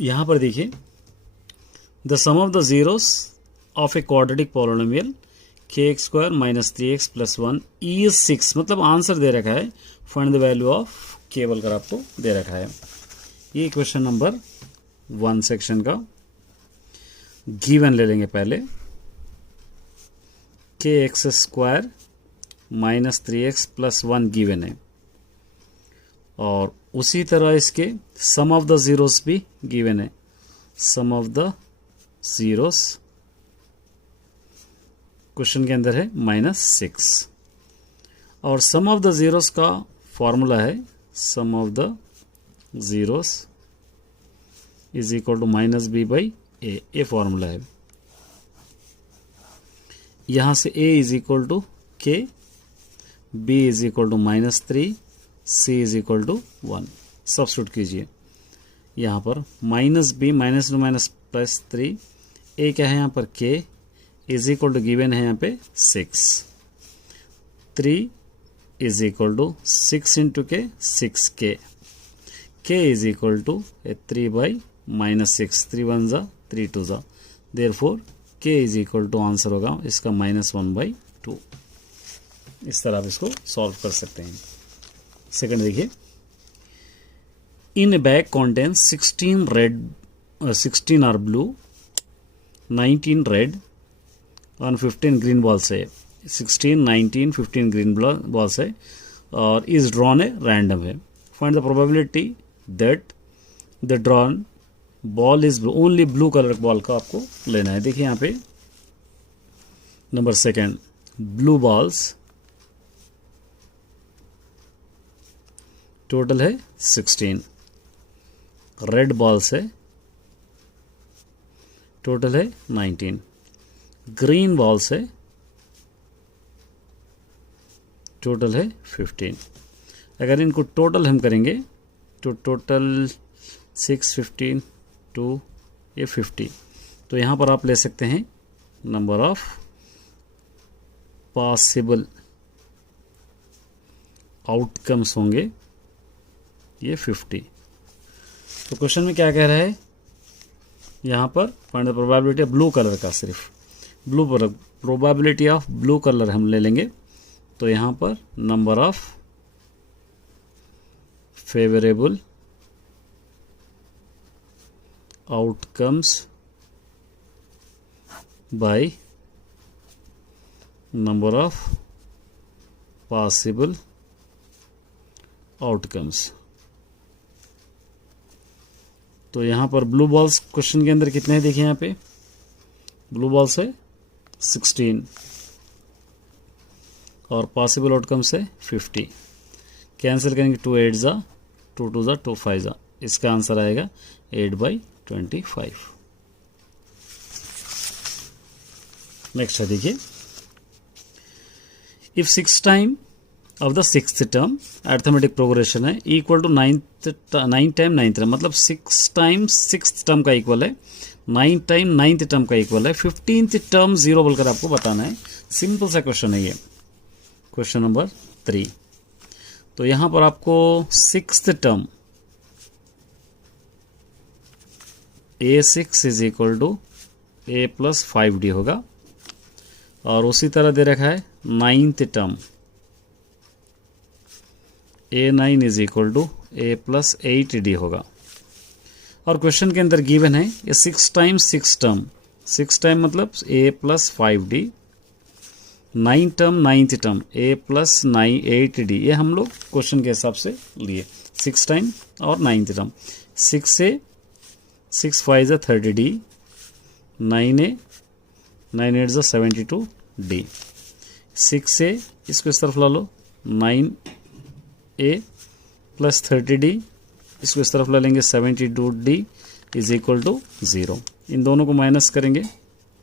यहाँ पर देखिए, the sum of the zeros of a quadratic polynomial kx square minus 3x plus 1 is 6, मतलब answer दे रखा है, find the value of k बोलकर आपको दे रखा है। ये क्वेश्चन नंबर 1 सेक्शन का गिवन ले लेंगे पहले। kx square minus 3x plus 1 given है, और उसी तरह इसके सम ऑफ द जीरोस भी गिवन है। Sum of the zeros question के अंदर है -6, और सम ऑफ द जीरोस का फॉर्मूला है sum of the zeros is equal to -b/a। ये फॉर्मूला है। यहां से a is equal to k, b is equal to -3, c is equal to 1। Substitute कीजिए यहां पर -b -2 +3, a क्या है यहाँ पर k is equal to given है यहाँ पे 6, 3 इज इक्वल टू 6 इंटू के 6k, k is equal to 3/-6, 3 1 जा 3 2 जा, therefore k is equal to answer होगा इसका -1/2। इस तरह आप इसको सॉल्व कर सकते हैं। सेकंड देखिए, in a bag contains 16 are blue, 19 red और 15 ग्रीन बॉल्स है। 16, 19, 15 ग्रीन बॉल्स है और इज ड्रॉन ए रैंडम है। Find the probability that the drawn ball is only blue colour ball का आपको लेना है। देखिए यहाँ पे number second, blue balls total है 16, रेड बॉल्स है टोटल है 19, ग्रीन बॉल्स है टोटल है 15। अगर इनको टोटल हम करेंगे तो टोटल 6, 15, 2, ये 50। तो यहाँ पर आप ले सकते हैं नंबर ऑफ पॉसिबल आउटकम्स होंगे ये 50। तो क्वेश्चन में क्या कह रहा है यहाँ पर, find the probability of blue colour का, सिर्फ ब्लू पर प्रोबेबिलिटी ऑफ ब्लू कलर हम ले लेंगे। तो यहाँ पर number of favourable outcomes by number of possible outcomes. तो यहाँ पर ब्लू बॉल्स क्वेश्चन के अंदर कितने हैं, देखिए यहाँ पे ब्लू बॉल्स है 16 और पॉसिबल आउटकम्स है 50। कैंसिल करेंगे 2 8 जा, 2 2 जा, 2 5 जा, इसका आंसर आएगा 8/25। नेक्स्ट है देखिए, if 6 time of the 6th term arithmetic progression है equal to 9 time 9th term, मतलब 6 टाइम 6th टर्म का इक्वल है, 9 टाइम 9th टर्म का इक्वल है, 15th टर्म 0 बोलकर आपको बताना है। सिंपल सा क्वेश्चन है ये, क्वेश्चन नंबर 3। तो यहां पर आपको 6th term a6 is equal to a + 5d होगा, और उसी तरह दे रखा है 9th term a9 is equal to a + 8d होगा। और क्वेश्चन के अंदर गिवन है ये 6 टाइम 6 टर्म, 6 टाइम मतलब a + 5d, 9 term 9th term a + 8d, ये हम लोग क्वेश्चन के हिसाब से लिए 6 टाइम और 9th टर्म। 6 से 6 5 जा 30d, 9 8 जा 72d, 6 से इसको इस तरफ ला लो 9a + 30d, इसको इस तरफ ला लेंगे 72d इज इक्वल टू 0। इन दोनों को माइनस करेंगे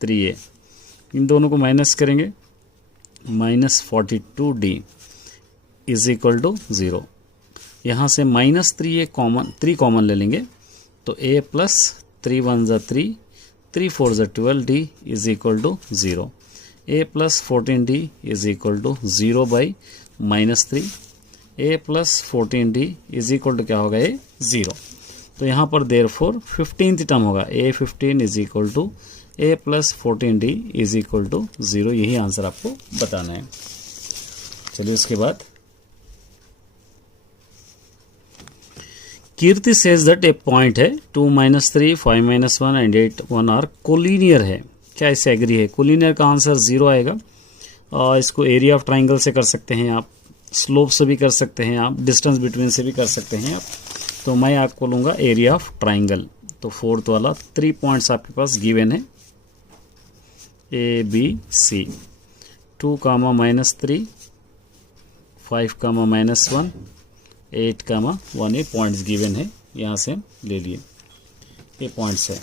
3a, इन दोनों को माइनस करेंगे -42d इज इक्वल टू 0। यहाँ से -3 कॉमन ले लेंगे तो a + 3 1 जा 3, 3 4 जा 12d is equal to 0। a + 14d is equal to 0/-3, a + 14d is equal to क्या होगा ये 0। तो यहाँ पर देयरफॉर 15th टर्म होगा A15 is equal to A plus 14D is equal to 0। यही आंसर आपको बताना है। चलिए उसके बाद Kirti says that a point है 2 - 3 5 - 1 एंड 8 1 आर कोलिनियर है। क्या इससे एग्री है? कोलिनियर का आंसर 0 आएगा। और इसको एरिया ऑफ ट्राइंगल से कर सकते हैं आप, स्लोप से भी कर सकते हैं आप, डिस्टेंस बिटवीन से भी कर सकते हैं आप। तो मैं आपको लूँगा एरिया ऑफ ट्राइंगल। तो 4th वाला 3 पॉइंट्स आपके पास गिवन है A B C। 2, -3 5, -1 8, 1 ये पॉइंट्स गिवन है, यहाँ से ले लिए, ये पॉइंट्स है।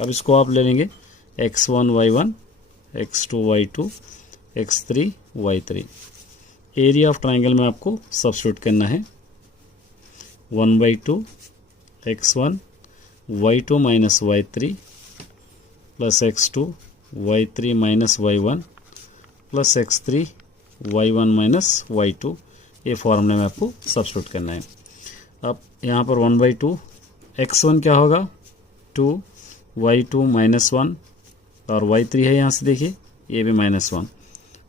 अब इसको आप ले लेंगे x1 y1 x2 y2 x3 y3। Area of triangle में आपको सब्स्टिट्यूट करना है 1/2 x1 y2 - y3 plus x2 y3 - y1 plus x3 y1 - y2। ये फॉर्मूले में आपको सब्स्टिट्यूट करना है। अब यहाँ पर 1/2 x1 क्या होगा 2 y2 -1 और y3 है, यहाँ से देखिए ये भी -1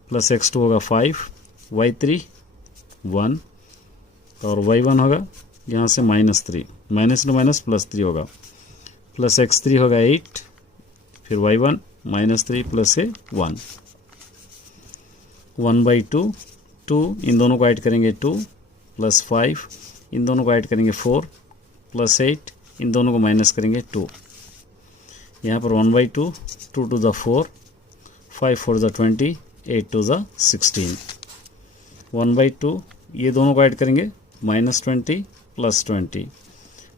प्लस x2 होगा 5 y3 1 और y1 होगा यहाँ से -3 -2 +3 होगा प्लस x3 होगा 8 फिर y1 -3 प्लस 1 1/2 2 इन दोनों को ऐड करेंगे 2 प्लस 5 इन दोनों को ऐड करेंगे 4 प्लस 8 इन दोनों को माइनस करेंगे 2। यहाँ पर 1/2 2 to the 4 5 4 the 20 8 to the 16 1/2 ये दोनों को ऐड करेंगे -20 plus 20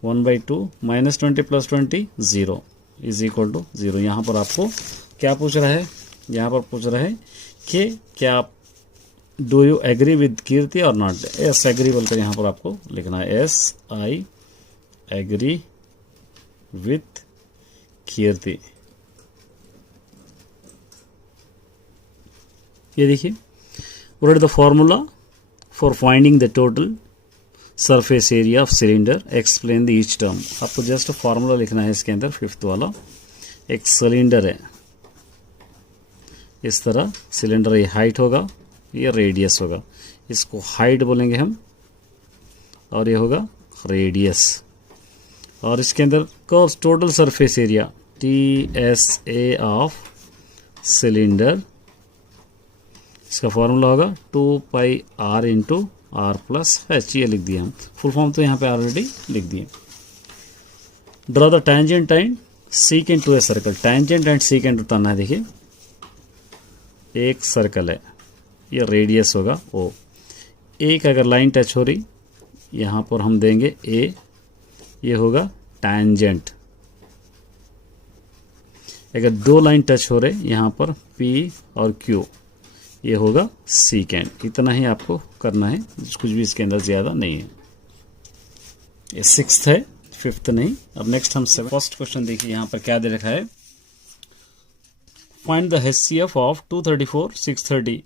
1/2 -20 plus 20 0 is equal to 0। यहाँ पर आपको क्या पूछ रहा है? यहाँ पर पूछ रहा है कि क्या डू यू एग्री विद कीर्ति और नॉट। एस एग्री बोलकर यहाँ पर आपको लिखना है SI एग्री विथ कीर्ति। ये देखिए what is the formula for finding the total surface area of cylinder, explain the each term. आपको जस्ट फॉर्मूला लिखना है इसके अंदर। 5th वाला एक सिलेंडर है, इस तरह सिलेंडर ये हाइट होगा, ये रेडियस होगा, इसको हाइट बोलेंगे हम और ये होगा रेडियस। और इसके अंदर total surface area TSA of cylinder, इसका फॉर्मूला होगा 2πr × r+h। ये लिख दिया हम, फुल फॉर्म तो यहाँ पे ऑलरेडी लिख दिए। Draw the tangent and secant to a circle. Tangent and secant बताना है। देखिए एक सर्कल है, ये रेडियस होगा O। एक अगर लाइन टच हो रही यहाँ पर हम देंगे A, ये होगा टेंजेंट। अगर 2 लाइन टच हो रहे यहाँ पर P और Q, ये होगा सीकेंट। इतना ही आपको करना है, कुछ भी इसके अंदर ज़्यादा नहीं है। ये 6th है, 5th नहीं। अब नेक्स्ट हम 7th क्वेश्चन देखिए यहाँ पर क्या दे रखा है। Find the HCF of 234 630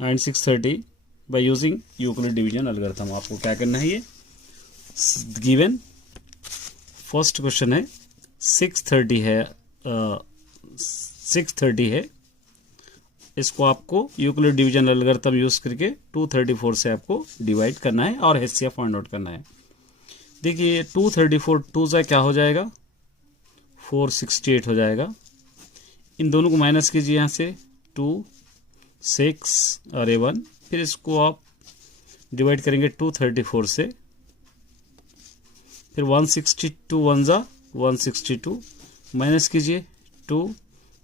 and 630 by using Euclid division algorithm. आपको क्या करना है, ये गिवन फर्स्ट क्वेश्चन है 630 है, 630 है, इसको आपको यूक्लिड डिवीजन एल्गोरिथम यूज करके 234 से आपको डिवाइड करना है और HCF फाइंड आउट करना है। देखिए 234 2 से क्या हो जाएगा 468 हो जाएगा। इन दोनों को माइनस कीजिए यहाँ से 2 6 और 1, फिर इसको आप डिवाइड करेंगे 234 से, फिर 162 1 जा 162 माइनस कीजिए 2,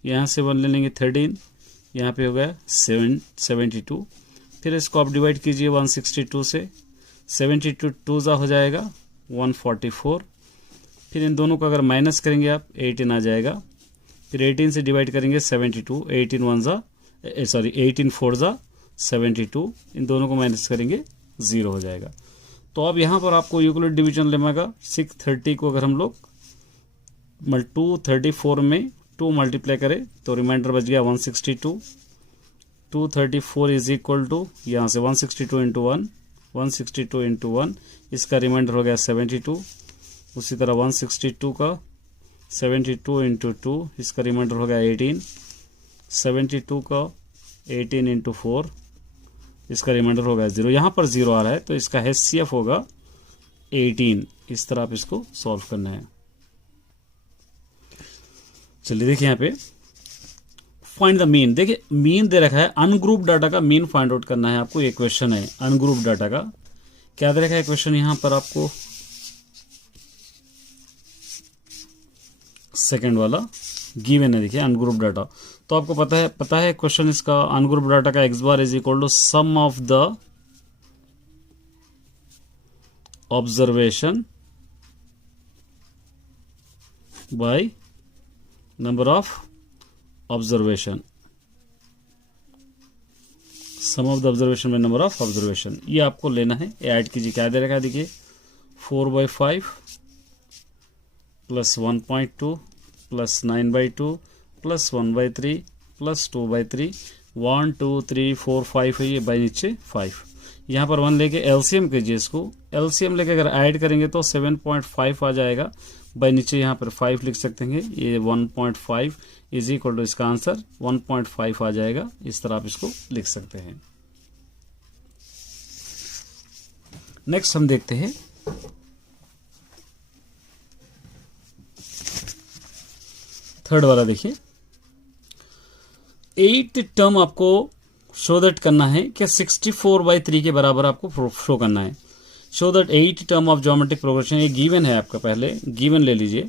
यहाँ से 1 ले लेंगे 13, यहाँ पे हो गया 72, फिर इसको आप डिवाइड कीजिए 162 से, 72 2 जा हो जाएगा 144, फिर इन दोनों को अगर माइनस करेंगे आप 18 आ जाएगा, फिर 18 से डिवाइड करेंगे 72, 18 4 जा 72, इन दोनों को माइनस करेंगे 0 हो जाएगा। तो अब यहाँ पर आपको यूक्लिड डिवीजन लेगा 630 को अगर हम लोग 234 में 2 मल्टीप्लाई करें तो रिमाइंडर बच गया 162। 234 इज इक्वल टू यहाँ से 162 × 1, 162 × 1, इसका रिमाइंडर हो गया 72। उसी तरह 162 का 72 इंटू 2, इसका रिमाइंडर हो गया 18। 72 का 18 इंटू 4, इसका रिमाइंडर हो गया 0। यहाँ पर 0 आ रहा है तो इसका HCF होगा 18। इस तरह आप इसको सॉल्व करना है। चलिए देखिए यहाँ पे फाइंड द मीन। देखिए मीन दे रखा है, अनग्रुप डाटा का मीन फाइंड आउट करना है आपको। ये क्वेश्चन है अनग्रुप डाटा का। क्या दे रखा है क्वेश्चन यहाँ पर आपको, सेकंड वाला गिवन है। देखिए अनग्रुप डाटा, तो आपको पता है क्वेश्चन इसका अनग्रुप डाटा का x bar is equal to sum of the observation by number of observation, sum of the observation by number of observation. ये आपको लेना है, ऐड कीजिए। क्या दे रखा है देखिए 4/5 प्लस 1.2 प्लस 9/2 प्लस 1/3 प्लस 2/3, 1 2 3 4 5 है ये, बाई नीचे 5। यहाँ पर 1 लेके एलसीएम कीजिए इसको। एलसीएम लेके अगर ऐड करेंगे तो 7.5 आ जाएगा। बाई नीचे यहाँ पर 5 लिख सकते हैं। ये 1.5 इज इक्वल टू, इसका आंसर 1.5 आ जाएगा। इस तरह आप इसको लिख सकते हैं। नेक्स्ट हम देखते हैं थर्ड वाला। देखिए 8 टर्म आपको शो दैट करना है कि 64/3 के बराबर आपको शो करना है। Show that 8 term of geometric progression, ये गिवन है आपका। पहले गिवन ले लीजिए।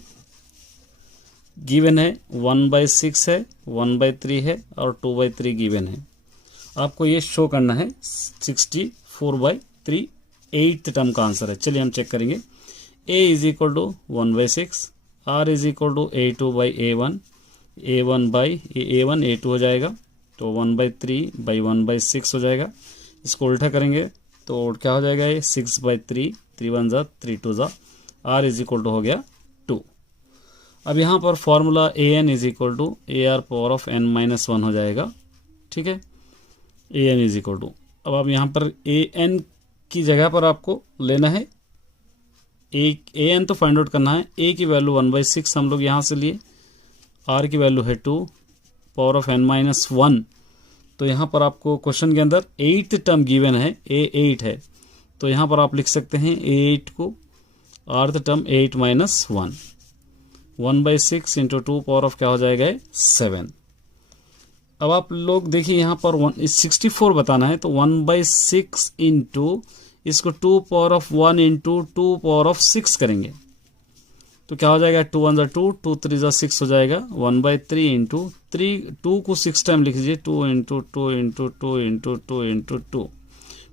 गिवन है 1/6 है, 1/3 है और 2/3 गिवन है। आपको ये शो करना है 64/3 8th टर्म का आंसर है। चलिए हम चेक करेंगे। a is equal to 1/6, r is equal to a2/a1, a1 a2 हो जाएगा तो 1/3/1/6 हो जाएगा। इसको उल्टा करेंगे तो क्या हो जाएगा, ये 6/3, 3 1 जा 3 2 जा, r इज इक्वल टू हो गया 2। अब यहाँ पर formula an is equal to AR power of n-1 हो जाएगा। ठीक है, an इज इक्वल टू, अब आप यहाँ पर an की जगह पर आपको लेना है an तो फाइंड आउट करना है। a की वैल्यू 1/6 हम लोग यहाँ से लिए, r की वैल्यू है 2, पावर ऑफ n-1। तो यहाँ पर आपको क्वेश्चन के अंदर 8th टर्म गिवन है, a8 है, तो यहाँ पर आप लिख सकते हैं a8 को rth term 8-1, 1/6 into 2 power of क्या हो जाएगा 7। अब आप लोग देखिए यहाँ पर 64 बताना है तो 1/6 इंटू इसको 2 power of 1 into 2 power of 6 करेंगे तो क्या हो जाएगा 2 1 2, 2 3 6 हो जाएगा। 1/3 इंटू 2 को 6 टाइम लिख लीजिए, 2 into 2 into 2 into 2 into 2,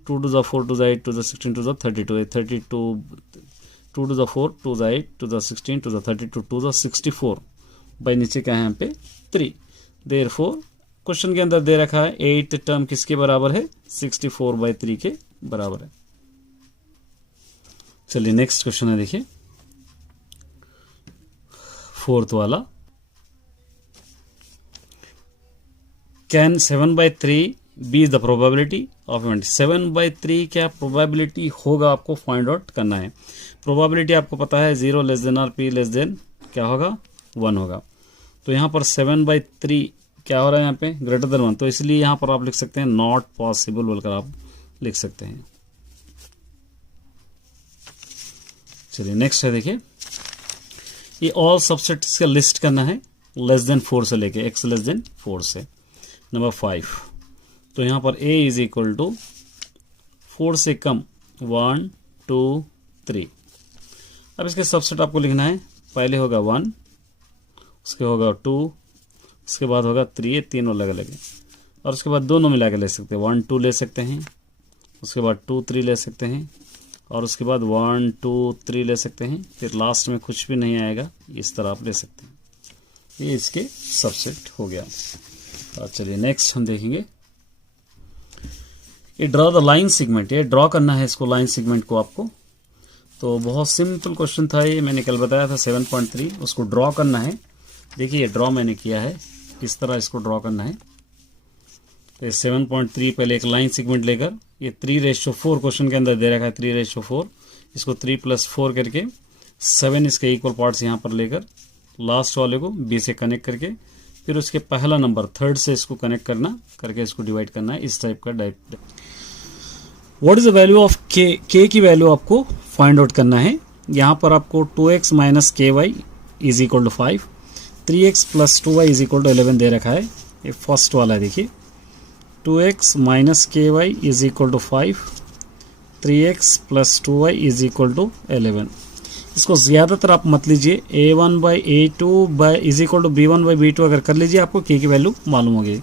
2 2 4 2 8 2 16 2 32, 32 2 2 4 2 8 2 16 2 32 2 64, by नीचे क्या है यहाँ पे 3। देयरफॉर क्वेश्चन के अंदर दे रखा है 8 टर्म किसके बराबर है, 64/3 के बराबर है। चलिए नेक्स्ट क्वेश्चन है, देखिए 4th वाला। Can 7/3 be the probability of event. 7/3 क्या प्रोबेबिलिटी होगा आपको फाइंड आउट करना है। प्रोबेबिलिटी आपको पता है 0 लेस देन और p लेस देन क्या होगा 1 होगा। तो यहाँ पर 7/3 क्या हो रहा है यहाँ पे ग्रेटर देन 1, तो इसलिए यहाँ पर आप लिख सकते हैं नॉट पॉसिबल बोलकर आप लिख सकते हैं। चलिए नेक्स्ट है, देखिए ये ऑल सबसेट्स का लिस्ट करना है लेस देन 4 से लेके x लेस देन 4 से। नंबर 5, तो यहाँ पर a इज इक्वल टू 4 से कम 1 2 3। अब इसके सबसेट आपको लिखना है। पहले होगा 1, उसके होगा 2, उसके बाद होगा 3, ये तीनों अलग अलग है। और उसके बाद दोनों मिला के ले सकते हैं, 1 2 ले सकते हैं, उसके बाद 2 3 ले सकते हैं, और उसके बाद 1 2 3 ले सकते हैं। फिर लास्ट में कुछ भी नहीं आएगा, इस तरह आप ले सकते हैं। ये इसके सबसेट हो गया। और चलिए नेक्स्ट हम देखेंगे, ये ड्रॉ द लाइन सेगमेंट। ये ड्रॉ करना है इसको, लाइन सेगमेंट को आपको। तो बहुत सिंपल क्वेश्चन था ये, मैंने कल बताया था 7.3, उसको ड्रॉ करना है। देखिए ये ड्रॉ मैंने किया है, किस तरह इसको ड्रॉ करना है। तो 7.3 पहले एक लाइन सेगमेंट लेकर, ये 3:4 क्वेश्चन के अंदर दे रखा है 3:4, इसको 3 + 4 करके 7 इसके इक्वल पार्ट्स यहाँ पर लेकर लास्ट वाले को b से कनेक्ट करके फिर उसके पहला नंबर थर्ड से इसको कनेक्ट करना करके इसको डिवाइड करना है। इस टाइप का what is the value of k की वैल्यू आपको फाइंड आउट करना है। यहाँ पर आपको 2x minus k y is equal to 5, 3x plus 2y is equal to 11 दे रखा है। ये फर्स्ट वाला है, देखिए 2x minus k y is equal to 5, 3x plus 2y is equal to 11। इसको ज़्यादातर आप मत लीजिए, a1 by a2 by is equal to b1 by b2 अगर कर लीजिए आपको k की वैल्यू मालूम होगी।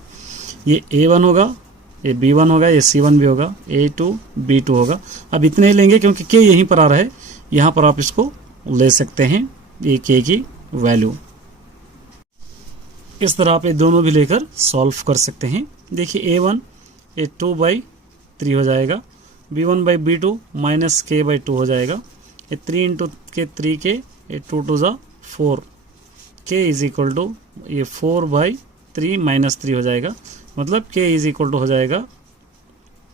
ये a1 होगा, ये b1 होगा, ये c1 भी होगा, a2 b2 होगा। अब इतने ही लेंगे क्योंकि k यहीं पर आ रहा है, यहाँ पर आप इसको ले सकते हैं ये k की वैल्यू। इस तरह आप ये दोनों भी लेकर सॉल्व कर सकते हैं। देखिए a1 ये 2 बाई 3 हो जाएगा, b1 by b2 minus k by 2 हो जाएगा, ये 3 इंटू के 3 के, ये 2 टू ज़ा 4, k इज इक्वल टू ये 4 बाई 3 माइनस 3 हो जाएगा, मतलब k इज इक्वल टू हो जाएगा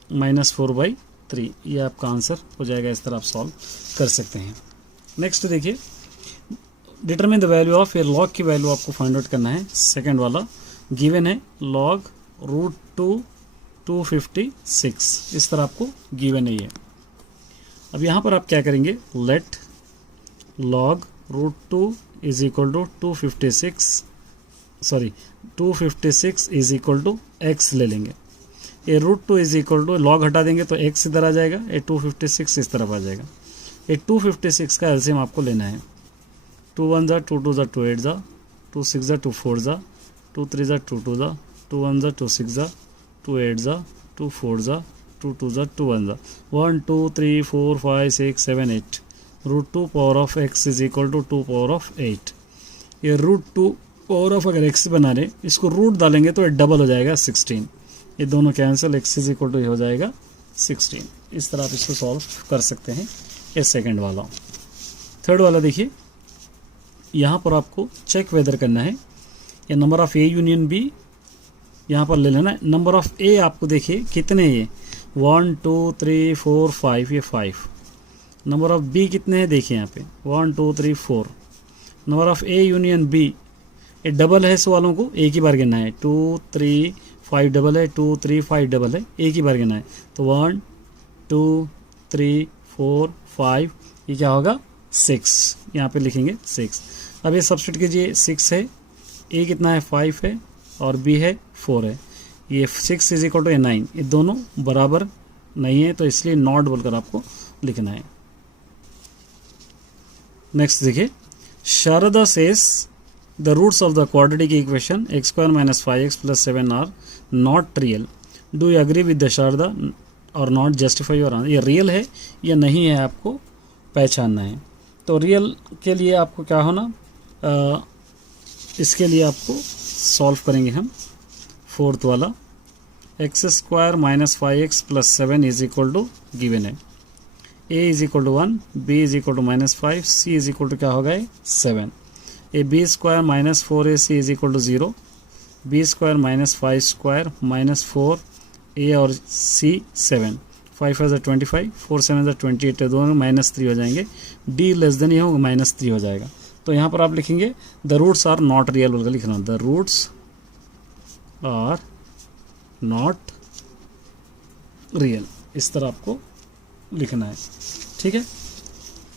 माइनस 4 बाई 3। ये आपका आंसर हो जाएगा। इस तरह आप सॉल्व कर सकते हैं। नेक्स्ट देखिए, डिटरमिन द वैल्यू ऑफ, ये लॉग की वैल्यू आपको फाइंड आउट करना है। सेकेंड वाला गिवन है लॉग रूट 256, इस तरह आपको गिवन है ये। अब यहाँ पर आप क्या करेंगे, let log root 2 is equal to 256 is equal to x ले लेंगे। ये root 2 is equal to log हटा देंगे तो एक्स इधर आ जाएगा, ये 256 इस तरफ आ जाएगा। ये 256 का एलसीएम आपको लेना है। 2 1 जा 2 2 जा 2 8 जा 2 6 जा 2 4 जा 2 3 जा 2 2 जा 2 1 जा 2 6 जा 2 8 जा 2 4 जा 2 2 जा 2 1 जा 1 2 3 4 5 6 7 8 root 2 power of x is equal to 2 power of 8। ये रूट 2 पावर ऑफ अगर एक्स बना रहे इसको रूट डालेंगे तो ये डबल हो जाएगा 16। ये दोनों cancel, x is equal to हो जाएगा 16। इस तरह आप इसको सॉल्व कर सकते हैं। ये सेकेंड वाला। थर्ड वाला देखिए, यहाँ पर आपको चेक वेदर करना है। ये number of A union B यहाँ पर ले लेना है। नंबर ऑफ ए आपको देखिए कितने, ये 1 2 3 4 5, ये 5। नंबर ऑफ बी कितने हैं देखिए यहाँ पे 1 2 3 4। Number of A union B, ये डबल है, इस वालों को एक ही बार गिनना है। 2 3 5 डबल है, 2 3 5 डबल है, एक ही बार गिनना है। तो 1 2 3 4 5, ये क्या होगा 6, यहाँ पे लिखेंगे 6। अब ये सब्स्टिट्यूट कीजिए, 6 है, ए कितना है 5 है और बी है 4 है। ये 6 इज इक्वल टू 9, ये दोनों बराबर नहीं है तो इसलिए नॉट बोलकर आपको लिखना है। नेक्स्ट देखिए, Sharda says the roots of the quadratic equation x square minus 5x plus 7 are not real. Do you agree with the Sharda और नॉट जस्टिफाई योर आंसर। ये रियल है या नहीं है आपको पहचानना है। तो रियल के लिए आपको क्या होना, इसके लिए आपको सॉल्व करेंगे हम फोर्थ वाला। X square minus 5x plus 7 is equal to given है, a is equal to 1, b is equal to minus 5, c is equal to क्या होगा 7। A b square minus 4ac is equal to 0, b square minus 5 square minus 4 a और c 7, 5 है 25, 4 7 है 28, दोनों minus 3 हो जाएंगे। d less than ये होगा माइनस 3 हो जाएगा। तो यहाँ पर आप लिखेंगे the roots are not real बोलकर लिखना, the roots are not real, इस तरह आपको लिखना है। ठीक है,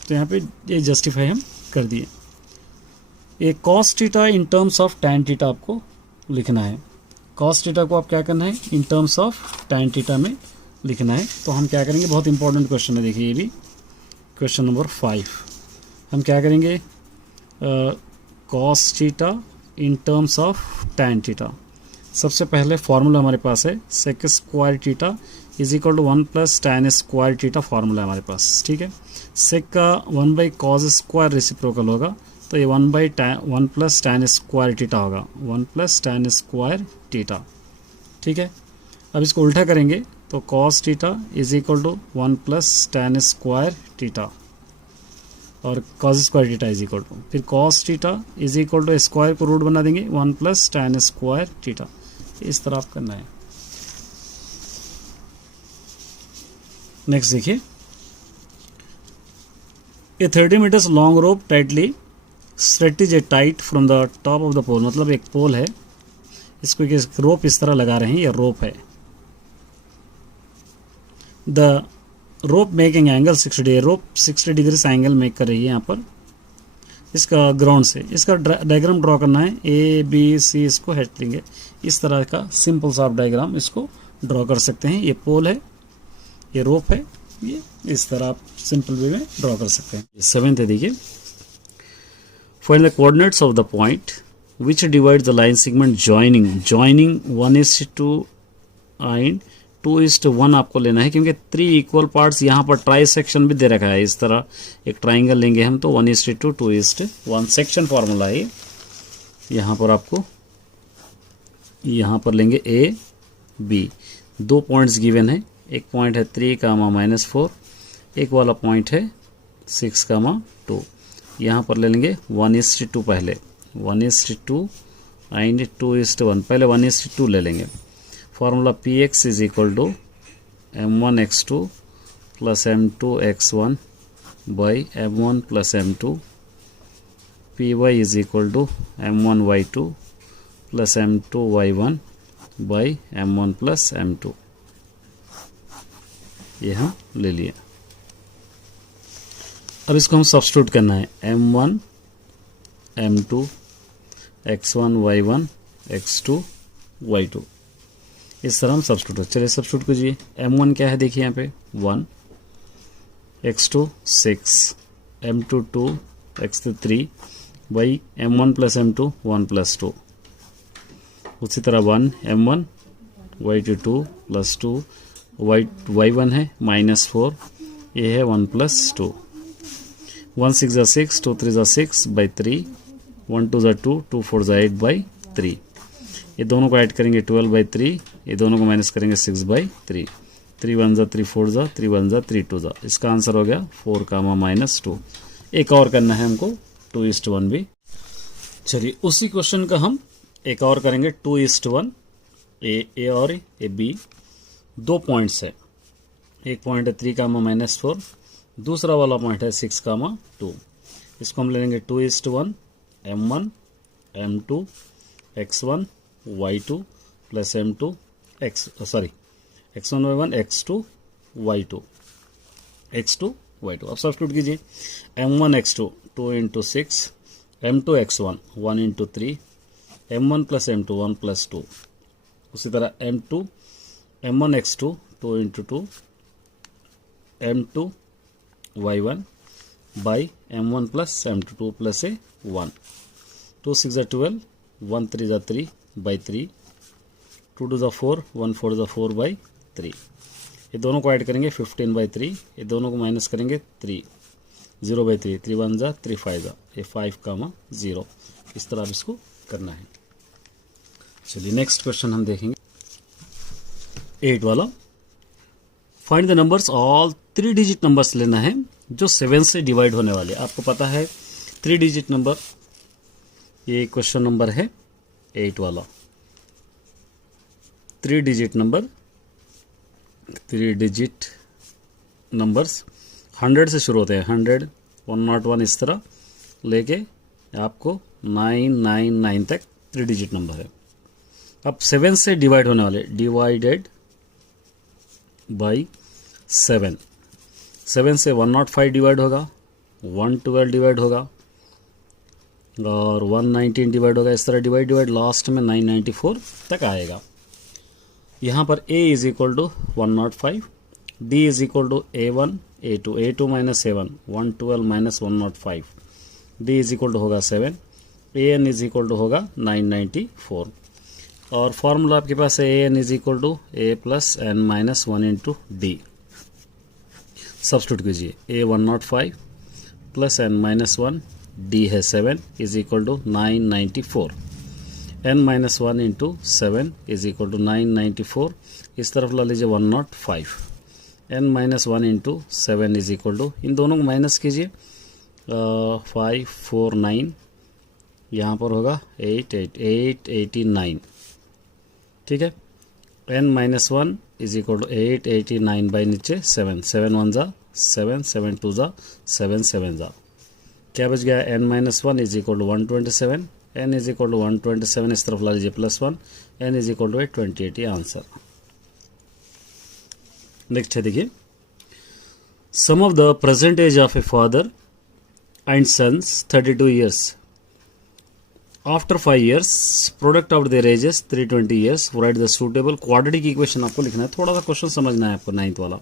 तो यहाँ पे ये जस्टिफाई हम कर दिए। ये cos theta in terms of tan theta आपको लिखना है। कॉस थीटा को आप क्या करना है, इन टर्म्स ऑफ टैन थीटा में लिखना है। तो हम क्या करेंगे, बहुत इंपॉर्टेंट क्वेश्चन है, देखिए ये भी क्वेश्चन नंबर 5। हम क्या करेंगे, cos theta in terms of tan theta. सबसे पहले फॉर्मूला हमारे पास है sec square theta is equal to 1 plus tan square theta, formula हमारे पास। ठीक है, सेक का 1 बाई कॉस स्क्वायर रेसिप्रोकल होगा, तो ये 1 प्लस टैन स्क्वायर थीटा होगा, 1 प्लस टैन स्क्वायर थीटा। ठीक है, अब इसको उल्टा करेंगे तो cos theta is equal to 1 plus tan square theta और cos square theta is equal to, फिर cos theta is equal to square को रूट बना देंगे 1 प्लस टैन स्क्वायर थीटा। इस तरह आप करना है। नेक्स्ट देखिए, a 30 metres long rope tightly stretched a tight from the top of the pole, मतलब एक पोल है, इसको एक रोप इस तरह लगा रहे हैं, ये रोप है। The rope making angle 60 rope 60 degree से एंगल मेक कर रही है यहाँ पर इसका ग्राउंड से। इसका डायग्राम ड्रॉ करना है, ए बी सी, इसको हेड लेंगे, इस तरह का सिंपल सा डायग्राम इसको ड्रॉ कर सकते हैं। ये पोल है, ये रोप है, ये इस तरह आप सिंपल वे में ड्रॉ कर सकते हैं। 7th है, देखिए, find the coordinates of the point which divide the line segment joining 1:2 and 2:1 आपको लेना है, क्योंकि 3 इक्वल पार्ट्स यहाँ पर ट्राई सेक्शन भी दे रखा है। इस तरह एक ट्राइंगल लेंगे हम तो 1:2 2:1 सेक्शन फॉर्मूला है। यहाँ पर आपको यहाँ पर लेंगे ए बी, 2 पॉइंट्स गिवन है, एक पॉइंट है 3, -4, एक वाला पॉइंट है 6, 2। यहाँ पर ले लेंगे 1:2 पहले, 1:2 एंड 2:1, पहले 1:2 ले लेंगे। Formula Px is equal to m1x2 plus m2x1 by m1 plus m2, Py is equal to m1y2 plus m2y1 by m1 plus m2, ये हम ले लिए। अब इसको हम सब्स्टिट्यूट करना है, m1 m2 x1 y1 x2 y2, इस तरह हम सब्स्टिट्यूट। चलिए सब्स्टिट्यूट कीजिए। m1 क्या है, देखिए यहाँ पे 1, x2 6, m2 2, x3 3 by m1 plus m2 1 plus 2। उसी तरह 1 m1 y2 2 प्लस 2 y1 है -4, ये है 1 प्लस 2। 1 6 ज़ा 6, 2 3 ज़ा 6 बाई 3, 1 2 ज़ा 2, 2 4 ज़ा 8 बाई 3। ये दोनों को ऐड करेंगे 12 बाई 3, ये दोनों को माइनस करेंगे 6 बाई 3, 3 1 ज़ा 3 4 ज़ा 3 1 ज़ा 3 2 ज़ा। इसका आंसर हो गया 4, -2। एक और करना है हमको 2:1 भी। चलिए उसी क्वेश्चन का हम एक और करेंगे 2:1। ए और ए बी, 2 पॉइंट्स है, एक पॉइंट है 3, -4, दूसरा वाला पॉइंट है 6, 2। इसको हम ले लेंगे 2:1 m1 m2 x1 y2 plus m2 x1 y1 x2 y2 अब सब्स्टिट्यूट कीजिए। m1 x2 2 × 6, m2 x1 1 × 3, m1 plus m2 1 plus 2। उसी तरह m1 x2 2 × 2, m2 y1 by m1 plus m2 2 plus 1, 2 6 ज़ा 12, 1 3 ज़ा 3 बाई 3, 2 2 ज़ा 4, 1 4 ज़ा 4 बाई 3। ये दोनों को ऐड करेंगे 15 बाई 3, ये दोनों को माइनस करेंगे 3, 0 बाई 3, 3 1 ज़ा 3 5 ज़ा, ये 5, 0। इस तरह आप इसको करना है। चलिए नेक्स्ट क्वेश्चन हम देखेंगे 8 वाला। Find the numbers, all 3 digit numbers लेना है जो 7 से डिवाइड होने वाले। आपको पता है 3 डिजिट नंबर, ये क्वेश्चन नंबर है 8 वाला। 3 डिजिट नंबर, 3 डिजिट नंबर्स 100 से शुरू होते हैं, 100 101 इस तरह लेके आपको 999 तक 3 डिजिट नंबर है। अब 7 से डिवाइड होने वाले, डिवाइडेड बाई 7, 7 से 105 डिवाइड होगा, 112 डिवाइड होगा और 119 डिवाइड होगा। इस तरह डिवाइड लास्ट में 994 तक आएगा। यहाँ पर a is equal to 105, d is equal to a1 a2 minus a1 112 minus 105, d is equal to होगा 7, an इज इक्वल टू होगा 994। और फॉर्मूला आपके पास है an is equal to a plus n minus 1 into d. Substitute कीजिए, a 105 plus n minus 1, d है 7 is equal to 994, n minus 1 into 7 is equal to 994। इस तरफ ला लीजिए 105, n minus 1 into 7 is equal to, इन दोनों को minus कीजिए 549, यहाँ पर होगा 889, ठीक है। n minus 1 is equal to 889 by नीचे 7, 7 1 ज़ा 7, 7 2 ज़ा 7 7 ज़ा, क्या बच गया, n-1 is equal to 127, n is equal to 127 इस तरफ ला लीजिए +1, n इज इक्वल टू 28, ये आंसर। नेक्स्ट है देखिए, sum of the present age of a father and son's 32 years, after 5 years product of their ages 320 years, write the suitable quadratic equation आपको लिखना है। थोड़ा सा क्वेश्चन समझना है आपको 9th वाला।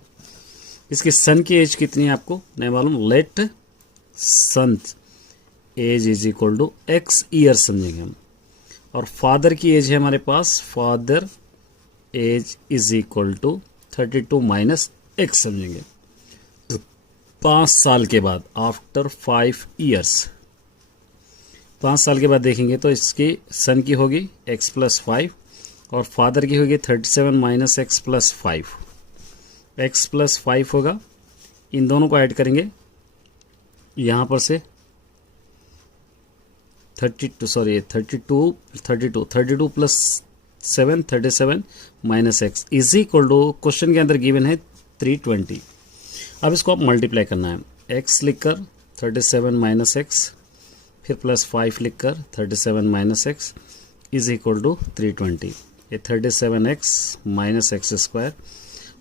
इसकी सन की एज कितनी है आपको नहीं मालूम, let son age is equal to x year समझेंगे हम, और फादर की एज है हमारे पास, father age is equal to 32 minus x समझेंगे। 5 साल के बाद, आफ्टर 5 ईयर्स, 5 साल के बाद देखेंगे तो इसकी सन की होगी x प्लस 5 और फादर की होगी 37 minus x plus 5, x plus 5 होगा, इन दोनों को ऐड करेंगे यहाँ पर से 32 plus 7 37 minus x is equal to, question के अंदर गिवन है 320। अब इसको आप मल्टीप्लाई करना है, x लिखकर 37 माइनस एक्स, फिर प्लस 5 लिखकर 37 minus x is equal to 320। ये 37x माइनस एक्स स्क्वायर,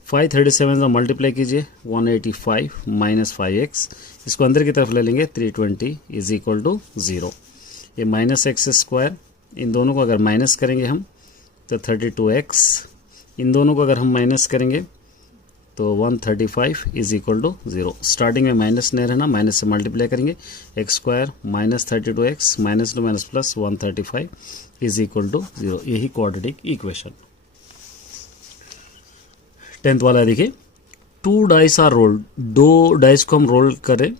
537 का मल्टीप्लाई कीजिए 185 माइनस 5x, इसको अंदर की तरफ ले लेंगे 320 इज इक्वल टू 0। ये माइनस एक्स स्क्वायर, इन दोनों को अगर माइनस करेंगे हम तो 32x, इन दोनों को अगर हम माइनस करेंगे तो 135 इज इक्वल टू 0। स्टार्टिंग में माइनस नहीं रहना, माइनस से मल्टीप्लाई करेंगे, x square minus 32x minus two minus plus 135 is equal to 0। यही क्वाड्रेटिक इक्वेशन। 10th वाला देखिए, 2 डाइस आर रोल्ड, 2 डाइस को हम रोल करें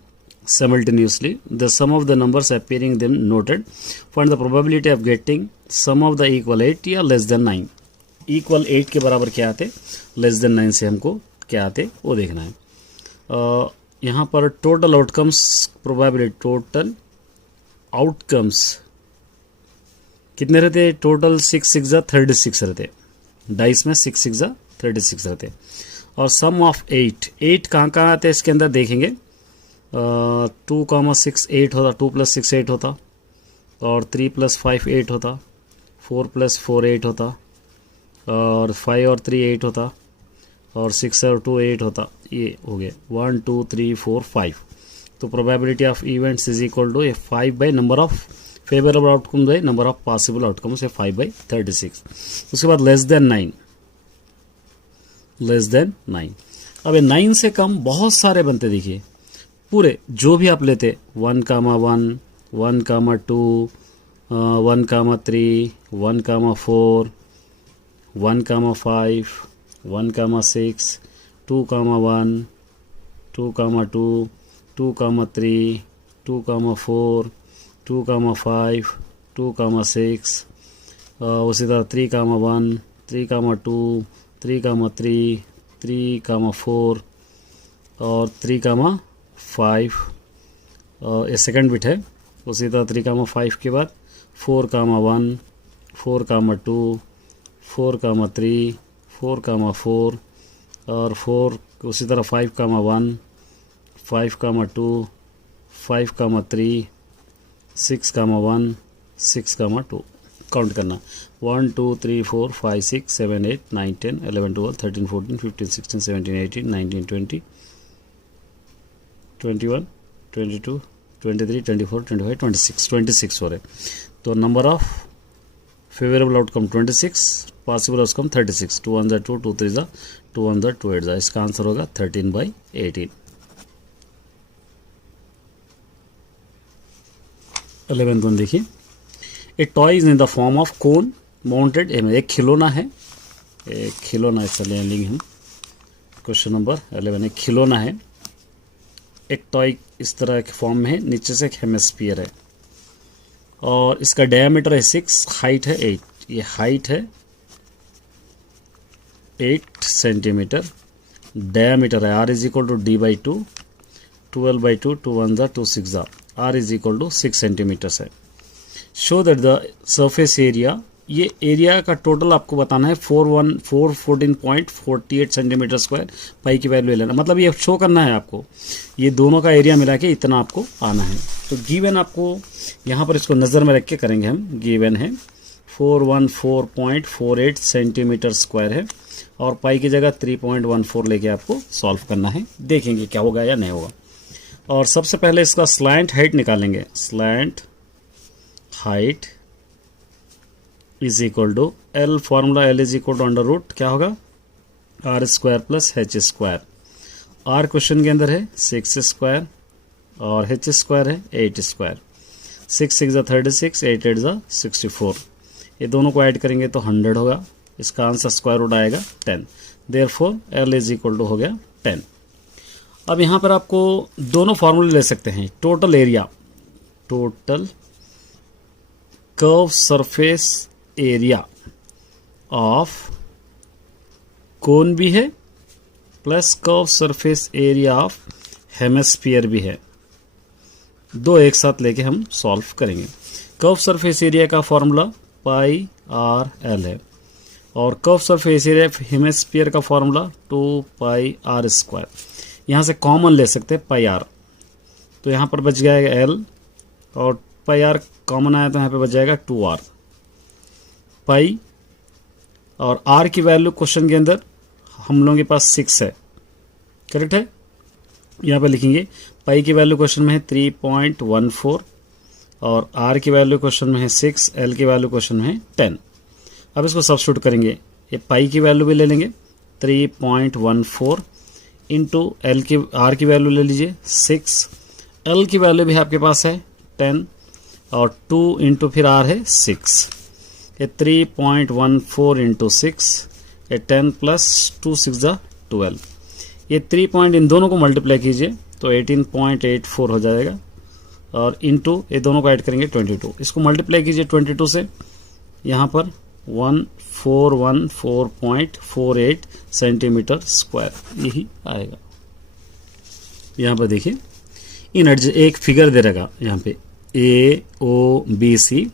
simultaneously, the sum of the numbers appearing them noted, find the probability of getting sum of the equal 8 या less than 9। Equal 8 के बराबर क्या आते, लेस देन 9 से हमको क्या आते वो देखना है। यहाँ पर total outcomes probability, total outcomes कितने रहते, टोटल 6 6 36 रहते, डाइस में 6 6 36 रहते, और सम ऑफ 8 कहाँ कहाँ आते हैं इसके अंदर देखेंगे, 2, 6 8 होता, 2 + 6 8 होता, और 3 + 5 8 होता, 4 + 4 8 होता, और 5 और 3 8 होता, और 6 और 2 8 होता। ये हो गया 1 2 3 4 5। तो probability of events is equal to 5 by number of favourable outcome by number of possible outcomes, 5 by 36। उसके बाद लेस देन 9, लेस देन 9। अब 9 से कम बहुत सारे बनते, देखिए पूरे जो भी आप लेते, 1, 1, 1, 2, 1, 3, 1, 4, 1, 5, 1, 6, 2, 1, 2, 2, 2, 3, 2, 4, 2, 5, 2, 6, उसी तरह 3, 1, 3, 2, 3, 3, 3, 4 और 3, 5, ये सेकंड बिट है। उसी तरह 3, 5 के बाद 4, 1, 4, 2, 4, 3, 4, 4 और 4, उसी तरह 5, 1, 5, 2, 5, 3, 6, 1, 6, 2 काउंट करना, 1 2 3 4 5 6 7 8 9 10 11 12 13 14 15 16 17 18 19 20 21 22 23 24 25 26 हो रहे। तो number of favourable outcome 26, possible outcome 36, 2 1 2 2 3 2 1 2 8। इसका आंसर होगा 13/18। 11th वन देखिए, ए toy is in the form of cone mounted, एक खिलौना है, एक खिलौना, चलिए लेंगे हम क्वेश्चन नंबर 11। एक खिलौना है, एक टॉय इस तरह के फॉर्म में है, नीचे से एक हेमिस्फीयर है और इसका डायमीटर है 6, हाइट है 8। ये हाइट है 8 सेंटीमीटर, डायमीटर है r is equal to d/2, 12/2, 2 1 2 6 r is equal to 6 centimetre है। Show that the surface area ये एरिया का टोटल आपको बताना है 414.48 सेंटीमीटर स्क्वायर, पाई की वैल्यू लेना, मतलब ये शो करना है आपको, ये दोनों का एरिया मिला के इतना आपको आना है। तो गिवन आपको यहाँ पर इसको नज़र में रख के करेंगे हम। गिवन है 414.48 सेंटीमीटर स्क्वायर है और पाई की जगह 3.14 लेके आपको सॉल्व करना है। देखेंगे क्या होगा या नहीं होगा। और सबसे पहले इसका स्लैंट हाइट निकालेंगे। Slant height is equal to l, formula l is equal to under root क्या होगा r square plus h square. R question के अंदर है 6 स्क्वायर और एच स्क्वायर है 8 स्क्वायर। 6 6 36, 8 8 64। ये दोनों को ऐड करेंगे तो 100 होगा। इसका आंसर स्क्वायर रूट आएगा 10। Therefore l is equal to हो गया 10। अब यहाँ पर आपको दोनों फार्मूले ले सकते हैं। Total area, total curve surface area of cone भी है plus curve surface area of hemisphere भी है, दो एक साथ लेके हम सॉल्व करेंगे। कर्व सरफेस एरिया का फॉर्मूला पाई आर एल है और curve surface area of hemisphere का फॉर्मूला 2 पाई आर स्क्वायर। यहाँ से कॉमन ले सकते हैं पाई आर, तो यहाँ पर बच जाएगा एल और पाई आर कॉमन आया तो यहाँ पे बच जाएगा 2r पाई। और r की वैल्यू क्वेश्चन के अंदर हम लोगों के पास 6 है, करेक्ट है। यहाँ पे लिखेंगे पाई की वैल्यू क्वेश्चन में है 3.14 और r की वैल्यू क्वेश्चन में है 6, l की वैल्यू क्वेश्चन में है 10। अब इसको सब्स्टिट्यूट करेंगे। ये पाई की वैल्यू भी ले लेंगे 3.14 इंटू एल की r की वैल्यू ले लीजिए 6, l की वैल्यू भी आपके पास है 10 और 2 इंटू फिर r है 6। ये 3.14 इंटू 6, ये 10 प्लस 2 6 12। ये 3 पॉइंट इन दोनों को मल्टीप्लाई कीजिए तो 18.84 हो जाएगा और इंटू ये दोनों को ऐड करेंगे 22। इसको मल्टीप्लाई कीजिए 22 से, यहाँ पर 1414.48 सेंटीमीटर स्क्वायर यही आएगा। यहाँ पर देखिए एक फिगर दे रहेगा यहाँ पे ए ओ बी सी।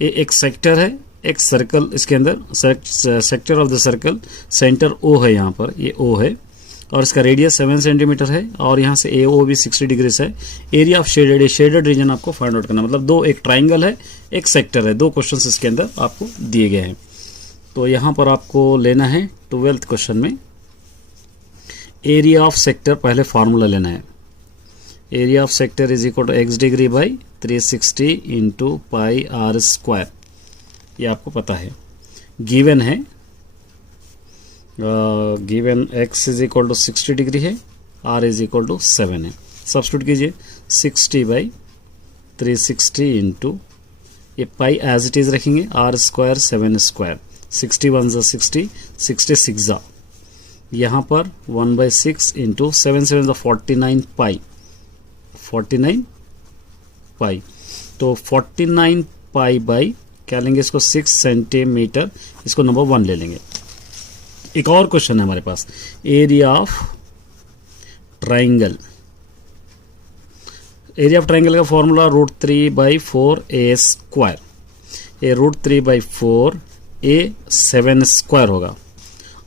एक सेक्टर है, एक सर्कल, इसके अंदर sector of the circle, centre O है, यहाँ पर ये ओ है और इसका रेडियस 7 सेंटीमीटर है और यहाँ से ए ओ भी 60 डिग्री है। एरिया ऑफ शेडेड रीजन आपको फाइंड आउट करना, मतलब एक ट्राइंगल है, एक सेक्टर है, 2 क्वेश्चंस इसके अंदर आपको दिए गए हैं। तो यहाँ पर आपको लेना है 12th क्वेश्चन में एरिया ऑफ सेक्टर, पहले फार्मूला लेना है। Area of sector is equal to x degree by 360 into pi r square, ये आपको पता है। गिवन है given x is equal to 60 degree है, r इज इक्वल टू 7 है। सब्स्टिट्यूट कीजिए 60 बाई 360 इंटू ये पाई एज इट इज रखेंगे, r स्क्वायर 7 स्क्वायर, 61 60, 66 यहाँ पर 1/6 इंटू 7 7 49 पाई, 49 पाई। तो 49 पाई बाई क्या लेंगे इसको 6 सेंटीमीटर, इसको नंबर 1 ले लेंगे। एक और क्वेश्चन है हमारे पास, area of triangle. Area of triangle का फॉर्मूला √3/4 ए स्क्वायर। ये √3/4 ए 7 स्क्वायर होगा।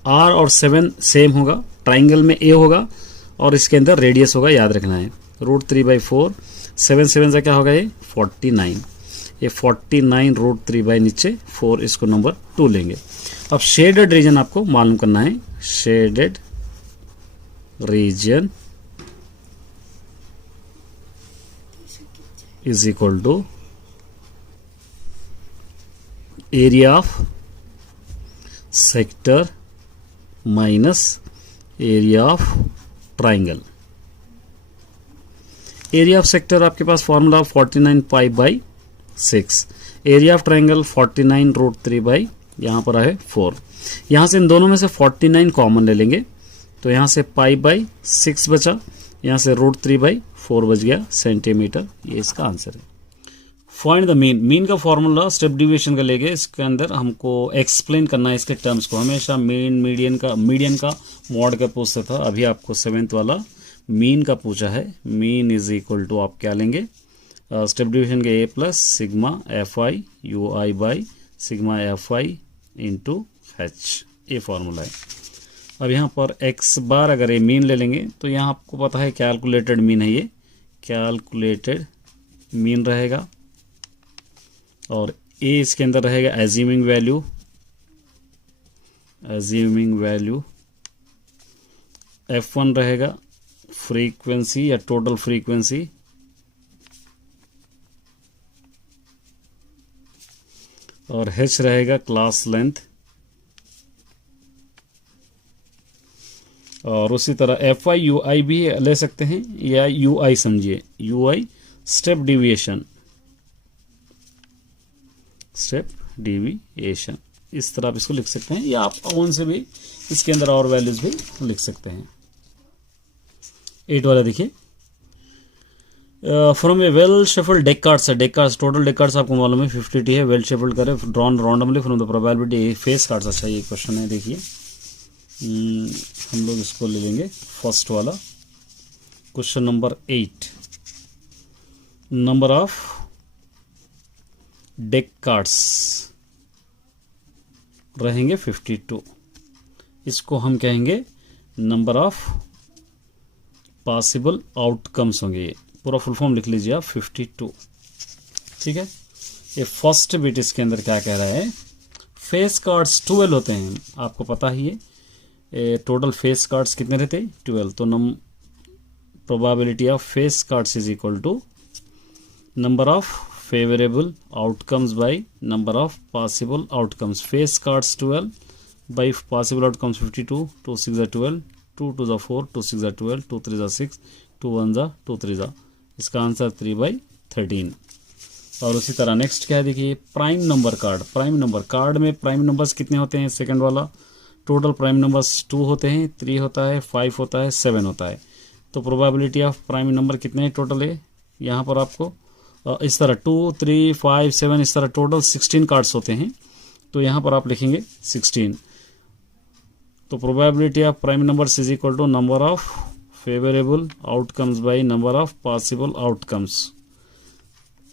r और 7 सेम होगा, ट्राइंगल में a होगा और इसके अंदर रेडियस होगा, याद रखना है। √3/4 7 7 क्या होगा ये 49। ये 49 √3 नीचे 4, इसको नंबर 2 लेंगे। अब शेडेड रीजन आपको मालूम करना है। Shaded region is equal to area of sector minus area of triangle. Area of sector आपके पास formula 49 pi by 6, area of triangle 49 √3 यहाँ पर है 4। यहाँ से इन दोनों में से 49 कॉमन ले लेंगे तो यहाँ से पाई बाई 6 बचा, यहाँ से √3/4 बच गया सेंटीमीटर। ये इसका आंसर है। Find the mean. मीन का फॉर्मूला स्टेप डिविएशन का लेके इसके अंदर हमको एक्सप्लेन करना है इसके टर्म्स को। हमेशा मीडियन का मॉड का पूछता था, अभी आपको 7th वाला मीन का पूछा है। मीन इज इक्वल टू आप क्या लेंगे, स्टेप डिविएशन के a plus sigma FI UI by sigma F I into H, ये फॉर्मूला है। अब यहाँ पर एक्स बार अगर ये मीन ले लेंगे तो यहाँ आपको पता है कैलकुलेटेड मीन है, ये कैलकुलेटेड मीन रहेगा, और ए इसके अंदर रहेगा assuming value, assuming value, F1 रहेगा फ्रीक्वेंसी या टोटल फ्रीक्वेंसी, और H रहेगा क्लास लेंथ, और उसी तरह FI UI भी ले सकते हैं, या UI समझिए, UI step deviation, step deviation, इस तरह आप इसको लिख सकते हैं, या आप ओन से भी इसके अंदर और वैल्यूज भी लिख सकते हैं। 8 वाला देखिए, from a well shuffled deck cards है, deck cards total deck cards आपको मालूम है 50 है, वेल शफल्ड करे drawn randomly from the probability face cards. अच्छा ये क्वेश्चन है, देखिए हम लोग इसको ले लेंगे फर्स्ट वाला question number 8, number of deck cards रहेंगे 52, इसको हम कहेंगे नंबर ऑफ पॉसिबल आउटकम्स होंगे, ये पूरा फुल फॉर्म लिख लीजिए आप 52, ठीक है। ये फर्स्ट बिट इसके अंदर क्या कह रहा है, फेस कार्ड्स 12 होते हैं, आपको पता ही है टोटल फेस कार्ड्स कितने रहते हैं 12, तो probability of face cards is equal to number of favourable outcomes by number of possible outcomes, face cards 12 by possible outcomes 52, 2 6 are 12, 2 2 are 4, 2 6 are 12, 2 3 are 6, 2 1 are 2 3 are, इसका आंसर 3/13। और उसी तरह next क्या है देखिए, prime number card, prime number card में prime numbers कितने होते हैं, सेकंड वाला टोटल प्राइम नंबर्स 2 होते हैं, 3 होता है, 5 होता है, 7 होता है, तो प्रोबेबिलिटी ऑफ प्राइम नंबर कितने टोटल है, यहाँ पर आपको इस तरह 2 3 5 7 इस तरह टोटल 16 कार्ड्स होते हैं, तो यहाँ पर आप लिखेंगे 16, तो probability of prime numbers is equal to number of favourable outcomes by number of possible outcomes,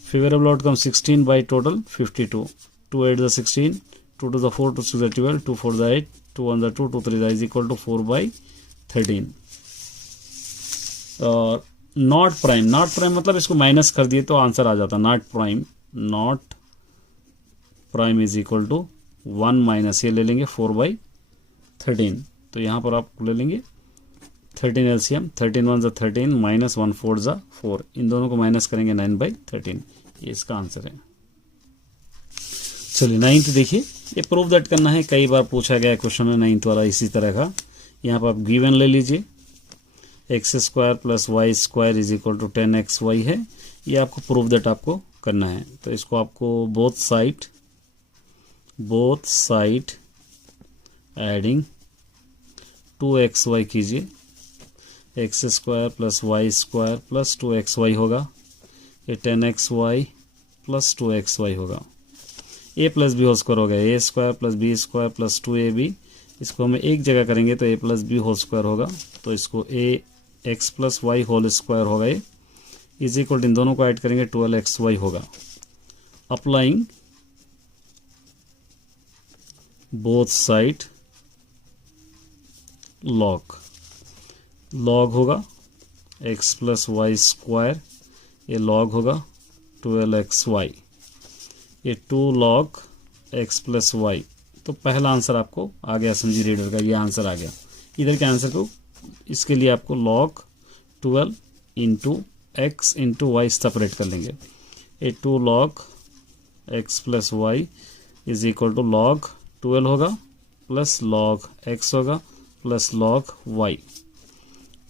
favourable outcome 16 by total 52, 2 8 is 16, 2 2 is 4, 2 6 is 12, 2 4 is 8, 2 1 is 2, 2 3 is equal to 4/13। और नॉट प्राइम, नॉट प्राइम मतलब इसको minus कर दिए तो answer आ जाता, not prime, not prime is equal to 1 minus ये ले लेंगे 4/13, तो यहाँ पर आप ले लेंगे 13 एलसीएम, 13 1 is 13 माइनस 1 4 is 4, इन दोनों को माइनस करेंगे 9/13, ये इसका आंसर है। चलिए 9th देखिए, ये प्रूफ दैट करना है, कई बार पूछा गया क्वेश्चन है 9th वाला इसी तरह का, यहाँ पर आप गिवन ले लीजिए, x² + y² is equal to 10xy है, ये आपको प्रूफ दैट आपको करना है, तो इसको आपको बोथ साइड एडिंग 2xy कीजिए, x² + y² + 2xy होगा, ये 10xy + 2xy होगा, a + b होल स्क्वायर हो गया, a² + b² + 2ab, इसको हम एक जगह करेंगे तो a + b होल स्क्वायर होगा, तो इसको ax + y होल स्क्वायर होगा, ये इज इक्वल इन दोनों को ऐड करेंगे 12xy होगा, अप्लाइंग बोथ साइड लॉग होगा x + y², ये लॉग होगा 12xy, ये 2 log x + y, तो पहला आंसर आपको आ गया, समझी रीडर का ये आंसर आ गया, इधर के आंसर को इसके लिए आपको log 12 × x × y सेपरेट कर लेंगे, ये 2 log x + y is equal to log 12 होगा प्लस log x होगा plus log y,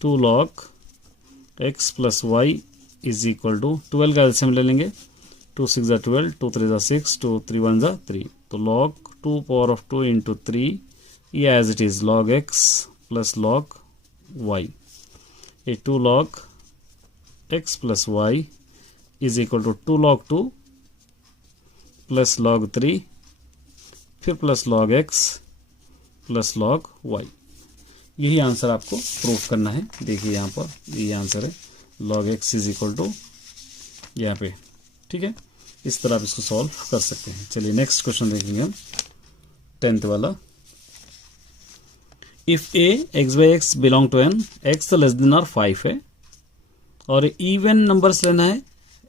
2 log x + y is equal to 12 का एलसीएम ले लेंगे, 2 6 are 12, 2 3 are 6, 2 3 1 are 3, तो log 2⁻² × 3, ये as it is log x plus log y, ये 2 log x + y is equal to 2 log 2 plus log 3 फिर plus log x plus log y, यही answer आपको proof करना है। देखिए यहाँ पर ये आंसर है, log x is equal to यहाँ पे, ठीक है। इस तरह आप इसको सॉल्व कर सकते हैं। चलिए नेक्स्ट क्वेश्चन देखेंगे हम 10th वाला। If A x by x belong to N, x less than or 5 है और इवन नंबर्स लेना है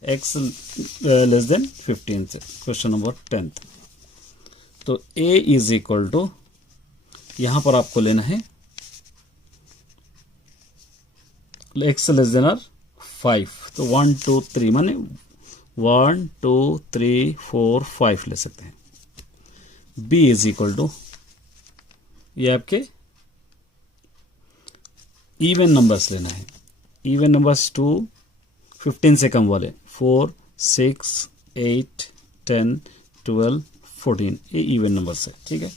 एक्स लेस देन 15 से। Question number 10th। तो ए इज इक्वल टू, यहां पर आपको लेना है एक्स लेस देन आर 5, तो 1 2 3 माने 1 2 3 4 5 ले सकते हैं। बी इज इक्वल टू, ये आपके इवन नंबर्स लेना है। इवन नंबर्स 2 15 से कम वाले 4 6 8 10 12 14, ये इवन नंबर्स है। ठीक है,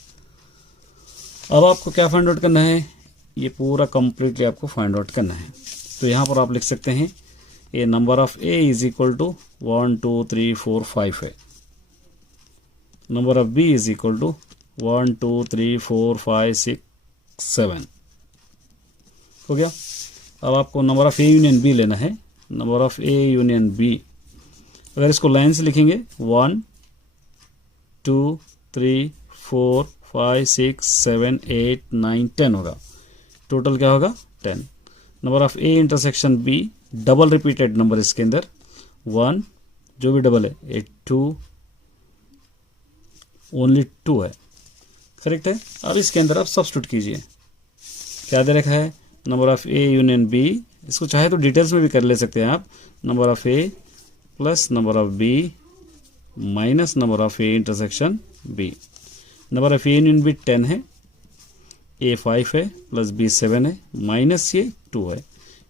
अब आपको क्या फाइंड आउट करना है, ये पूरा कंप्लीटली आपको फाइंड आउट करना है। तो यहां पर आप लिख सकते हैं a number of a is equal to 1 2 3 4 5 है। Number of b is equal to 1 2 3 4 5 6 7 हो गया। अब आपको number of A union B लेना है। Number of A union B, अगर इसको लाइन से लिखेंगे 1 2 3 4 5 6 7 8 9 10 होगा। टोटल क्या होगा 10। Number of A intersection B, double repeated number इसके अंदर 1, जो भी डबल है 8 2, ओनली 2 है, करेक्ट है। अब इसके अंदर आप सब्स्टिट्यूट कीजिए, क्या दे रखा है number of A union B. इसको चाहे तो डिटेल्स में भी कर ले सकते हैं आप। Number of A plus number of B minus number of A intersection B. Number of A union B 10 है, ए 5 है प्लस बी 7 है माइनस ये 2 है।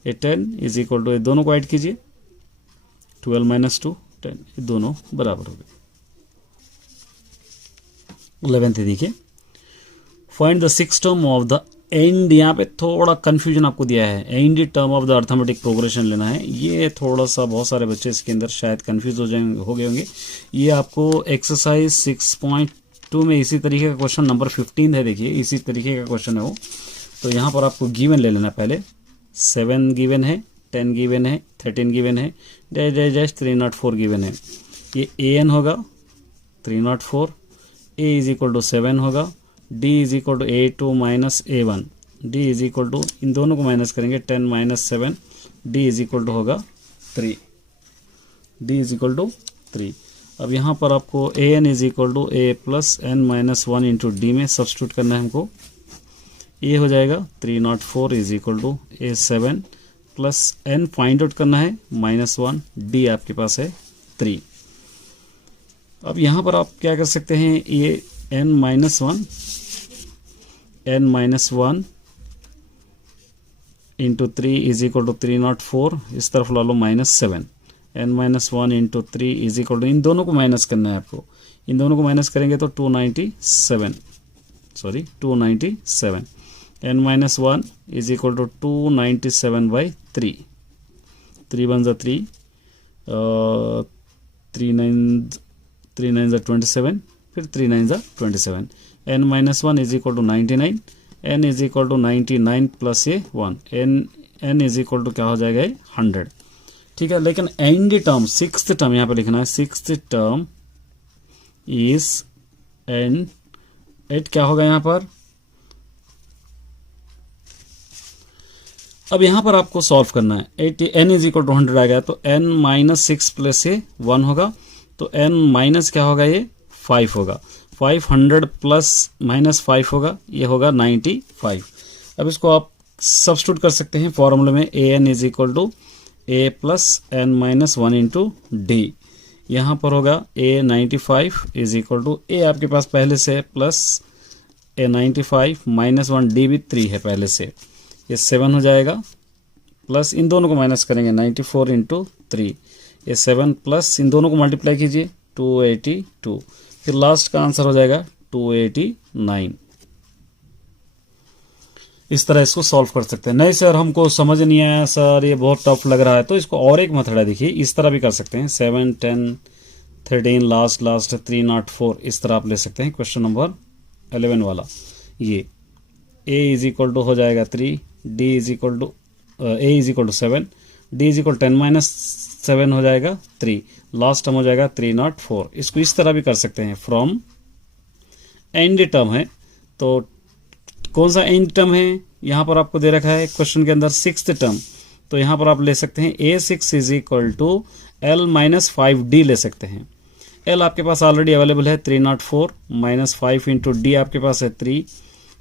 ये 10 इज इक्वल टू, ये दोनों को ऐड कीजिए 12 माइनस 2 10, ये दोनों बराबर हो गए। 11th देखिए, find the 6th term of the end. यहाँ पे थोड़ा कंफ्यूजन आपको दिया है, and term of the arithmetic progression लेना है। ये थोड़ा सा बहुत सारे बच्चे इसके अंदर शायद कंफ्यूज हो गए होंगे। ये आपको एक्सरसाइज 6.2 में इसी तरीके का क्वेश्चन नंबर 15 है, देखिए इसी तरीके का क्वेश्चन है वो। तो यहाँ पर आपको गिवन ले लेना, पहले 7 गिवन है, 10 गिवन है, 13 गिवन है, डैश 304 गिवन है। ये ए एन होगा 304, ए इज इक्वल टू 7 होगा, d is equal to A2 minus A1, d is equal to, इन दोनों को माइनस करेंगे 10 minus 7, d is equal to होगा 3, डी इज इक्वल टू 3। अब यहाँ पर आपको a n is equal to a plus n minus 1 into d में सब्स्टिट्यूट करना है हमको। ये हो जाएगा 304 is equal to A7 plus n find out करना है -1, डी आपके पास है 3। अब यहाँ पर आप क्या कर सकते हैं, ये n minus 1 into 3 is equal to 304, इस तरफ ला लो -7, n minus 1 into 3 is equal to, इन दोनों को माइनस करना है आपको। इन दोनों को माइनस करेंगे तो 297, n minus 1 is equal to 297 by 3, 3 1 जा 3, 3 9 जा 27, फिर 3 9 जा 27, n minus 1 is equal to 99, n is equal to 99 plus ये 1, n इज इक्वल टू क्या हो जाएगा 100। ठीक है, लेकिन एंड टर्म 6th टर्म यहाँ पे लिखना है, 6th term is and eight, क्या होगा यहाँ पर। अब यहाँ पर आपको सॉल्व करना है, n इज इक्वल टू 100 आ गया तो n माइनस 6 प्लस ये 1 होगा, तो n माइनस क्या होगा, ये 5 होगा। 500 प्लस -5 होगा, ये होगा 95। अब इसको आप सब्स्टिट्यूट कर सकते हैं फॉर्मूले में, a n is equal to a plus n minus 1 into d. यहाँ पर होगा a 95 is equal to, a आपके पास पहले से प्लस ए 95 -1, डी भी 3 है पहले से, ये 7 हो जाएगा, प्लस इन दोनों को माइनस करेंगे 94 इंटू 3, ये 7 प्लस इन दोनों को मल्टीप्लाई कीजिए 282, फिर लास्ट का आंसर हो जाएगा 289। इस तरह इसको सॉल्व कर सकते हैं। नहीं सर हमको समझ नहीं आया सर, ये बहुत टफ लग रहा है, तो इसको और एक मेथड है, देखिए इस तरह भी कर सकते हैं। 7 10 13 लास्ट 304, इस तरह आप ले सकते हैं। क्वेश्चन नंबर 11 वाला, ये a इज इक्वल टू हो जाएगा 3, d is equal to a is equal to 7, d is equal 10 minus 7 हो जाएगा 3, लास्ट टर्म हो जाएगा 304। इसको इस तरह भी कर सकते हैं, फ्रॉम एंड टर्म है तो कौन सा एंड टर्म है, यहाँ पर आपको दे रखा है क्वेश्चन के अंदर 6th टर्म, तो यहाँ पर आप ले सकते हैं A6 is equal to L minus 5D ले सकते हैं। L आपके पास ऑलरेडी अवेलेबल है 304 माइनस 5 इंटू डी आपके पास है 3,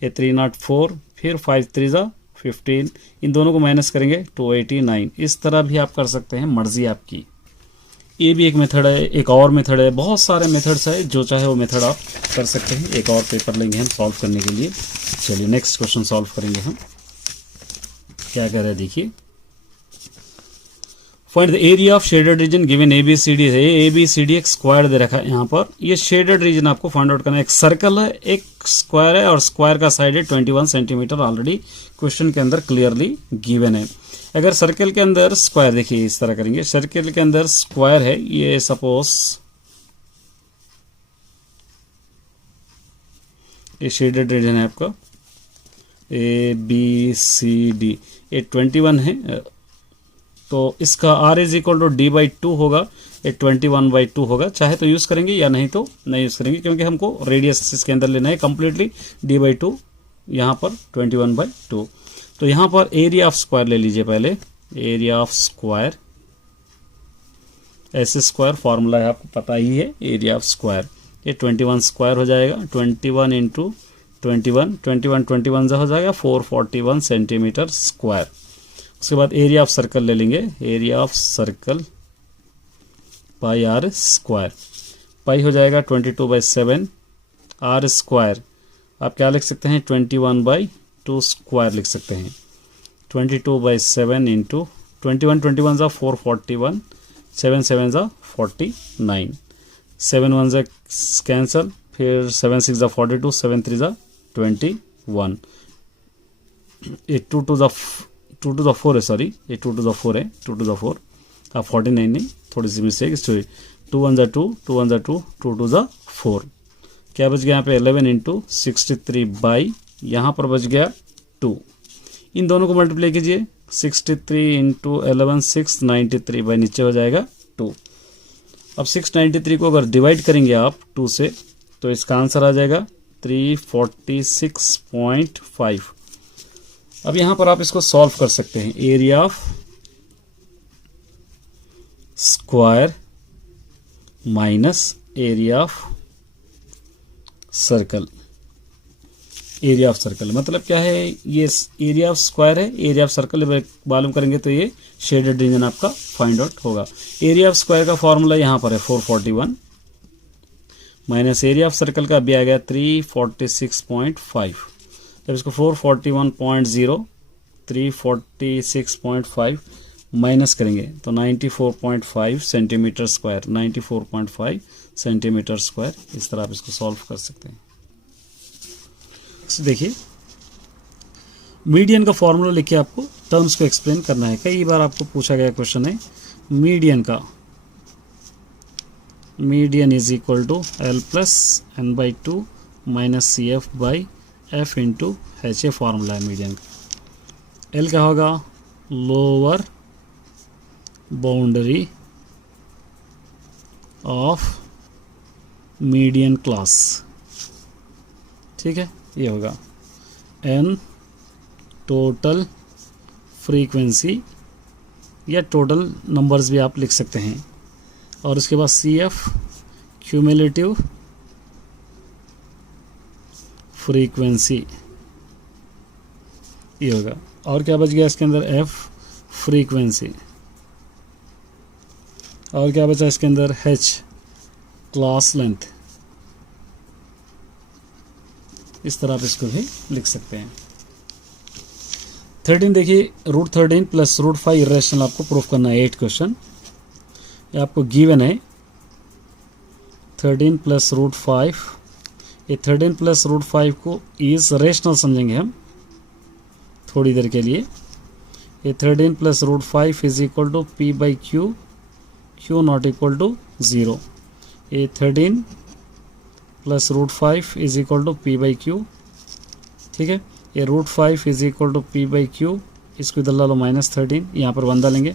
ये 304, फिर 5 3 ज़ा 15, इन दोनों को माइनस करेंगे 289। इस तरह भी आप कर सकते हैं, मर्जी आपकी। ये भी एक मेथड है, एक और मेथड है, बहुत सारे मेथड्स है, जो चाहे वो मेथड आप कर सकते हैं। एक और पेपर लेंगे हम सॉल्व करने के लिए। चलिए नेक्स्ट क्वेश्चन सॉल्व करेंगे हम। क्या कह रहे हैं देखिए, find the area of shaded region given ABCD है। ABCD एक स्क्वायर दे रखा है यहाँ पर, ये शेडेड रीजन आपको फाइंड आउट करना है। एक सर्कल है, एक स्क्वायर है, और स्क्वायर का साइड है 21 सेंटीमीटर, ऑलरेडी क्वेश्चन के अंदर क्लियरली गिवन है। अगर सर्कल के अंदर स्क्वायर, देखिए इस तरह करेंगे, सर्कल के अंदर स्क्वायर है, ये सपोज ये शेडेड रीजन है आपका ABCD, ये 21 है, तो इसका R is equal to D/2 होगा, ये 21/2 होगा। चाहे तो यूज करेंगे या नहीं तो नहीं यूज करेंगे, क्योंकि हमको रेडियस इसके अंदर लेना है कंप्लीटली। D/2 यहाँ पर 21/2। तो यहाँ पर एरिया ऑफ स्क्वायर ले लीजिए पहले, एरिया ऑफ स्क्वायर, ऐसे स्क्वायर फॉर्मूला है आपको पता ही है, एरिया ऑफ स्क्वायर, ये 21 स्क्वायर हो जाएगा, 21 इंटू 21 जा हो जाएगा 441 सेंटीमीटर स्क्वायर। उसके बाद एरिया ऑफ सर्कल ले लेंगे, area of circle pi R square, pi हो जाएगा 22/7, R स्क्वायर आप क्या लिख सकते हैं 21/2 स्क्वायर लिख सकते हैं, 22/7 इंटू 21 जा 441, 7 7 जा 49, 7 1 जा कैंसल, फिर 7 6 जा 42, 7 3 जा 21, ये 2 2 जा 4 है, सॉरी ये 2 2 जा 4 है, 2 2 जा 4, आप 49 नहीं, थोड़ी सी मिस्टेक, 2 1 जा 2, 2 1 जा 2, 2 2 जा 4, क्या बच गया यहाँ पे 11 इंटू 63 बाई, यहाँ पर बच गया 2, इन दोनों को मल्टीप्लाई कीजिए, 63 इंटू 11 693 बाई नीचे हो जाएगा 2। अब 693 को अगर डिवाइड करेंगे आप 2 से, तो इसका आंसर आ जाएगा 346.5। अब यहाँ पर आप इसको सॉल्व कर सकते हैं, area of square minus area of circle, area of circle मतलब क्या है, ये एरिया ऑफ स्क्वायर है, एरिया ऑफ सर्कल मालूम करेंगे तो ये शेडेड रीजन आपका फाइंड आउट होगा। एरिया ऑफ स्क्वायर का फॉर्मूला यहाँ पर है 441 माइनस एरिया ऑफ सर्कल का भी आ गया 346.5। जब इसको 441.0 346.5 माइनस करेंगे तो 94.5 सेंटीमीटर स्क्वायर, 94.5 सेंटीमीटर स्क्वायर। इस तरह आप इसको सॉल्व कर सकते हैं। देखिए मीडियन का फॉर्मूला लिख के आपको टर्म्स को एक्सप्लेन करना है। कई बार आपको पूछा गया क्वेश्चन है मीडियन का, median is equal to L plus n/2 minus CF by F into H, formula है मीडियन का। L क्या होगा, lower boundary of median class, ठीक है, ये होगा। N टोटल फ्रीक्वेंसी या टोटल नंबर्स भी आप लिख सकते हैं, और उसके बाद CF क्यूमुलेटिव फ्रीक्वेंसी, ये होगा। और क्या बच गया इसके अंदर, F फ्रीक्वेंसी, और क्या बचा इसके अंदर, H क्लास लेंथ। इस तरह आप इसको भी लिख सकते हैं। 13 देखिए, √13 प्लस √5 इरेशनल आपको प्रूफ करना है। 8 क्वेश्चन ये आपको गिवन है। 13 प्लस √5, ये 13 प्लस √5 को इज रेशनल समझेंगे हम थोड़ी देर के लिए। ये 13 plus √5 is equal to P/Q, Q not equal to 0। ये 13 plus √5 is equal to P/Q, ठीक है। ये √5 इज इक्वल टू P/Q, इसको इधर ला लो -13, यहाँ पर 1 डालेंगे,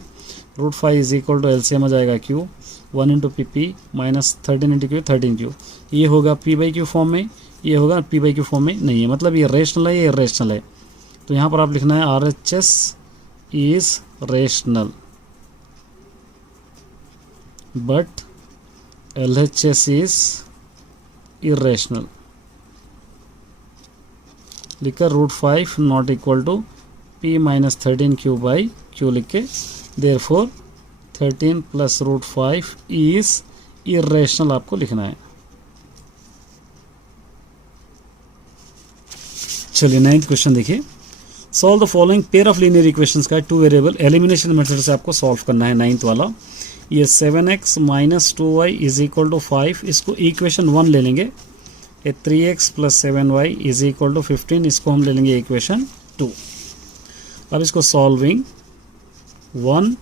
√5 इज इक्वल टू एलसीएम आ जाएगा Q 1 into P P minus 13 into Q 13 Q. ये होगा पी बाई क्यू फॉर्म में, ये होगा पी बाई क्यू फॉर्म में नहीं है, मतलब ये रेशनल है, ये इरेशनल है। तो यहाँ पर आप लिखना है RHS is rational but LHS is irrational. लिखकर √5 not equal to P minus 13 Q by Q लिख के देयरफॉर 13 प्लस √5 इज इरेशनल आपको लिखना है। चलिए 9th क्वेश्चन देखिए। Solve the following pair of linear equations का 2 वेरिएबल एलिमिनेशन मेथड से आपको सॉल्व करना है 9th वाला। ये 7x minus 2y is equal to 5, इसको इक्वेशन 1 ले लेंगे। ये 3x plus 7y is equal to 15, इसको हम ले लेंगे इक्वेशन 2। अब इसको सॉल्विंग 1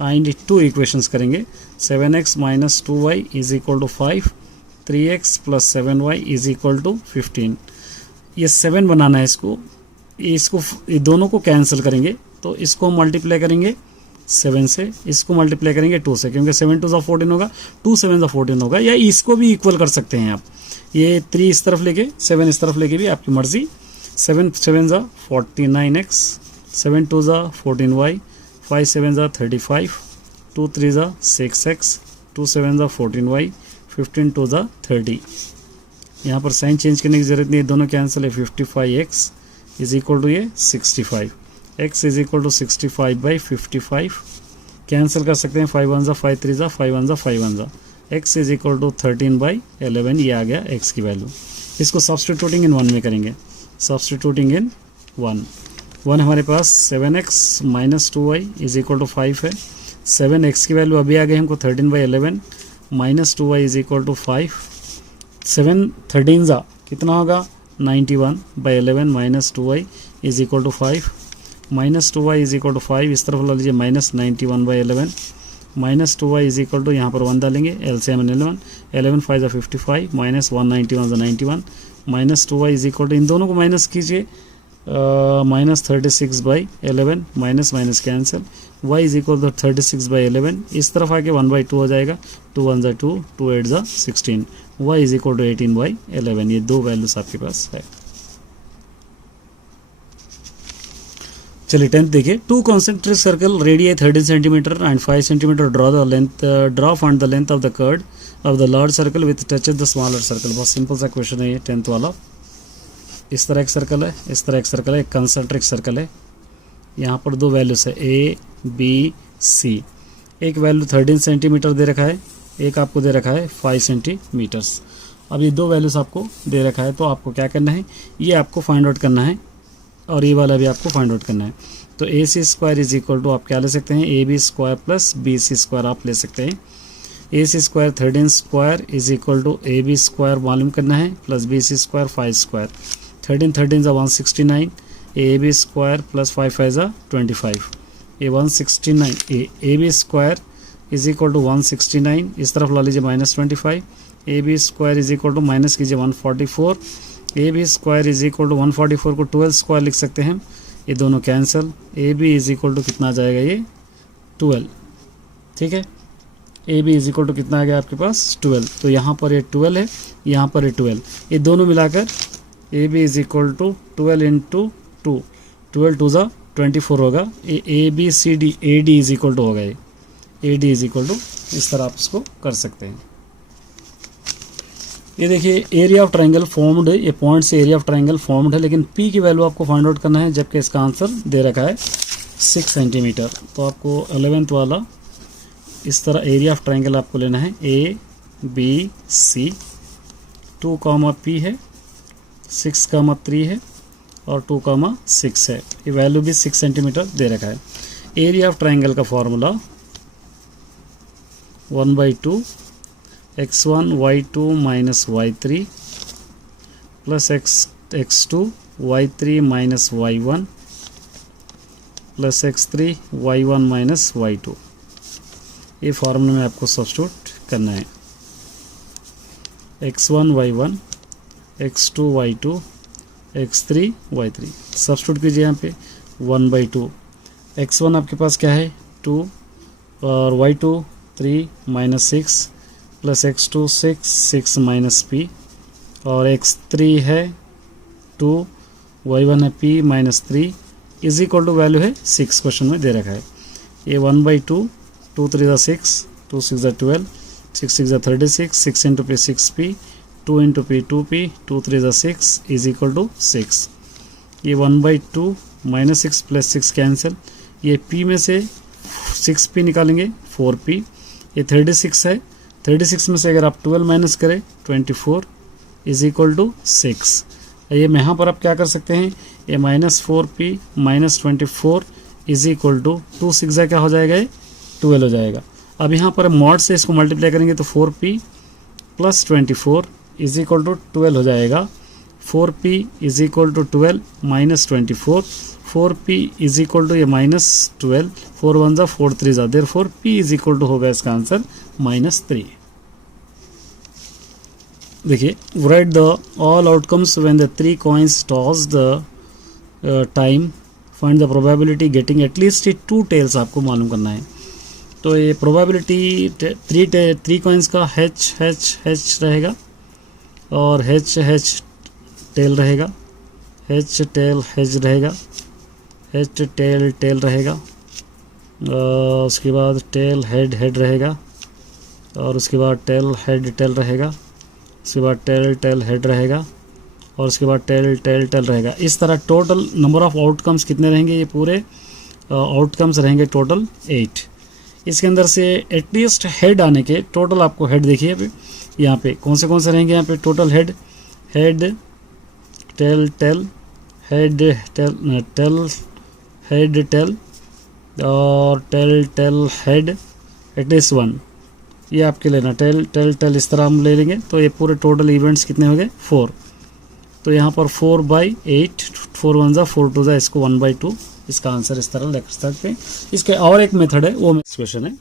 एंड 2 इक्वेशंस करेंगे। 7x minus 2y is equal to 5, 3x plus 7y is equal to 15। ये 7 बनाना है इसको ये दोनों को कैंसिल करेंगे, तो इसको हम मल्टीप्लाई करेंगे 7 से, इसको मल्टीप्लाई करेंगे 2 से, क्योंकि 7 2 14 होगा, 2 7 14 होगा। या इसको भी इक्वल कर सकते हैं आप, ये 3 इस तरफ लेके 7 इस तरफ लेके भी आपकी मर्जी। 7 7 49x, 7 2 14y, 5 7 35, 2 3 6x, 2 7 14y, 15 2 30। यहाँ पर साइन चेंज करने की जरूरत नहीं है, दोनों कैंसिल है। 55x इज इक्वल टू ये 65, x is equal to 65 by 55 cancel कर सकते हैं। 5 1 5 3 5 1 5 1 x is equal to 13 by 11, ये आ गया x की वैल्यू। इसको सब्सटीट्यूटिंग इन 1 में करेंगे, सब्सटीट्यूटिंग इन 1 हमारे पास 7x minus 2y is equal to 5 है। 7x की वैल्यू अभी आ गई हमको 13 by 11 minus 2y is equal to 5। 7 13 कितना होगा 91 by 11 minus 2y is equal to 5, minus 2y is equal to 5, इस तरफ ला लीजिए minus 91 by 11 minus 2y is equal to यहाँ पर 1 डालेंगे, LCM 11 5 55 minus 191 91 minus 2y is equal to, इन दोनों को माइनस कीजिए, minus 36 by 11 minus minus cancel, y is equal to 36 by 11, इस तरफ आके 1/2 हो जाएगा, 2 1 2 2 8 16, y is equal to 18 by 11। ये 2 वैल्यूज आपके पास है। चलिए 10th देखिए। 2 concentric circle radii 13 cm and 5 cm draw find the length of the chord of the large circle with touches the smaller circle। बहुत सिंपल सा क्वेश्चन है ये 10th वाला। इस तरह एक सर्कल है, इस तरह एक सर्कल है, एक कंसेंट्रिक सर्कल है। यहाँ पर 2 वैल्यूज है A B C। एक वैल्यू 13 सेंटीमीटर दे रखा है, एक आपको दे रखा है 5 सेंटीमीटर्स। अब ये 2 वैल्यूज आपको दे रखा है, तो आपको क्या करना है, ये आपको फाइंड आउट करना है और ये वाला भी आपको फाइंड आउट करना है। तो AC² इज इक्वल टू आप क्या ले सकते हैं, AB² प्लस BC² आप ले सकते हैं। AC² 13² is equal to AB² मालूम करना है प्लस BC² 5²। 13 13 169, AB² प्लस 5 5 25, ये 169 AB² इज इक्वल टू 169, इस तरफ ला लीजिए minus 25, AB² is equal to minus कीजिए 144, AB² इज इक्वल टू 144 को 12² लिख सकते हैं, ये दोनों cancel. AB is equal to कितना आ जाएगा, ये 12, ठीक है। AB इज इक्वल टू कितना आ गया आपके पास 12, तो यहाँ पर ये 12 है, यहाँ पर ये 12, ये दोनों मिलाकर AB is equal to 12 into 2, 12 2 24 होगा। ये ABCD AD is equal to होगा, ये AD इज इक्वल टू, इस तरह आप इसको कर सकते हैं। ये देखिए एरिया ऑफ ट्रायंगल फॉर्म्ड है, ये पॉइंट से एरिया ऑफ ट्रायंगल फॉर्म्ड है, लेकिन P की वैल्यू आपको फाइंड आउट करना है, जबकि इसका आंसर दे रखा है 6 सेंटीमीटर। तो आपको 11th वाला इस तरह एरिया ऑफ ट्रायंगल आपको लेना है ABC, 2, P है, 6, 3 है और 2, 6 है। ये वैल्यू भी 6 सेंटीमीटर दे रखा है। एरिया ऑफ ट्रायंगल का formula 1/2 x1 y2 minus y3 plus x2 y3 minus y1 plus x3 y1 minus y2। ये फॉर्मूला में आपको सब्स्टिट्यूट करना है। x1 y1, x2 y2, x3 y3 substitute कीजिए यहाँ पे 1/2। x1 आपके पास क्या है 2, और y2 3 minus 6 plus x2 6 6 minus p और x3 है 2 y1 है p minus 3 is equal to value है 6 क्वेश्चन में दे रखा है। ये 1/2 2 3 ज़ा 6 2 6 ज़ा 12 6 6 ज़ा 36 6 into p 6p 2 into p 2p 2 3 ज़ा 6 इज इक्वल टू 6। ये 1/2 माइनस 6 प्लस 6 कैंसिल, ये p में से 6p निकालेंगे 4p, ये 36 है 36 में से अगर आप 12 माइनस करें 24 इज इक्वल टू 6। ये यहाँ पर आप क्या कर सकते हैं, ये minus 4p minus 24 is equal to 2 6 क्या हो जाएगा, ये 12 हो जाएगा। अब यहाँ पर मॉड से इसको मल्टीप्लाई करेंगे तो 4p plus 24 is equal to 12 हो जाएगा। 4p is equal to 12 minus 24, 4p is equal to ये माइनस 12, 4 1 ज़ा 4 3 ज़ा, therefore p is equal to होगा इसका आंसर -3। देखिए, write the all outcomes when the 3 coins toss the time, find the probability getting at least 2 tails आपको मालूम करना है। तो ये प्रोबेबिलिटी 3 कॉइन्स का H रहेगा और H टेल रहेगा, H टेल हेज रहेगा, H टेल रहेगा, उसके बाद टेल हेड रहेगा और उसके बाद टेल हेड रहेगा, उसके बाद टेल हेड रहेगा और उसके बाद टेल रहेगा। इस तरह टोटल नंबर ऑफ आउटकम्स कितने रहेंगे, ये पूरे आउटकम्स रहेंगे टोटल 8। इसके अंदर से एटलीस्ट हेड आने के टोटल आपको हेड देखिए अभी यहाँ पे कौन से रहेंगे। यहाँ पे total head tail head tail और टेल हेड एटलीस्ट 1, ये आपके लेना टेल इस तरह हम ले लेंगे तो ये पूरे टोटल इवेंट्स कितने हो गए 4। तो यहाँ पर 4/8 4 1 ज़ा 4 2 ज़ा, इसको 1/2, इसका आंसर इस तरह लिख सकते हैं। इसके और एक मेथड है, वो क्वेश्चन है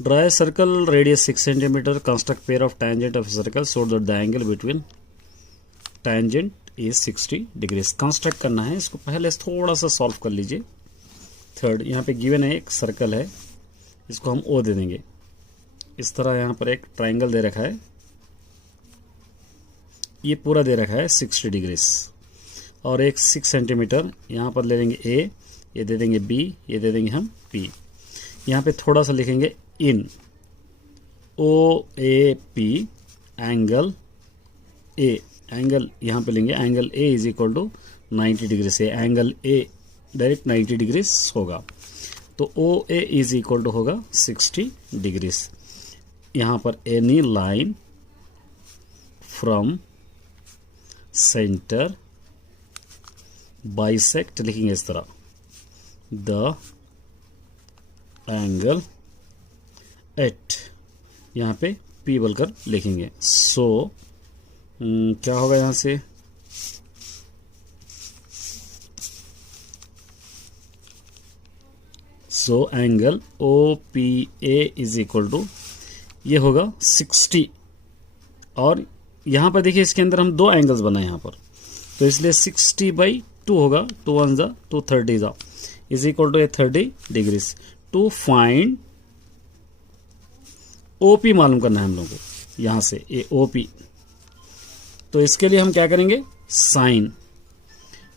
draw a circle radius 6 centimetre, construct pair of tangent of circle so that the angle between tangent is 60 degrees. Construct करना है इसको, पहले थोड़ा सा सॉल्व कर लीजिए। थर्ड, यहाँ पे गिवन है एक सर्कल है, इसको हम ओ दे देंगे। इस तरह यहाँ पर एक ट्राइंगल दे रखा है, ये पूरा दे रखा है 60 डिग्रीज और एक 6 सेंटीमीटर यहाँ पर ले लेंगे ए, ये दे देंगे बी, ये दे देंगे हम पी। यहाँ पे थोड़ा सा लिखेंगे in O A P angle A, angle यहाँ पे लेंगे angle A is equal to 90 degree से, एंगल ए डायरेक्ट 90 डिग्रीज होगा तो O A is equal to होगा 60 डिग्रीज। यहाँ पर any line from centre bisect लिखेंगे इस तरह द एंगल एट, यहाँ पे पी बोलकर लिखेंगे। सो क्या होगा यहाँ से, so angle O P A is equal to ये होगा 60 और यहाँ पर देखिए इसके अंदर हम 2 एंगल्स बनाए यहाँ पर, तो इसलिए 60/2 होगा, 2 1 ज़ा 2 30 ज़ा is equal to 30 degrees. To find OP मालूम करना है हम लोगों को, यहाँ से ये ओपी, तो इसके लिए हम क्या करेंगे, sine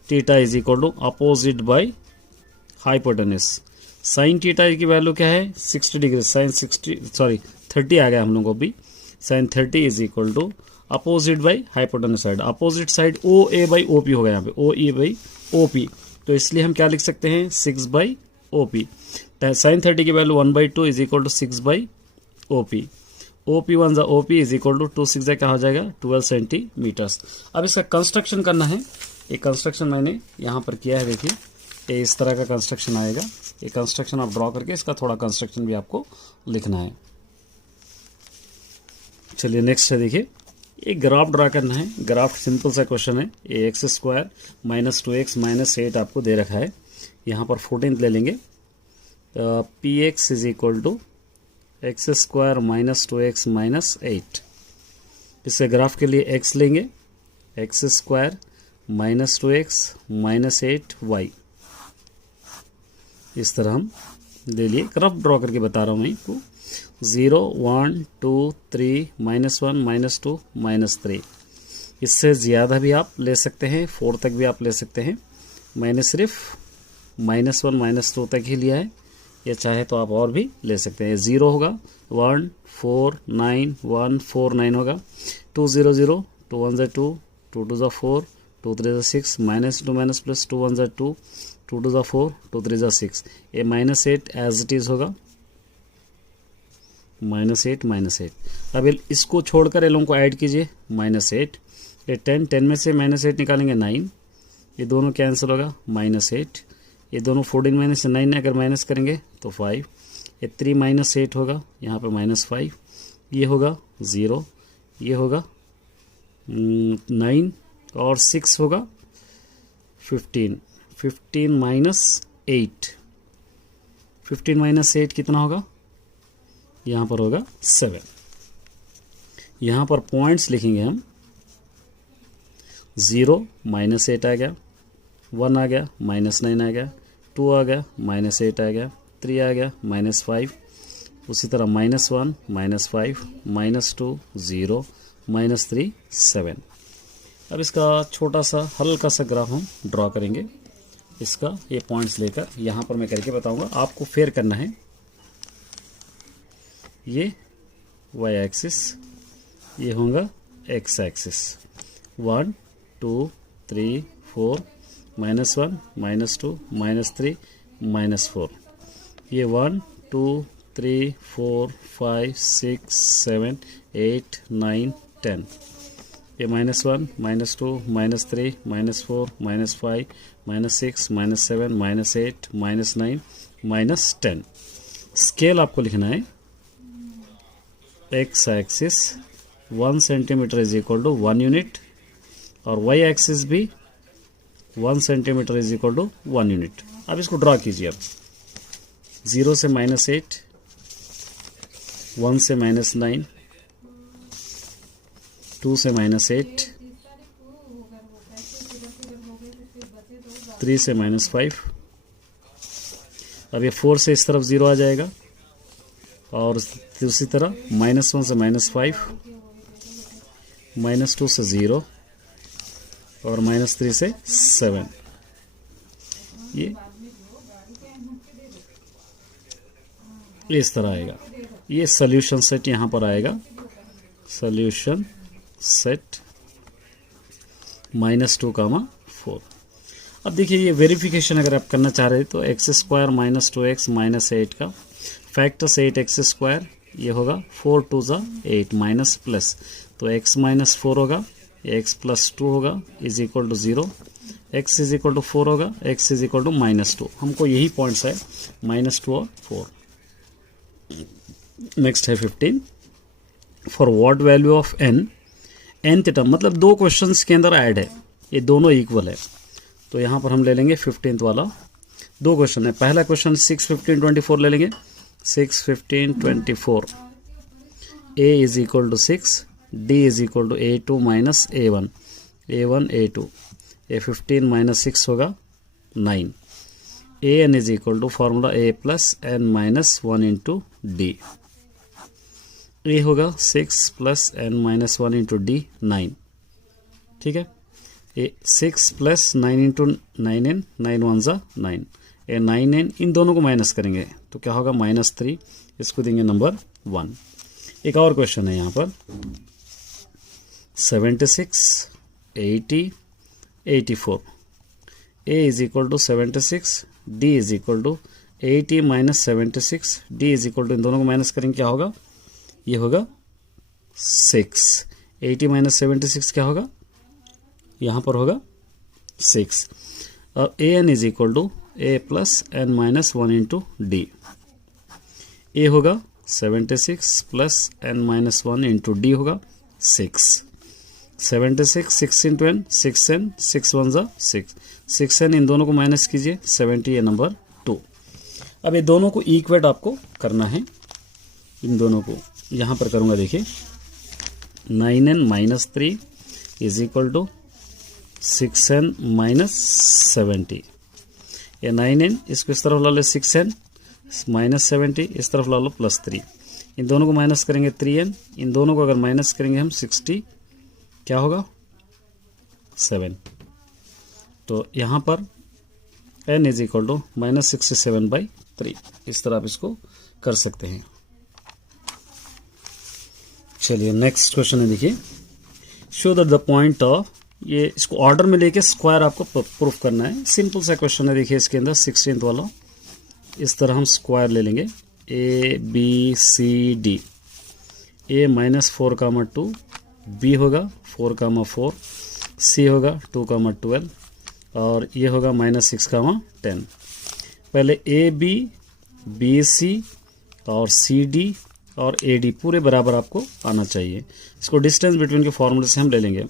theta is equal to opposite by hypotenuse. Sine theta की वैल्यू क्या है 60 डिग्री, साइन 30 आ गया हम लोगों को भी, sine 30 is equal to opposite by hypotenuse side, opposite side O A by O P होगा यहाँ पे, ओ ई बाई ओ पी, तो इसलिए हम क्या लिख सकते हैं 6/OP। साइन 30 की value 1/2 is equal to 6/OP। OP 1 ज़ा OP इज इक्वल टू 2 6 ज़ा क्या हो जाएगा 12 सेंटीमीटर्स। अब इसका कंस्ट्रक्शन करना है, ये कंस्ट्रक्शन मैंने यहाँ पर किया है, देखिए ये इस तरह का कंस्ट्रक्शन आएगा। ये कंस्ट्रक्शन आप ड्रॉ करके इसका थोड़ा कंस्ट्रक्शन भी आपको लिखना है। चलिए नेक्स्ट है, देखिए एक ग्राफ ड्रा करना है। ग्राफ सिंपल सा क्वेश्चन है, ये x² - 2x - 8 आपको दे रखा है। यहाँ पर 14th ले लेंगे, px is equal to x² - 2x - 8। इससे ग्राफ के लिए x लेंगे, x² - 2x - 8y, इस तरह हम ले लिए, रफ ड्रॉ करके बता रहा हूँ मैं आपको। 0 1 2 3 -1 -2 -3। इससे ज़्यादा भी आप ले सकते हैं, 4 तक भी आप ले सकते हैं। मैंने सिर्फ -1 -2 तक ही लिया है, या चाहे तो आप और भी ले सकते हैं। 0 होगा 1 4 9 1 4 9 होगा। 2 0 0 2 1 2 2 2 4 2 3 6 -2 +2 1 2 2 2 4 2 3 6। ये -8 एज इट इज़ होगा, -8 -8। अब इसको छोड़कर ये लोगों को ऐड कीजिए, -8 ये 10 में से -8 निकालेंगे 9, ये दोनों कैंसिल होगा, -8। ये दोनों 14 में से 9 अगर माइनस करेंगे तो 5। ये 3 -8 होगा, यहाँ पे -5। ये होगा 0, ये होगा 9 और 6 होगा 15। 15 -8, 15 -8 कितना होगा? यहाँ पर होगा 7। यहाँ पर पॉइंट्स लिखेंगे हम। 0 -8 आ गया, 1 आ गया, -9 आ गया, 2 आ गया, -8 आ गया, 3 आ गया, -5। उसी तरह -1 -5 -2 0 -3 7। अब इसका छोटा सा हल्का सा ग्राफ हम ड्रॉ करेंगे। इसका ये पॉइंट्स लेकर यहाँ पर मैं करके बताऊंगा, आपको फेयर करना है। ये y एक्सिस, ये होगा x एक्सिस। 1 2 3 4 -1 -2 -3 -4। ये 1 2 3 4 5 6 7 8 9 10। ये -1 -2 -3 -4 -5 -6 -7 -8 -9 -10। स्केल आपको लिखना है। x axis 1 centimetre is equal to 1 unit, और y एक्सिस भी 1 centimetre is equal to 1 unit. अब इसको ड्रॉ कीजिए। अब 0 से -8, 1 से -9, 2 से -8, 3 से -5। अब ये 4 से इस तरफ 0 आ जाएगा, और उसी तरह -1 से -5, -2 से 0, और -3 से 7। ये इस तरह आएगा। ये सॉल्यूशन सेट यहाँ पर आएगा, सॉल्यूशन सेट -2, 4। अब देखिए, ये वेरिफिकेशन अगर आप करना चाह रहे हैं तो x² -2x -8 का फैक्टर्स 8x², ये होगा 4 2 8 माइनस प्लस, तो x -4 होगा, x + 2 होगा is equal to 0, x is equal to 4 होगा, x इज इक्वल टू -2। हमको यही पॉइंट्स है, -2 और 4। नेक्स्ट है 15। For what value of nth term, मतलब 2 क्वेश्चंस के अंदर ऐड है, ये दोनों इक्वल है। तो यहाँ पर हम ले लेंगे 15th वाला। 2 क्वेश्चन है। पहला क्वेश्चन 6 15 24 ले लेंगे। 6 15 24, a is equal to 6, d is equal to a2 minus a1, a1 a2, a 15 minus 6 होगा 9, an is equal to formula a plus n minus 1 into d. a होगा 6 plus n minus 1 into d 9, ठीक है। ए 6 plus 9 into 9n, 9 1 ज़ा 9, ए 9n, इन दोनों को minus करेंगे तो क्या होगा -3, इसको देंगे नंबर 1। एक और क्वेश्चन है यहाँ पर 76 80 84, a is equal to 76, d is equal to 80 minus 76, d is equal to, इन दोनों को माइनस करेंगे क्या होगा, ये होगा 6। 80 माइनस 76 क्या होगा, यहाँ पर होगा 6। और a n is equal to a plus n minus 1 into d. A होगा 76 plus n minus 1 into d होगा 6। 76 6 इंटू एन 6n, 6 1 ज़ा 6, 6n, इन दोनों को माइनस कीजिए 70, ये नंबर 2। अब ये दोनों को इक्वेट आपको करना है, इन दोनों को यहाँ पर करूँगा। देखिए 9n minus 3 is equal to 6n minus 70, ये 9n, इसको इस तरफ ला ले 6n, -70, इस तरफ ला लो +3, इन दोनों को माइनस करेंगे 3n, इन दोनों को अगर माइनस करेंगे हम 60, क्या होगा 7। तो यहाँ पर n इज इक्वल टू -67/3, इस तरह आप इसको कर सकते हैं। चलिए नेक्स्ट क्वेश्चन है, देखिए show that the point of, ये इसको ऑर्डर में लेके स्क्वायर आपको प्रूफ करना है। सिंपल सा क्वेश्चन है, देखिए इसके अंदर 16th वाला, इस तरह हम स्क्वायर ले लेंगे ABCD, A -4, 2, B होगा 4, 4, C होगा 2, 12 और ये होगा -6, 10। पहले AB, BC और CD और AD पूरे बराबर आपको आना चाहिए। इसको डिस्टेंस बिटवीन के फॉर्मूले से हम ले लेंगे,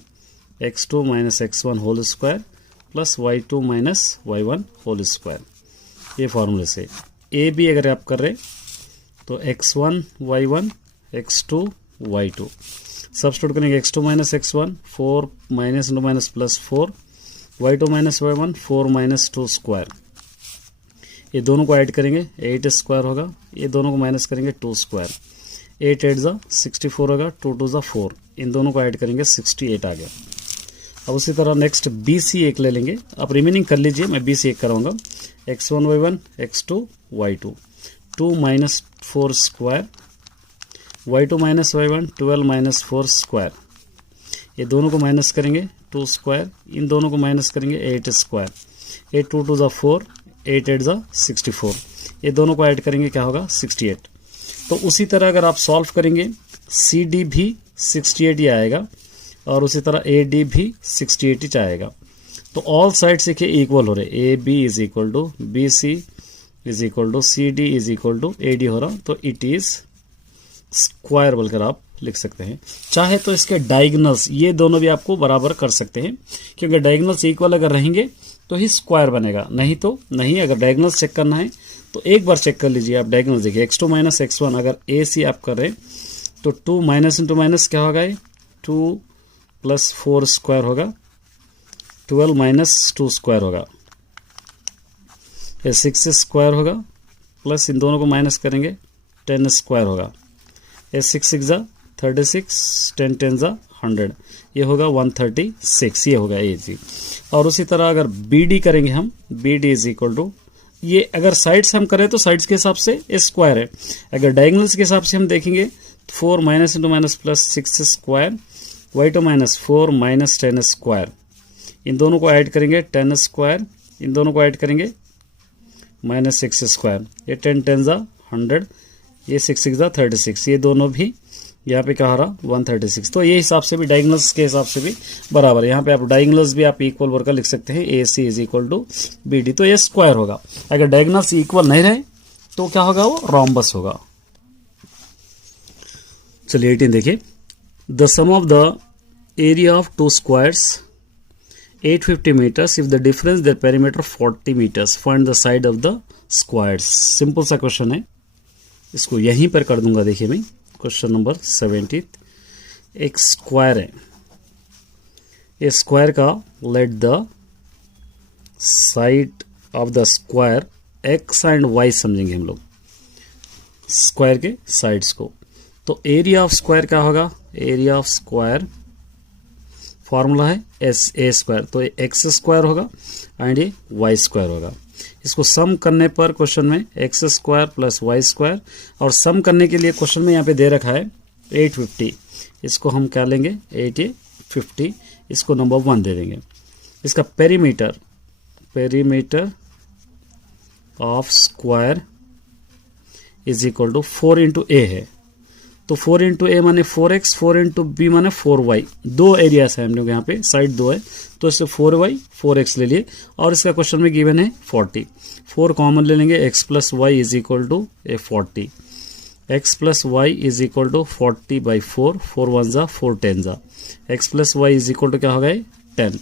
x2 - x1 whole square plus y2 - y1 whole square, ये फॉर्मूले से। AB अगर आप कर रहे तो x1 y1 x2 y2, substitute करेंगे x2 - x1 4 - plus 4, y2 - y1 4 - 2 square, ये दोनों को ऐड करेंगे 8 स्क्वायर होगा, ये दोनों को माइनस करेंगे 2 स्क्वायर, 8 8 ज़ा 64 होगा, 2 2 ज़ा 4, इन दोनों को ऐड करेंगे 68 आ गया। अब उसी तरह नेक्स्ट BC एक ले लेंगे, आप रिमेनिंग कर लीजिए, मैं BC एक कराऊंगा, x1 y1 x2 y2 2 - 4 square, y2 - y1 12 - 4 square, ये दोनों को माइनस करेंगे 2 स्क्वायर, इन दोनों को माइनस करेंगे 8 स्क्वायर, 8 2 2 ज़ा 4, 8 8 ज़ा 64, ये दोनों को ऐड करेंगे क्या होगा 68। तो उसी तरह अगर आप सॉल्व करेंगे CD भी 68 ही आएगा और उसी तरह AD भी 68 ही आएगा। तो ऑल साइड से क्या इक्वल हो रहे, AB is equal to BC is equal to CD is equal to AD हो रहा, तो इट इज स्क्वायर बोलकर आप लिख सकते हैं। चाहे तो इसके डायगोनल्स ये दोनों भी आपको बराबर कर सकते हैं, क्योंकि डायगोनल्स इक्वल अगर रहेंगे तो ही स्क्वायर बनेगा, नहीं तो नहीं। अगर डायगोनल्स चेक करना है तो एक बार चेक कर लीजिए आप डायगोनल्स, देखिए x2 - x1 अगर AC आप कर रहे हैं तो 2 माइनस इंटू माइनस क्या होगा, ये 2 + 4 स्क्वायर होगा, 12 - 2 स्क्वायर होगा, ये 6 स्क्वायर होगा, प्लस इन दोनों को माइनस करेंगे 10 स्क्वायर होगा, ये 6 6 ज़ा 36, 10 10 ज़ा 100, ये होगा 136, ये होगा ए जी। और उसी तरह अगर BD करेंगे हम, BD इज इक्वल टू, ये अगर साइड्स हम करें तो साइड्स के हिसाब से स्क्वायर है, अगर डायगोनल्स के हिसाब से हम देखेंगे 4 minus into minus plus 6 square, y2 - 4 - 10 square, इन दोनों को ऐड करेंगे 10 स्क्वायर, इन दोनों को ऐड करेंगे -6 स्क्वायर, ये 10 10 ज़ा 100, ये 6 6 ज़ा 36, ये दोनों भी यहाँ पे क्या हो रहा 136। तो ये हिसाब से भी डायगोनल्स के हिसाब से भी बराबर है। यहाँ पे आप डायगोनल्स भी आप इक्वल वर्कर लिख सकते हैं, AC is equal to BD, तो ये स्क्वायर होगा। अगर डायगोनल्स इक्वल नहीं रहे तो क्या होगा, वो रोम्बस होगा। चलिए 18 देखिए, the sum of the area of 2 squares 850 metres if the difference their perimeter 40 metres, find the side of the squares. Simple सा क्वेश्चन है, इसको यहीं पर कर दूंगा। देखिए मैं क्वेश्चन नंबर 17, एक स्क्वायर है, ये स्क्वायर का let the side of the square x and y समझेंगे हम लोग, स्क्वायर के साइड्स को। तो एरिया ऑफ स्क्वायर क्या होगा, एरिया ऑफ स्क्वायर फॉर्मूला है A स्क्वायर, तो ये x स्क्वायर होगा एंड ये y स्क्वायर होगा। इसको सम करने पर क्वेश्चन में x square plus y square, और सम करने के लिए क्वेश्चन में यहाँ पे दे रखा है 850, इसको हम क्या लेंगे 850, इसको नंबर 1 दे देंगे। इसका perimeter of square is equal to 4 into a है, तो 4 इंटू ए माने 4x, 4 इंटू बी माने 4y, दो एरियाज है हम लोग यहाँ पे, साइड दो है, तो इससे 4y 4x ले लिए। और इसका क्वेश्चन में गिवन है 40, 4 कॉमन ले लेंगे, x plus y is equal to 40, x plus y is equal to 40/4, 4 1 ज़ा 4 10 ज़ा, x plus y is equal to क्या होगा 10,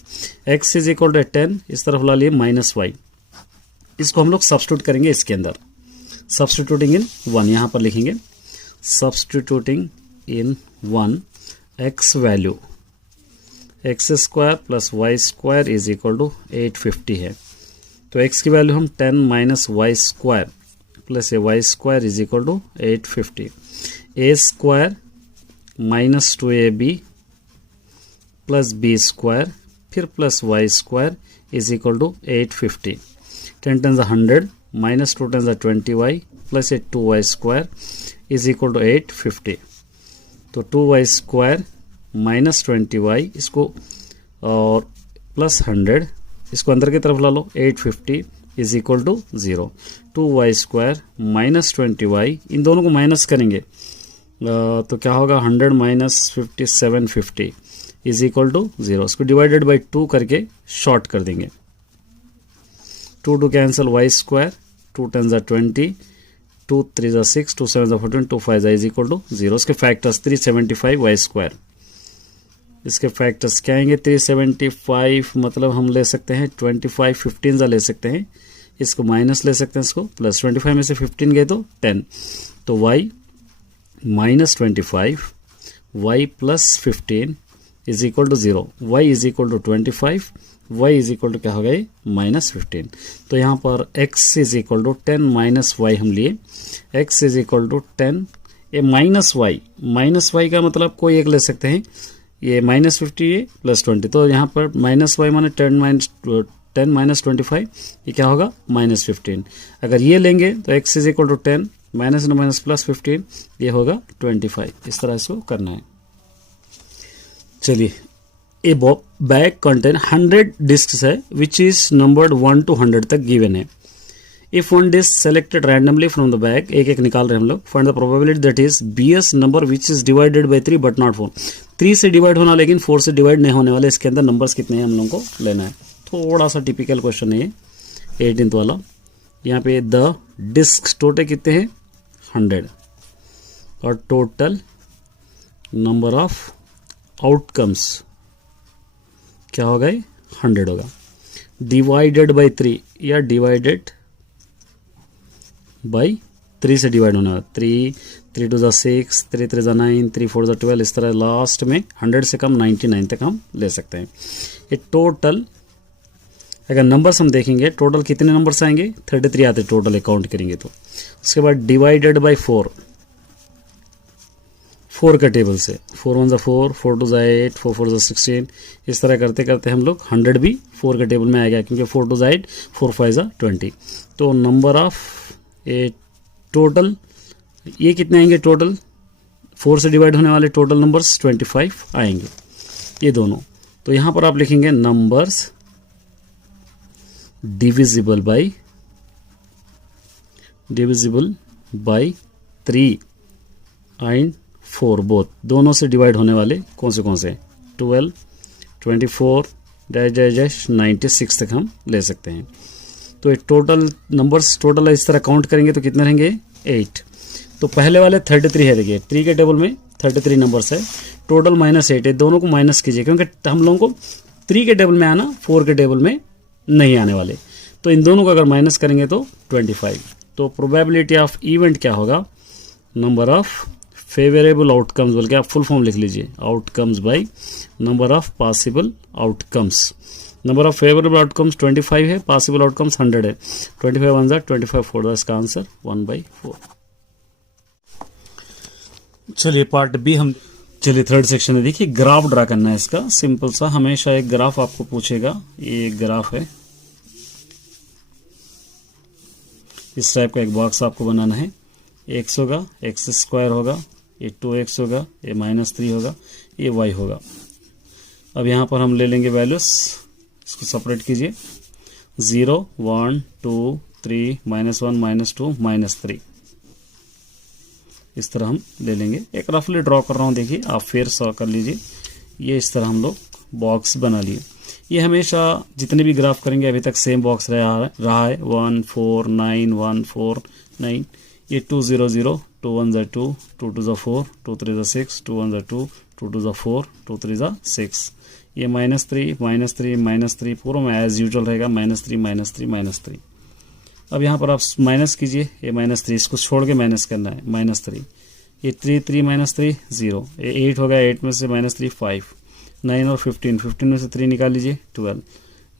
x इज इक्वल टू 10, इस तरफ ला लिए -y, इसको हम लोग सब्स्टिट्यूट करेंगे इसके अंदर, सब्स्टिट्यूटिंग इन 1 यहाँ पर लिखेंगे, substituting in 1 x value x square plus y square is equal to 850 है, तो x की वैल्यू हम 10 - y square plus a y square is equal to 850। A square minus 2ab plus b square फिर plus y square is equal to 850। 10 10 100 minus 2 10 20y plus a 2y square is equal to 850। तो 2y square minus 20y इसको और plus 100 इसको अंदर की तरफ ला लो, 850 is equal to 0। 2y square minus 20y इन दोनों को माइनस करेंगे तो क्या होगा 100 माइनस 50 750 इज इक्वल टू 0। इसको डिवाइडेड बाई 2 करके शॉर्ट कर देंगे। 2 2 cancel, y square 2 10 20 2 3 6 2 7 14 2 5 is equal to 0। इसके फैक्टर्स 375 y स्क्वायर, इसके फैक्टर्स क्या आएंगे 375 मतलब हम ले सकते हैं 25 15 ले सकते हैं, इसको माइनस ले सकते हैं, इसको प्लस 25 में से 15 गए तो 10, तो y minus 25 y plus 15 is equal to 0। y is equal to 25, y is equal to क्या होगा ये माइनस 15। तो यहाँ पर x is equal to 10 minus y हम लिए, x इज इक्वल टू 10 ये माइनस वाई का मतलब कोई एक ले सकते हैं, ये माइनस 50 ये प्लस 20, तो यहाँ पर माइनस वाई माने 10 माइनस 25 ये क्या होगा माइनस 15। अगर ये लेंगे तो x is equal to 10 minus minus plus 15 ये होगा 25। इस तरह से करना है। चलिए, ए बैग कंटेन 100 डिस्क्स है विच इज नंबर्ड 1 to 100 तक गिवन है। If one disc selected randomly from the bag, एक एक निकाल रहे हैं हम लोग, find the probability that is BS number which is divided by 3 but not 4। 3 से डिवाइड होना लेकिन 4 से डिवाइड नहीं होने वाले, इसके अंदर नंबर्स कितने हैं हम लोगों को लेना है। थोड़ा सा टिपिकल क्वेश्चन है ये 18th वाला। यहाँ पे द डिस्क टोटल कितने हैं 100 और टोटल नंबर ऑफ आउटकम्स क्या होगा 100 होगा। डिवाइडेड बाई 3 या डिवाइडेड बाई 3 से डिवाइड होना है, 3 3 2 6 3 3 9 3 4 12, इस तरह लास्ट में 100 से कम 99 तक हम ले सकते हैं। ये टोटल अगर नंबर्स हम देखेंगे टोटल कितने नंबर्स आएंगे 33 आते टोटल अकाउंट करेंगे तो। उसके बाद डिवाइडेड बाई 4 का टेबल से 4 1 4 4 2 8 4 4 16, इस तरह करते करते हम लोग 100 भी 4 के टेबल में आ गया क्योंकि 4 2 8 4 5 20। तो नंबर ऑफ ए टोटल ये कितने आएंगे टोटल 4 से डिवाइड होने वाले टोटल नंबर्स 25 आएंगे ये दोनों। तो यहाँ पर आप लिखेंगे numbers divisible by 3 and 4 both, दोनों से डिवाइड होने वाले कौन से 12 24 96 तक हम ले सकते हैं। तो ये टोटल नंबर्स टोटल इस तरह काउंट करेंगे तो कितने रहेंगे 8। तो पहले वाले 33 है, देखिए 3 के टेबल में 33 नंबर्स है, टोटल माइनस 8 है, दोनों को माइनस कीजिए क्योंकि हम लोगों को 3 के टेबल में आना 4 के टेबल में नहीं आने वाले, तो इन दोनों को अगर माइनस करेंगे तो 25। तो प्रोबेबिलिटी ऑफ इवेंट क्या होगा नंबर ऑफ फेवरेबल आउटकम्स, बल्कि आप फुल फॉर्म लिख लीजिए outcomes by number of possible outcomes. Number of favourable outcomes 25 है, पॉसिबल आउटकम्स 100 है, 25 1 25 4, इसका आंसर 1/4। चलिए पार्ट बी हम चलिए थर्ड सेक्शन है। देखिए ग्राफ ड्रा करना है इसका, सिंपल सा, हमेशा एक ग्राफ आपको पूछेगा, ये एक ग्राफ है, इस टाइप का एक बॉक्स आपको बनाना है। x होगा, x स्क्वायर होगा, ये 2x होगा, ये -3 होगा, ये y होगा। अब यहाँ पर हम ले लेंगे वैल्यूज, इसको सेपरेट कीजिए 0 1 2 3 -1 -2 -3, इस तरह हम ले लेंगे। एक रफली ड्रॉ कर रहा हूँ, देखिए आप फिर सॉ कर लीजिए। ये इस तरह हम लोग बॉक्स बना लिए। ये हमेशा जितने भी ग्राफ करेंगे अभी तक सेम बॉक्स रहा है 1 4 9 1 4 9, ये 2 0 0 2 1 2 2 2 4 2 3 6 2 1 2 2 2 4 2 3 6, ये -3 -3 पूरा में एज यूजुअल रहेगा -3 -3। अब यहाँ पर आप माइनस कीजिए, ये -3 इसको छोड़ के माइनस करना है -3, ये 3 3 -3 0, ये 8 होगा, 8 में से -3 5, 9 और 15 में से 3 निकाल लीजिए 12,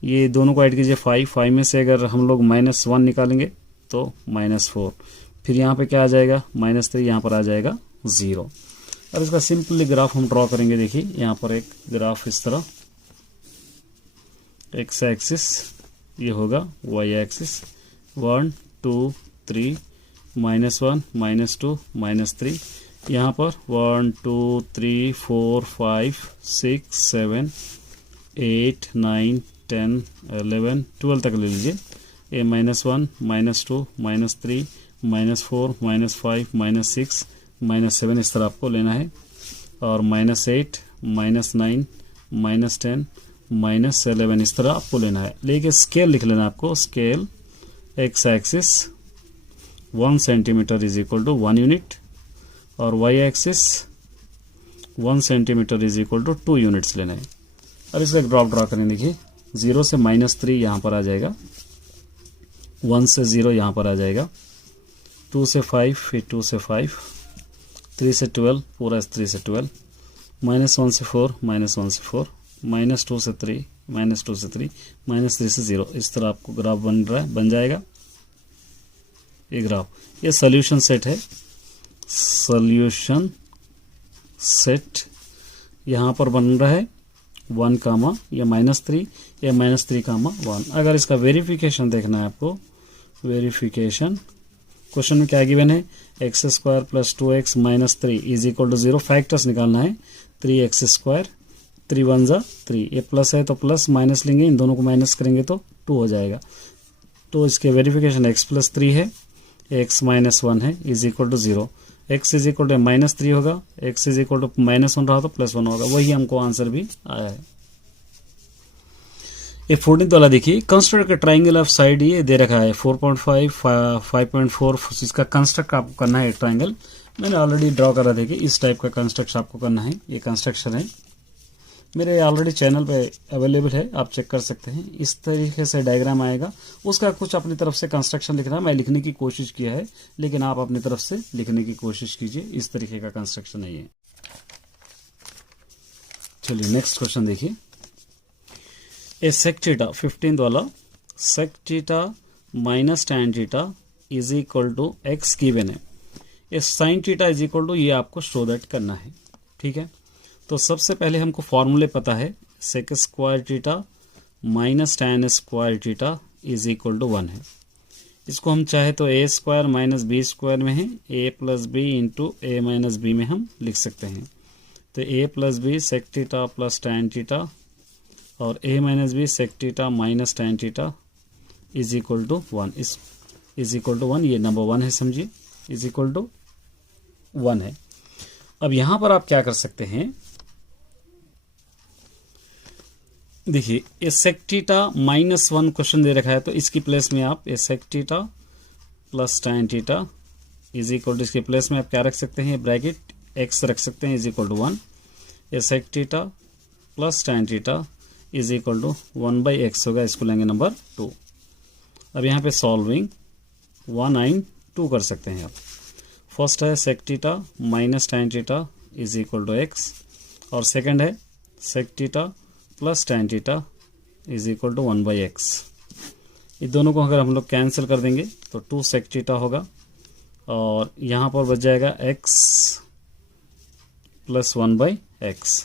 ये दोनों को ऐड कीजिए 5 में से अगर हम लोग -1 निकालेंगे तो -4, फिर यहाँ पे क्या आ जाएगा -3, यहाँ पर आ जाएगा 0। और इसका सिंपली ग्राफ हम ड्रॉ करेंगे। देखिए यहाँ पर एक ग्राफ इस तरह, एक्स एक्सिस ये होगा, वाई एक्सिस 1 2 3 -1 -2 -3, यहाँ पर 1 2 3 4 5 6 7 8 9 10 11 12 तक ले लीजिए। ये -1 -2 -3 -4 -5 -6 -7 इस तरह आपको लेना है। और -8 -9 -10 -11 इस तरह आपको लेना है। लेकिन स्केल लिख लेना आपको, scale x axis 1 centimetre is equal to 1 unit, और y axis 1 centimetre is equal to 2 units लेना है। और इसका एक ड्रॉप ड्रॉ करें। देखिए 0 से -3 यहाँ पर आ जाएगा, 1 से 0 यहाँ पर आ जाएगा, 2 से 5 फिर 2 से 5, 3 से 12 पूरा 3 से 12, -1 से 4 -1 से 4, -2 से 3 -2 से 3 -3 से 0। इस तरह आपको ग्राफ बन जाएगा ये ग्राफ। ये सोल्यूशन सेट है, सोल्यूशन सेट यहाँ पर बन रहा है 1 कामा या -3 या -3 कामा 1। अगर इसका वेरिफिकेशन देखना है आपको, वेरिफिकेशन क्वेश्चन में क्या गिवन है, x² + 2x - 3 is equal to 0। Factors निकालना है, 3x², 3 1 जा 3, ये प्लस है तो प्लस, माइनस लेंगे, इन दोनों को माइनस करेंगे तो 2 हो जाएगा। तो इसके वेरिफिकेशन x + 3 है, x - 1 है, is equal to 0। x is equal to -3 होगा, x इज इक्वल टू -1 रहा तो +1 होगा, वही हमको आंसर भी आया है। ये 14th वाला देखिए, कंस्ट्रक्ट का ट्राइंगल ऑफ साइड ये दे रखा है 4.5 5.4, इसका कंस्ट्रक्ट आपको करना है एक ट्राइंगल। मैंने ऑलरेडी ड्रॉ करा था कि इस टाइप का कंस्ट्रक्ट आपको करना है। ये कंस्ट्रक्शन है, मेरे ऑलरेडी चैनल पे अवेलेबल है, आप चेक कर सकते हैं। इस तरीके से डायग्राम आएगा, उसका कुछ अपनी तरफ से कंस्ट्रक्शन लिखना है। मैं लिखने की कोशिश किया है, लेकिन आप अपनी तरफ से लिखने की कोशिश कीजिए। इस तरीके का कंस्ट्रक्शन है ये। चलिए नेक्स्ट क्वेश्चन देखिए, ए सेक थीटा 15th वाला, sec theta minus tan theta is equal to x given है। ये sine theta is equal to, ये आपको शो दैट करना है, ठीक है। तो सबसे पहले हमको फॉर्मूले पता है, sec square theta minus tan square theta is equal to 1 है। इसको हम चाहे तो a² - b² में है, a + b into a - b में हम लिख सकते हैं। तो a + b sec theta plus tan theta और a - b sec theta minus tan theta is equal to 1, is equal to 1, ये नंबर 1 है, समझिए, इज इक्वल टू 1 है। अब यहां पर आप क्या कर सकते हैं, देखिए ये सेक थीटा -1 क्वेश्चन दे रखा है, तो इसकी प्लेस में आप ये sec theta plus tan theta is equal to, इसके प्लेस में आप क्या रख सकते हैं, ब्रैकेट x रख सकते हैं, इज इक्वल टू 1। ये sec theta plus tan theta is equal to 1/x होगा, इसको लेंगे नंबर 2। अब यहाँ पे सॉल्विंग 1 and 2 कर सकते हैं आप। फर्स्ट है sec theta minus tan theta is equal to x, और सेकंड है sec theta plus tan theta is equal to 1/x। ये दोनों को अगर हम लोग कैंसिल कर देंगे तो 2 सेक थीटा होगा, और यहाँ पर बच जाएगा x प्लस 1/x।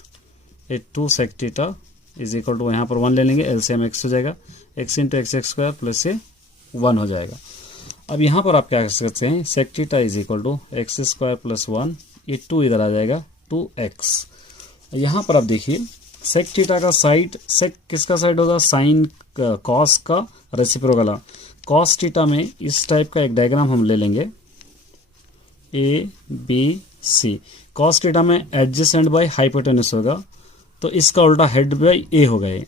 ये 2 sec theta is equal to, यहाँ पर 1 ले लेंगे, एलसीएम x हो जाएगा, x इंटू x² प्लस ये 1 हो जाएगा। अब यहाँ पर आप क्या कर सकते हैं, sec theta is equal to x² plus 1, ये 2 इधर आ जाएगा, 2x। यहाँ पर आप देखिए सेक थीटा का साइड, सेक किसका साइड होगा, साइन कॉस का रेसिप्रोकल। कॉस थीटा में इस टाइप का एक डायग्राम हम ले लेंगे, ABC। कॉस थीटा में एडजेसेंट बाय हाइपोटेन्यूस होगा, तो इसका उल्टा हेड बाई ए होगा, ये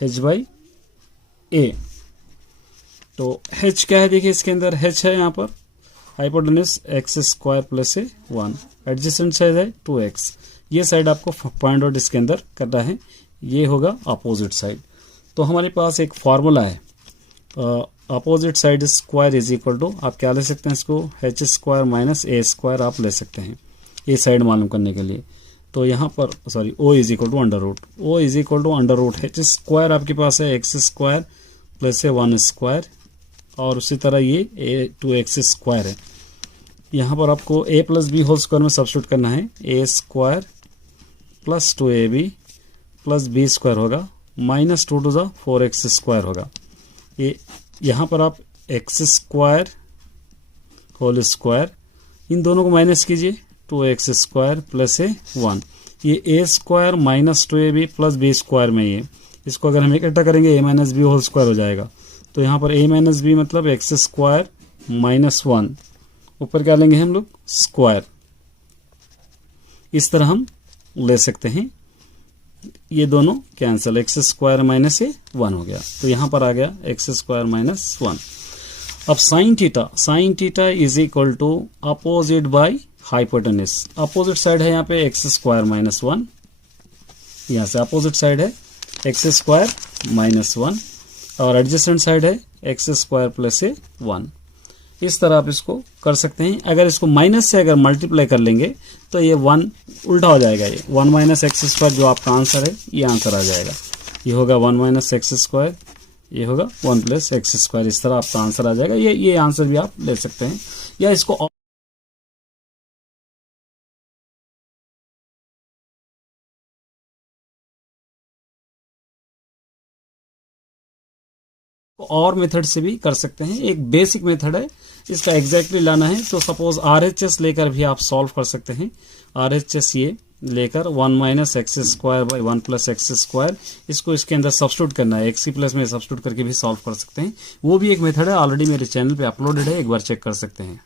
h/a। तो h क्या है, देखिए इसके अंदर h है, यहाँ पर hypotenuse x² plus 1, adjacent side है 2x। ये साइड आपको पॉइंट आउट इसके अंदर करना है, ये होगा अपोजिट साइड। तो हमारे पास एक फार्मूला है, opposite side square is equal to, आप क्या ले सकते हैं इसको, h² - a² आप ले सकते हैं ये साइड मालूम करने के लिए। तो यहाँ पर sorry, o is equal to under root h² आपके पास है x² प्लस 1² और उसी तरह ये ए 2x² है। यहाँ पर आपको a plus b whole square में सब्स्टिट्यूट करना है, a² plus 2ab plus b² होगा माइनस 2 to 4x² होगा। ये यहाँ पर आप x² होल स्क्वायर इन दोनों को माइनस कीजिए, 2x² प्लस 1, ये a² minus 2ab plus b² में ये, इसको अगर हम इकट्ठा करेंगे a minus b whole square हो जाएगा। तो यहाँ पर a माइनस बी मतलब x² माइनस 1, ऊपर क्या लेंगे हम लोग स्क्वायर, इस तरह हम ले सकते हैं। ये दोनों कैंसिल, x² माइनस 1 हो गया, तो यहाँ पर आ गया x² माइनस 1। अब sine theta is equal to opposite by hypotenuse. Opposite side है यहाँ पे x² माइनस 1, यहाँ से अपोजिट साइड है x² माइनस 1 और एडजेसेंट साइड है x² प्लस 1। इस तरह आप इसको कर सकते हैं। अगर इसको माइनस से अगर मल्टीप्लाई कर लेंगे तो ये 1 उल्टा हो जाएगा, ये 1 माइनस x² जो आपका आंसर है ये आंसर आ जाएगा। ये होगा 1 माइनस x², ये होगा 1 प्लस x², इस तरह आपका आंसर आ जाएगा। ये आंसर भी आप ले सकते हैं, या इसको और मेथड से भी कर सकते हैं। एक बेसिक मेथड है, इसका एग्जैक्टली लाना है तो सपोज RHS लेकर भी आप सॉल्व कर सकते हैं। RHS ये लेकर 1 minus x² by 1 plus x², इसको इसके अंदर सब्स्टिट्यूट करना है, xc प्लस में सब्स्टिट्यूट करके भी सॉल्व कर सकते हैं। वो भी एक मेथड है, ऑलरेडी मेरे चैनल पे अपलोडेड है, एक बार चेक कर सकते हैं।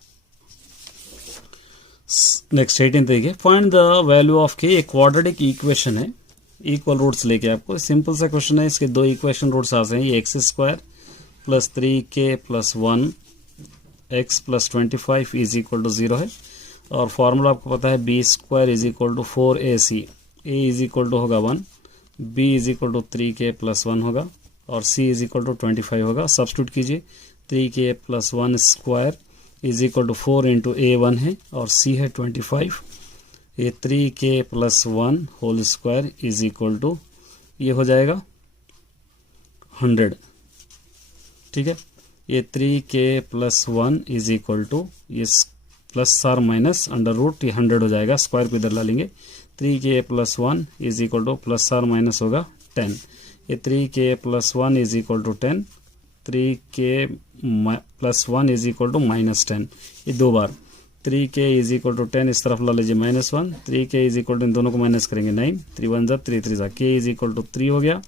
नेक्स्ट 18 देखिए, find the value of k। एक क्वाड्रेटिक इक्वेशन है, इक्वल रूट्स लेके आपको सिंपल सा क्वेश्चन है, इसके दो इक्वेशन रूट्स आ रहे हैं, ये x² plus 3k plus 1 x plus 25 is equal to 0 है, और फॉर्मूला आपको पता है b² is equal to 4ac, a is equal to होगा 1, b is equal to 3k plus 1 होगा, और c इज इक्वल टू 25 होगा। सब्स्टिट्यूट कीजिए, 3k plus 1 square is equal to 4 into a1 है और c है 25, ये 3k plus 1 whole square is equal to ये हो जाएगा 100, ठीक है। ये 3k plus 1 is equal to ये plus are minus under root, ये 100 हो जाएगा, स्क्वायर को इधर ला लेंगे। 3k plus 1 is equal to plus are minus होगा 10, ये 3k plus 1 is equal to 10, 3k plus 1 is equal to minus 10, ये दो बार 3k इज इक्वल टू 10 इस तरफ ला लीजिए minus 1, 3k is equal to इन दोनों को माइनस करेंगे 9, 3 1 जा 3 3 जा, k इज इक्वल टू 3 हो गया,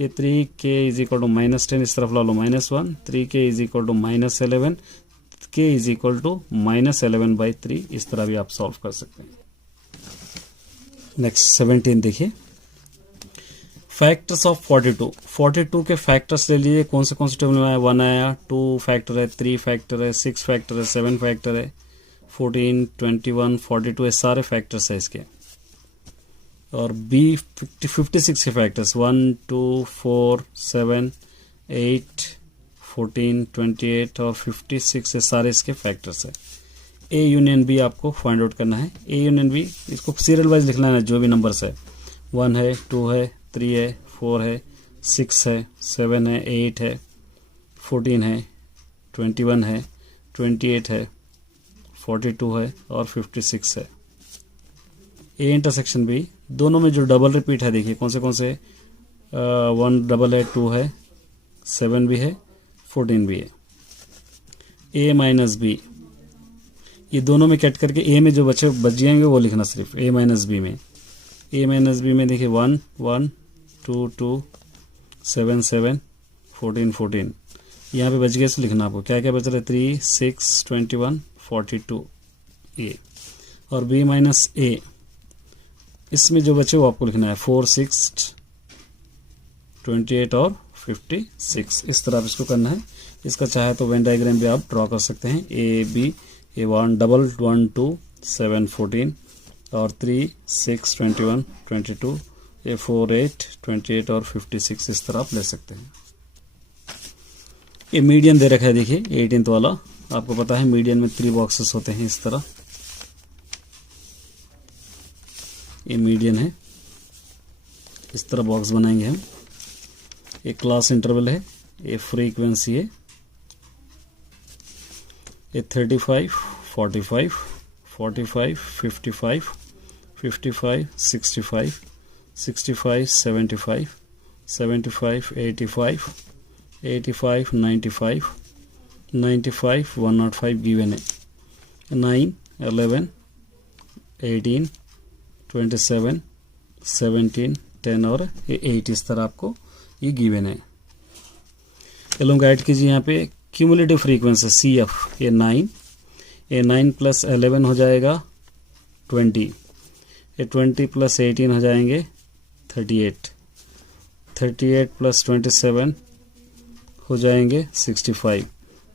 ये 3k is equal to minus 10 इस तरफ ला लो minus 1, 3k is equal to minus 11, k is equal to minus 11 by 3, इस तरह भी आप सॉल्व कर सकते हैं। नेक्स्ट 17 देखिए, फैक्टर्स ऑफ 42 के फैक्टर्स ले लीजिए, कौन से टेबल में आया, 1 आया, 2 फैक्टर है, 3 फैक्टर है, 6 फैक्टर है, 7 फैक्टर है, 14 21 42 ये सारे फैक्टर्स है इसके, और b 56 के फैक्टर्स 1 2 4 7 8 14 28 और 56 ये सारे इसके फैक्टर्स है। a यूनियन b आपको फाइंड आउट करना है, a यूनियन b इसको सीरियल वाइज लिखना है, जो भी नंबर्स है, 1 है, 2 है, 3 है, 4 है, 6 है, 7 है, 8 है, 14 है, 21 है, 28 है, 42 है और 56 है। ए इंटरसेक्शन बी, दोनों में जो डबल रिपीट है देखिए कौन से 1 डबल है, 2 है, 7 भी है, 14 भी है। ए माइनस बी, ये दोनों में कट करके ए में जो बच जाएंगे वो लिखना सिर्फ ए माइनस बी में। ए माइनस बी में देखिए 1 1 2 2 7 7 14 14, यहाँ पे बच गया इसको लिखना आपको, क्या क्या बच रहा है, 3 6 21 42 ए, और बी माइनस ए इसमें जो बचे वो आपको लिखना है 4 6 28 और 56, इस तरह इसको करना है। इसका चाहे तो वेन डायग्राम भी आप ड्रॉ कर सकते हैं, ए बी, ए 1 डबल 1 2 7 14 और 3 6 21 22, ए 4 8 28 और 56, इस तरह आप ले सकते हैं। ये मीडियन दे रखा है देखिए 18th वाला, आपको पता है मीडियन में 3 बॉक्सेस होते हैं इस तरह, ये मीडियन है, इस तरह बॉक्स बनाएंगे हम। एक क्लास इंटरवल है, ये फ्रीक्वेंसी है, ये 35, 45, 45, 55, 55, 65, 65, 75, 75, 85, 85, 95, 95, 105 गिवन है। 9, 11, 18, 27, 17, 10 और 8 इस तरह आपको ये गिवन है। चलो ऐड कीजिए यहाँ पे क्यूमुलेटिव फ्रीक्वेंसी CF, ये 9, ये 9 प्लस 11 हो जाएगा 20, ये 20 प्लस 18 हो जाएंगे 38, 38 प्लस 27 हो जाएंगे 65,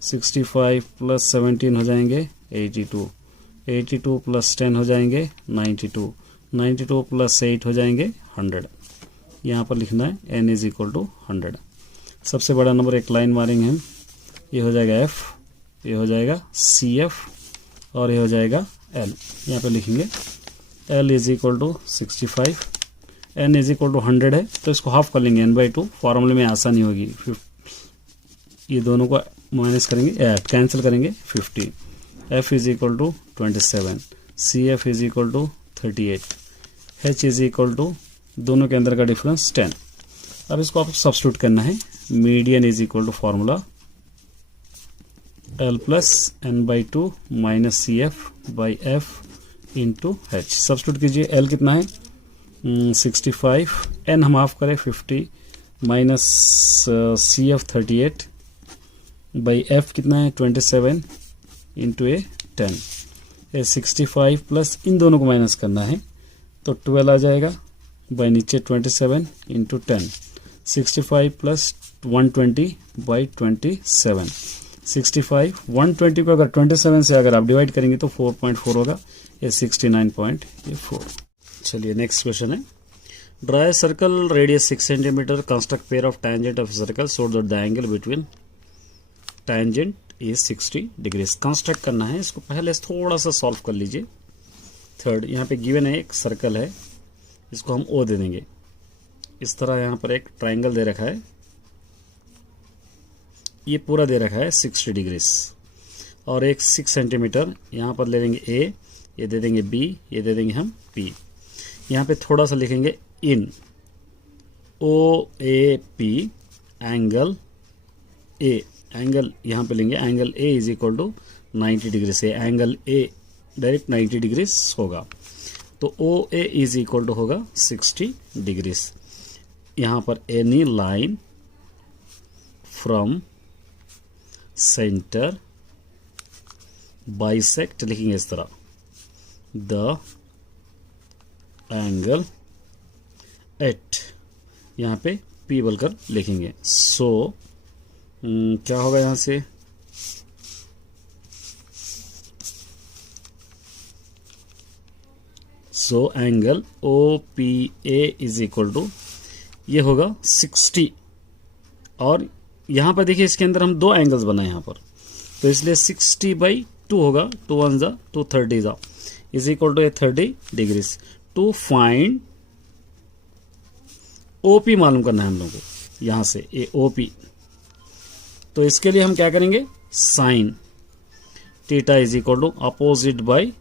65 प्लस 17 हो जाएंगे 82, 82 प्लस 10 हो जाएंगे 92, 92 प्लस 8 हो जाएंगे 100। यहाँ पर लिखना है n इज इक्वल टू 100। सबसे बड़ा नंबर एक लाइन मारेंगे हम, ये हो जाएगा f, ये हो जाएगा CF और ये हो जाएगा L। यहाँ पे लिखेंगे L is equal to 65, n is equal to 100 है तो इसको हाफ कर लेंगे n/2, फॉर्मूले में आसानी होगी। ये दोनों को माइनस करेंगे, कैंसिल करेंगे 50, f is equal to 27, CF is equal to 38, h is equal to दोनों के अंदर का डिफरेंस 10। अब इसको आप सब्स्टिट्यूट करना है। Median is equal to formula L plus n/2 minus CF by F into H। Substitute कीजिए। L कितना है 65, n हम हाफ करें 50 माइनस CF 38 बाई F कितना है 27 इंटू 10। ये 65 प्लस इन दोनों को माइनस करना है तो 12 आ जाएगा बाई नीचे 27 इंटू 10। 65 plus 120 by 27। 65 120 को अगर 27 से अगर आप डिवाइड करेंगे तो 4.4 होगा, ये 69.4। चलिए नेक्स्ट क्वेश्चन है। Draw a circle radius 6 centimetre, construct pair of tangent of circle so that the angle between tangent is 60 degrees. Construct करना है इसको, पहले थोड़ा सा सॉल्व कर लीजिए। थर्ड, यहाँ पे गिवन है एक सर्कल है, इसको हम O दे देंगे। इस तरह यहाँ पर एक ट्राइंगल दे रखा है, ये पूरा दे रखा है 60 डिग्रीज और एक 6 सेंटीमीटर यहाँ पर ले लेंगे A, ये दे देंगे B, ये दे देंगे हम P। यहाँ पे थोड़ा सा लिखेंगे इन OAP एंगल A, एंगल यहाँ पे लेंगे angle A is equal to 90 degree से, एंगल A डायरेक्ट 90 डिग्रीज होगा तो OA इज इक्वल टू होगा 60 डिग्रीज। यहाँ पर any line from centre bisect लिखेंगे इस तरह द एंगल एट, यहाँ पे P बोलकर लिखेंगे। सो क्या होगा यहाँ से so angle OPA is equal to ये होगा 60 और यहाँ पर देखिए इसके अंदर हम दो एंगल्स बनाए यहाँ पर तो इसलिए 60/2 होगा, 2 1 जा 2 30 जा is equal to 30 degrees. To find OP मालूम करना है हम लोगों को, यहाँ से ये OP, तो इसके लिए हम क्या करेंगे sine theta is equal to opposite by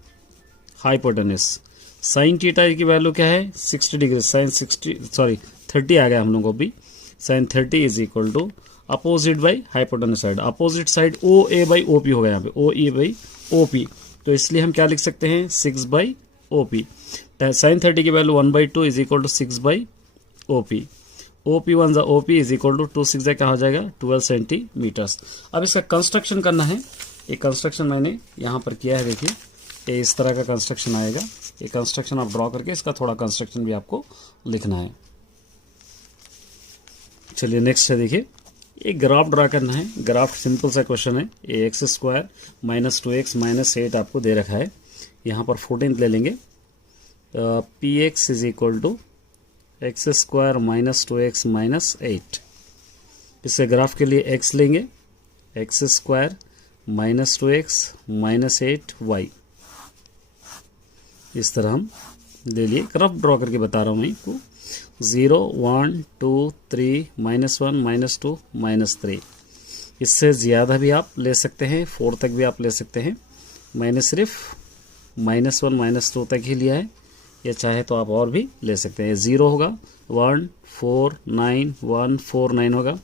hypotenuse. Sine theta की वैल्यू क्या है 60 डिग्री, साइन 30 आ गया हम लोगों को भी। Sine 30 is equal to opposite by hypotenuse side, opposite side OA by OP होगा यहाँ पे OE बाई OP, तो इसलिए हम क्या लिख सकते हैं 6/OP। साइन 30 की value 1/2 is equal to 6/OP। OP 1 जा OP इज इक्वल टू 2 6 जा क्या हो जाएगा 12 सेंटीमीटर्स। अब इसका कंस्ट्रक्शन करना है, ये कंस्ट्रक्शन मैंने यहाँ पर किया है, देखिए ये इस तरह का कंस्ट्रक्शन आएगा। ये कंस्ट्रक्शन आप ड्रॉ करके इसका थोड़ा कंस्ट्रक्शन भी आपको लिखना है। चलिए नेक्स्ट है, देखिए एक ग्राफ ड्रा करना है। ग्राफ सिंपल सा क्वेश्चन है, ये x² माइनस 2x माइनस 8 आपको दे रखा है। यहाँ पर 14 ले लेंगे, px is equal to x² minus 2x minus 8। इससे ग्राफ के लिए x लेंगे, x² minus 2x minus 8y, इस तरह हम ले लिए। रफ ड्रॉ करके बता रहा हूँ मैं आपको। 0 1 2 3 -1 -2 -3, इससे ज़्यादा भी आप ले सकते हैं, 4 तक भी आप ले सकते हैं। मैंने सिर्फ -1 -2 तक ही लिया है, या चाहे तो आप और भी ले सकते हैं। 0 होगा 1 4 9 1 4 9 होगा,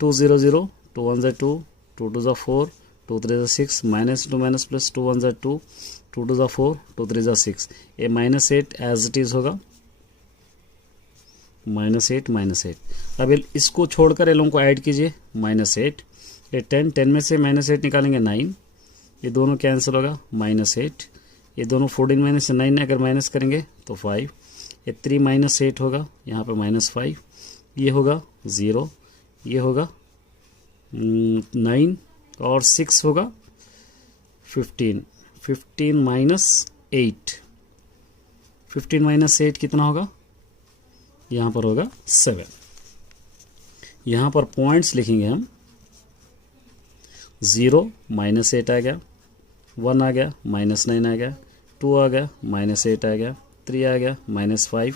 2 0 0 2 1 ज़ा 2 2 2 ज़ा 4 2 3 ज़ा 6 -2 प्लस 2 1 ज़ा 2 2 2 ज़ा 4 2 3 ज़ा 6। ये -8 एज इट इज़ होगा, -8 -8। अब इसको छोड़कर ये लोगों को ऐड कीजिए, -8 ये 10 में से -8 निकालेंगे 9, ये दोनों कैंसिल होगा, -8 ये दोनों 14 में से 9 अगर माइनस करेंगे तो 5, ये 3 -8 होगा, यहाँ पे -5, ये होगा 0, ये होगा 9 और 6 होगा 15 -8 15 -8 कितना होगा, यहाँ पर होगा 7। यहाँ पर पॉइंट्स लिखेंगे हम, 0 -8 आ गया, 1 आ गया, -9 आ गया, 2 आ गया, -8 आ गया, 3 आ गया, -5,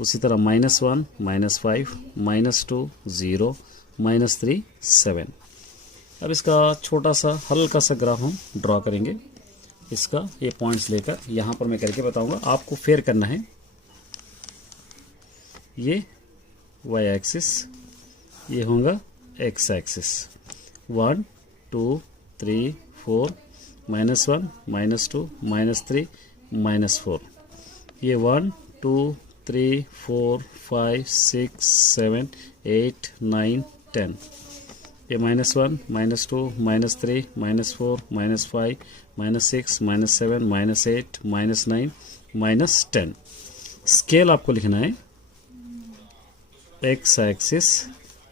उसी तरह -1 -5 -2 0 -3 7। अब इसका छोटा सा हल्का सा ग्राफ हम ड्रॉ करेंगे, इसका ये पॉइंट्स लेकर यहाँ पर मैं करके बताऊंगा, आपको फेयर करना है। ये y एक्सिस, ये होगा x एक्सिस, 1 2 3 4 -1 -2 -3 -4, ये 1 2 3 4 5 6 7 8 9 10, ये -1 -2 -3 -4 -5 -6 -7 -8 -9 -10। स्केल आपको लिखना है, x axis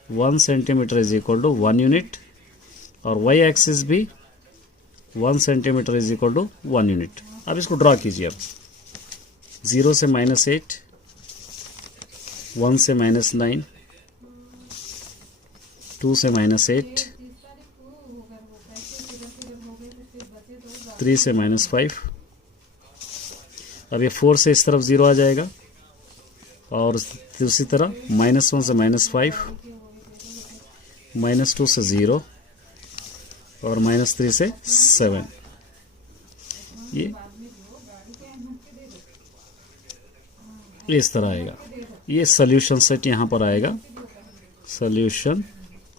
1 centimetre is equal to 1 unit, और y एक्सिस भी 1 centimetre is equal to 1 unit. अब इसको ड्रॉ कीजिए। अब 0 से -8, 1 से -9, 2 से -8, 3 से -5, अब ये 4 से इस तरफ 0 आ जाएगा, और दूसरी तरह -1 से -5, -2 से 0 और -3 से 7। ये इस तरह आएगा। ये सॉल्यूशन सेट यहाँ पर आएगा, सॉल्यूशन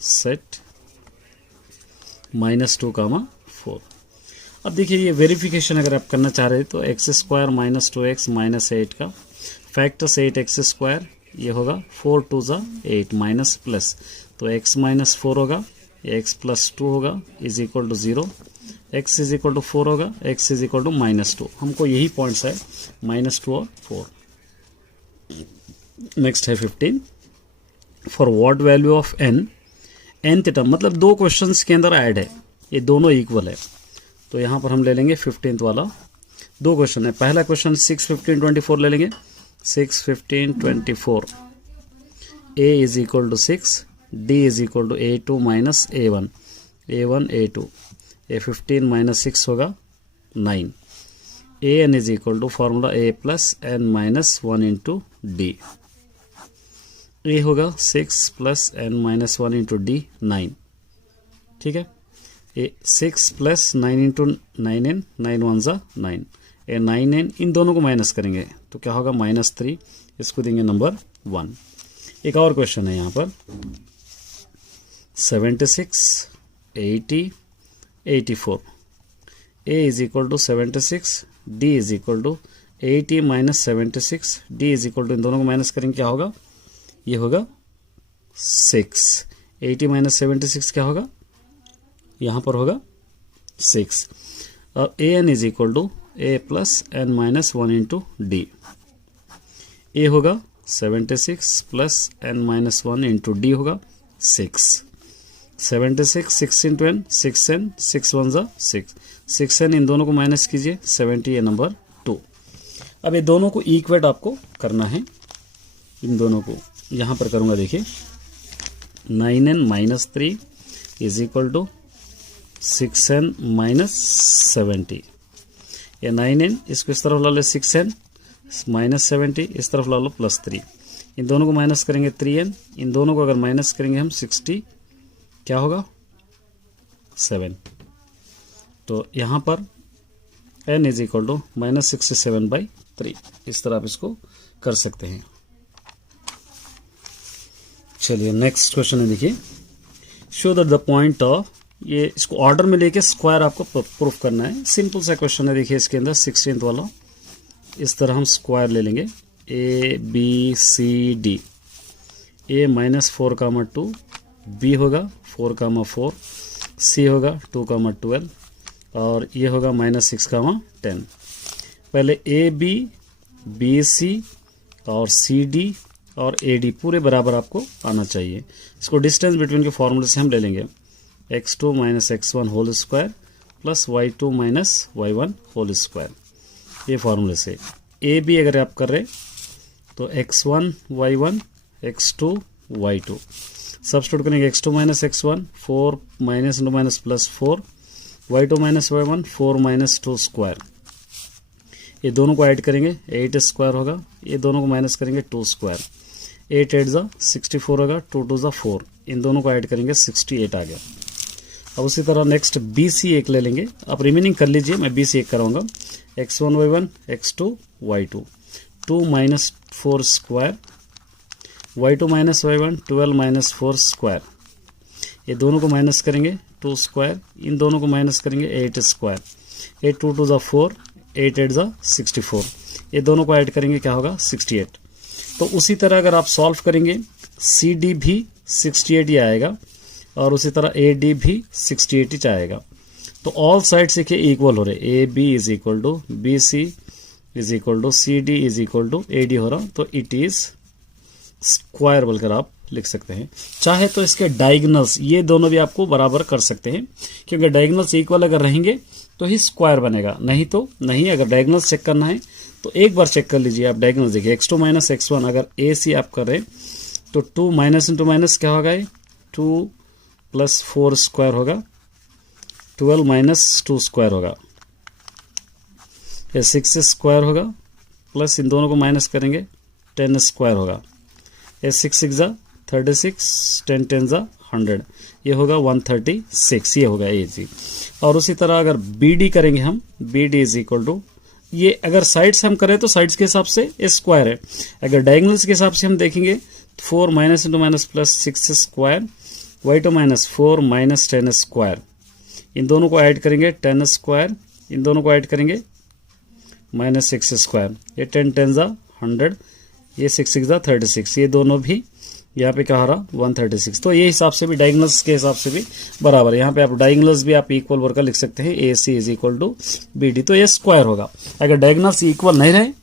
सेट -2, 4। अब देखिए ये वेरिफिकेशन अगर आप करना चाह रहे हैं तो x² -2x -8 का फैक्टर्स 8x², ये होगा 4 2 ज़ा 8 माइनस प्लस, तो x -4 होगा, x + 2 होगा is equal to 0, x is equal to 4 होगा, x इज इक्वल टू -2। हमको यही पॉइंट्स है, -2 और 4। नेक्स्ट है 15, for what value of nth term, मतलब 2 क्वेश्चंस के अंदर ऐड है, ये दोनों इक्वल है, तो यहाँ पर हम ले लेंगे 15th वाला। 2 क्वेश्चन है, पहला क्वेश्चन 6 15 24 ले लेंगे, 6 15 24, a is equal to 6, d is equal to a2 minus a1 a2, a 15 minus 6 होगा 9, an is equal to formula a plus n minus 1 into d, a होगा 6 plus n minus 1 into d 9, ठीक है। ये 6 plus 9 into 9n, 9 1 ज़ा 9, ये 9n, इन दोनों को minus करेंगे तो क्या होगा -3, इसको देंगे नंबर 1। एक और क्वेश्चन है यहाँ पर 76 80 84, a is equal to 76, d is equal to 80 minus 76, d is equal to, इन दोनों को माइनस करेंगे क्या होगा, ये होगा 6, 80 माइनस 76 क्या होगा, यहाँ पर होगा 6, और an is equal to a plus n minus 1 into d, a होगा 76 plus n minus 1 into d होगा 6, 76 6 इंटू n 6n, 6 1 ज़ा 6, 6n, इन दोनों को माइनस कीजिए 70, ये नंबर 2। अब ये दोनों को इक्वेट आपको करना है, इन दोनों को यहाँ पर करूँगा, देखिए 9n minus 3 is equal to 6n minus 70, ये 9n, इसको इस तरफ ला लो 6n माइनस 70, इस तरफ ला लो +3, इन दोनों को माइनस करेंगे 3n, इन दोनों को अगर माइनस करेंगे हम 60, क्या होगा 7। तो यहाँ पर n इज इक्वल टू -67/3, इस तरह आप इसको कर सकते हैं। चलिए नेक्स्ट क्वेश्चन है, देखिए show that the point of, ये इसको ऑर्डर में लेके स्क्वायर आपको प्रूफ करना है। सिंपल सा क्वेश्चन है, देखिए इसके अंदर 16th वाला, इस तरह हम स्क्वायर ले लेंगे ABCD, A -4, 2, B होगा 4, 4, C होगा 2, 12 और ये होगा -6, 10। पहले AB, BC और CD और AD पूरे बराबर आपको आना चाहिए। इसको डिस्टेंस बिटवीन के फॉर्मूले से हम ले लेंगे x2 - x1 whole square plus y2 - y1 whole square, ये फॉर्मूले से। AB अगर आप कर रहे तो x1 y1 x2 y2, substitute करेंगे x2 - x1 4 - plus 4, y2 - y1 4 - 2 square, ये दोनों को ऐड करेंगे 8 स्क्वायर होगा, ये दोनों को माइनस करेंगे 2 स्क्वायर, 8 8 ज़ा 64 होगा, 2 2 ज़ा 4, इन दोनों को ऐड करेंगे 68 आ गया। अब उसी तरह नेक्स्ट BC एक ले लेंगे, आप रिमेनिंग कर लीजिए, मैं BC एक कराऊंगा x1 y1 x2 y2, 2 - 4 square, y2 - y1 12 - 4 square, ये दोनों को माइनस करेंगे 2 स्क्वायर, इन दोनों को माइनस करेंगे 8 स्क्वायर, 8 2 2 ज़ा 4, 8 8 ज़ा 64, ये दोनों को ऐड करेंगे क्या होगा 68। तो उसी तरह अगर आप सॉल्व करेंगे CD भी 68 ही आएगा और उसी तरह AD भी 68 ही आएगा। तो ऑल साइड्स देखिए इक्वल हो रहे, AB is equal to BC is equal to CD is equal to AD हो रहा, तो इट इज स्क्वायर बोलकर आप लिख सकते हैं। चाहे तो इसके डायगोनल्स ये दोनों भी आपको बराबर कर सकते हैं, क्योंकि डायगोनल्स इक्वल अगर रहेंगे तो ही स्क्वायर बनेगा, नहीं तो नहीं। अगर डायगोनल्स चेक करना है तो एक बार चेक कर लीजिए आप डायगोनल्स, देखिए x2 - x1 अगर AC आप कर रहे हैं तो 2 माइनस इंटू माइनस क्या होगा, 2 + 4 स्क्वायर होगा, 12 - 2 स्क्वायर होगा, ये 6 स्क्वायर होगा, प्लस इन दोनों को माइनस करेंगे 10 स्क्वायर होगा, ये 6 6 ज़ा 36, 10 10 ज़ा 100, ये होगा 136, ये होगा AC। और उसी तरह अगर BD करेंगे हम, BD इज इक्वल टू, ये अगर साइड से हम करें तो साइड्स के हिसाब से स्क्वायर है, अगर डायगोनल्स के हिसाब से हम देखेंगे 4 minus into minus plus 6 square, y2 - 4 - 10 square, इन दोनों को ऐड करेंगे 10 स्क्वायर, इन दोनों को ऐड करेंगे -6 स्क्वायर, ये 10 10 ज़ा 100, ये 6 6 ज़ा 36, ये दोनों भी यहाँ पे क्या हो रहा 136। तो ये हिसाब से भी डायगोनल्स के हिसाब से भी बराबर है। यहाँ पे आप डायगोनल्स भी आप इक्वल वर्कर लिख सकते हैं, AC is equal to BD, तो ये स्क्वायर होगा। अगर डायगोनल्स इक्वल नहीं रहे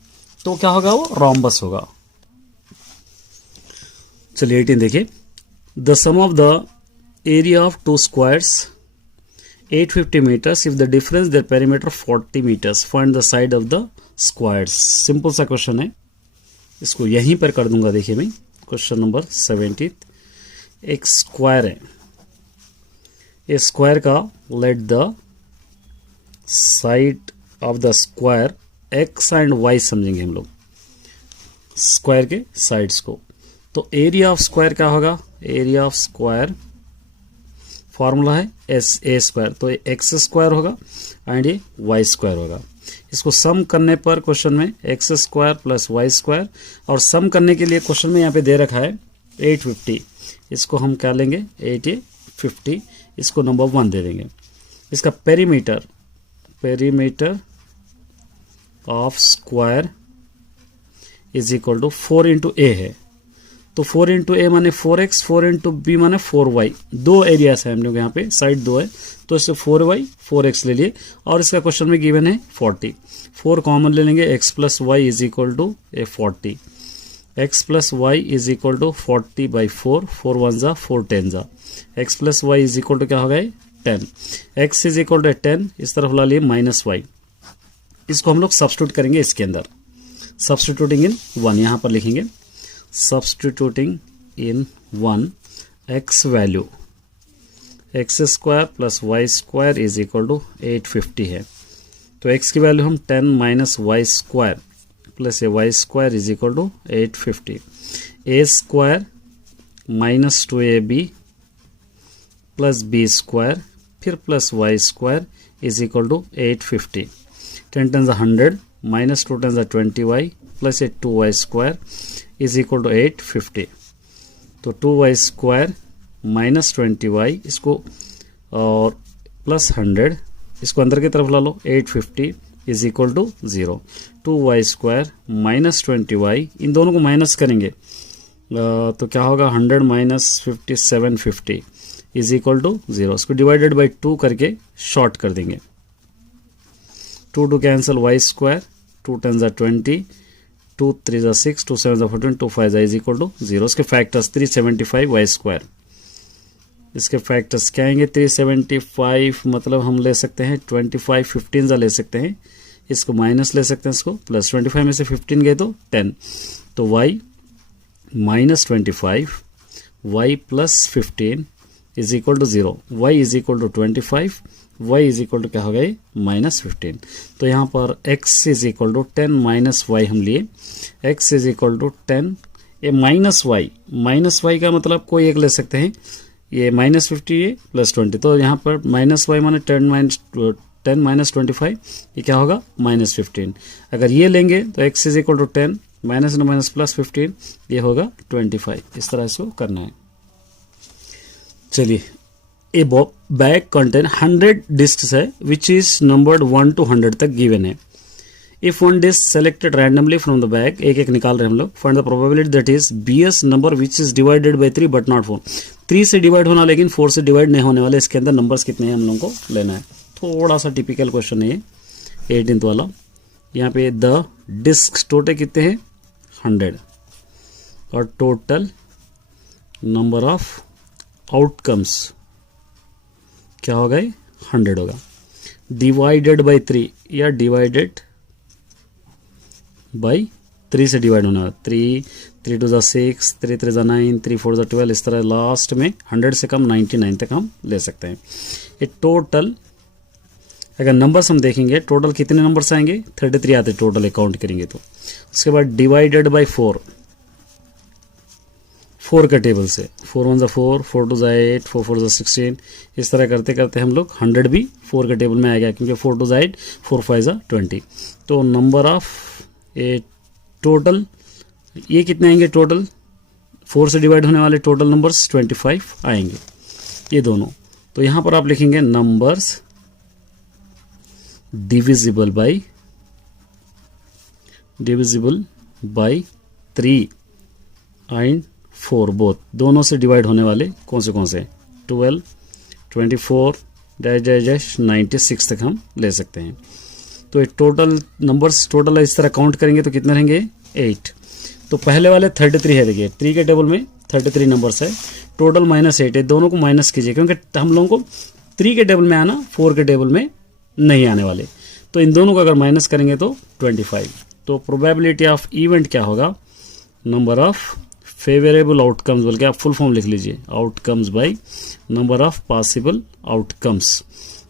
तो क्या होगा, वो रोम्बस होगा। चलिए 18 देखिए, the sum of the area of 2 squares 850 metres if the difference their perimeter 40 metres, find the side of the squares. Simple सा क्वेश्चन है, इसको यहीं पर कर दूंगा। देखिए मैं क्वेश्चन नंबर 17, एक स्क्वायर है, ये स्क्वायर का let the side of the square x and y समझेंगे हम लोग, स्क्वायर के साइड्स को। तो एरिया ऑफ स्क्वायर क्या होगा, एरिया ऑफ स्क्वायर फॉर्मूला है SA स्क्वायर, तो ये x स्क्वायर होगा एंड ये y स्क्वायर होगा। इसको सम करने पर क्वेश्चन में x square plus y square, और सम करने के लिए क्वेश्चन में यहाँ पे दे रखा है 850, इसको हम क्या लेंगे 850, इसको नंबर 1 दे देंगे। इसका perimeter of square is equal to 4 into a है, तो 4 इंटू ए माने 4x, 4 इंटू बी माने 4y, दो एरियाज है हम लोग यहाँ पे, साइड दो है, तो इससे 4y 4x ले लिए। और इसका क्वेश्चन में गिवन है 40, 4 कॉमन ले लेंगे, x plus y is equal to 40, x plus y is equal to 40/4, 4 1 ज़ा 4 10 ज़ा, x plus y is equal to क्या होगा 10, x इज इक्वल टू 10, इस तरफ ला लिए -y, इसको हम लोग सब्स्टिट्यूट करेंगे इसके अंदर, सब्स्टिट्यूटिंग इन 1 यहाँ पर लिखेंगे, substituting in 1 x value x square plus y square is equal to 850 है, तो x की वैल्यू हम 10 minus y square plus a y square is equal to 850, a square minus 2ab plus b square फिर plus y square is equal to 850, 10 ten 100 minus 2 ten 20 y plus 2 y square is equal to 850। तो 2 y square minus 20 Y इसको और plus 100 इसको अंदर की तरफ ला लो, 850 is equal to 0। 2 y square minus 20 y, इन दोनों को माइनस करेंगे तो क्या होगा 100 माइनस 50 750 इज इक्वल टू 0। इसको डिवाइडेड बाई 2 करके शॉर्ट कर देंगे। 2 2 cancel, Y square 2 10 20, 2 3 6, 2 7 14, 2 5 is equal to 0। इसके फैक्टर्स 375 वाई स्क्वायर, इसके फैक्टर्स क्या आएंगे 375 मतलब हम ले सकते हैं 25 15 ले सकते हैं, इसको माइनस ले सकते हैं, इसको प्लस 25 में से 15 गए तो 10, तो y minus 25 y plus 15 is equal to 0। y is equal to 25, y is equal to क्या हो गया माइनस 15। तो यहाँ पर x is equal to 10 minus y हम लिए, x इज इक्वल टू 10, ये माइनस वाई का मतलब कोई एक ले सकते हैं, ये माइनस 50 ये प्लस 20, तो यहाँ पर माइनस वाई माने 10 माइनस 25, ये क्या होगा माइनस 15। अगर ये लेंगे तो x is equal to 10 minus न माइनस प्लस 15, ये होगा 25। इस तरह से करना है। चलिए, ए बैग कंटेन 100 डिस्क्स है विच इज नंबर्ड 1 to 100 तक गिवन है। If one disc selected randomly from the bag, एक एक निकाल रहे हैं हम लोग, find the probability that is BS number which is divided by 3 but not 4। 3 से डिवाइड होना लेकिन 4 से डिवाइड नहीं होने वाले, इसके अंदर नंबर्स कितने हैं हम लोगों को लेना है। थोड़ा सा टिपिकल क्वेश्चन है ये 18th वाला। यहाँ पे द डिस्क टोटल कितने हैं 100 और टोटल नंबर ऑफ आउटकम्स क्या होगा 100 होगा, डिवाइडेड बाई 3 या डिवाइडेड बाई 3 से डिवाइड होना है। 3 3 2 6, 3 3 9, 3 4 12, इस तरह लास्ट में 100 से कम 99 तक हम ले सकते हैं। ये टोटल अगर नंबर्स हम देखेंगे टोटल कितने नंबर्स आएंगे 33 आते टोटल अकाउंट करेंगे तो। उसके बाद डिवाइडेड बाई 4 का टेबल से 4 1 4, 4 2 8, 4 4 16, इस तरह करते करते हम लोग 100 भी 4 के टेबल में आ गया क्योंकि 4 2 8, 4 5 20। तो नंबर ऑफ ए टोटल ये कितने आएंगे टोटल 4 से डिवाइड होने वाले टोटल नंबर्स 25 आएंगे ये दोनों। तो यहाँ पर आप लिखेंगे numbers divisible by 3 and 4 both, दोनों से डिवाइड होने वाले कौन से 12, 24 डैश 96 तक हम ले सकते हैं। तो ये टोटल नंबर्स टोटल इस तरह काउंट करेंगे तो कितने रहेंगे 8। तो पहले वाले 33 है, देखिए 3 के टेबल में 33 नंबर्स है, टोटल -8 है, दोनों को माइनस कीजिए क्योंकि हम लोगों को 3 के टेबल में आना 4 के टेबल में नहीं आने वाले, तो इन दोनों को अगर माइनस करेंगे तो 25। तो प्रोबेबिलिटी ऑफ इवेंट क्या होगा नंबर ऑफ फेवरेबल आउटकम्स, बल्कि आप फुल फॉर्म लिख लीजिए outcomes by number of possible outcomes.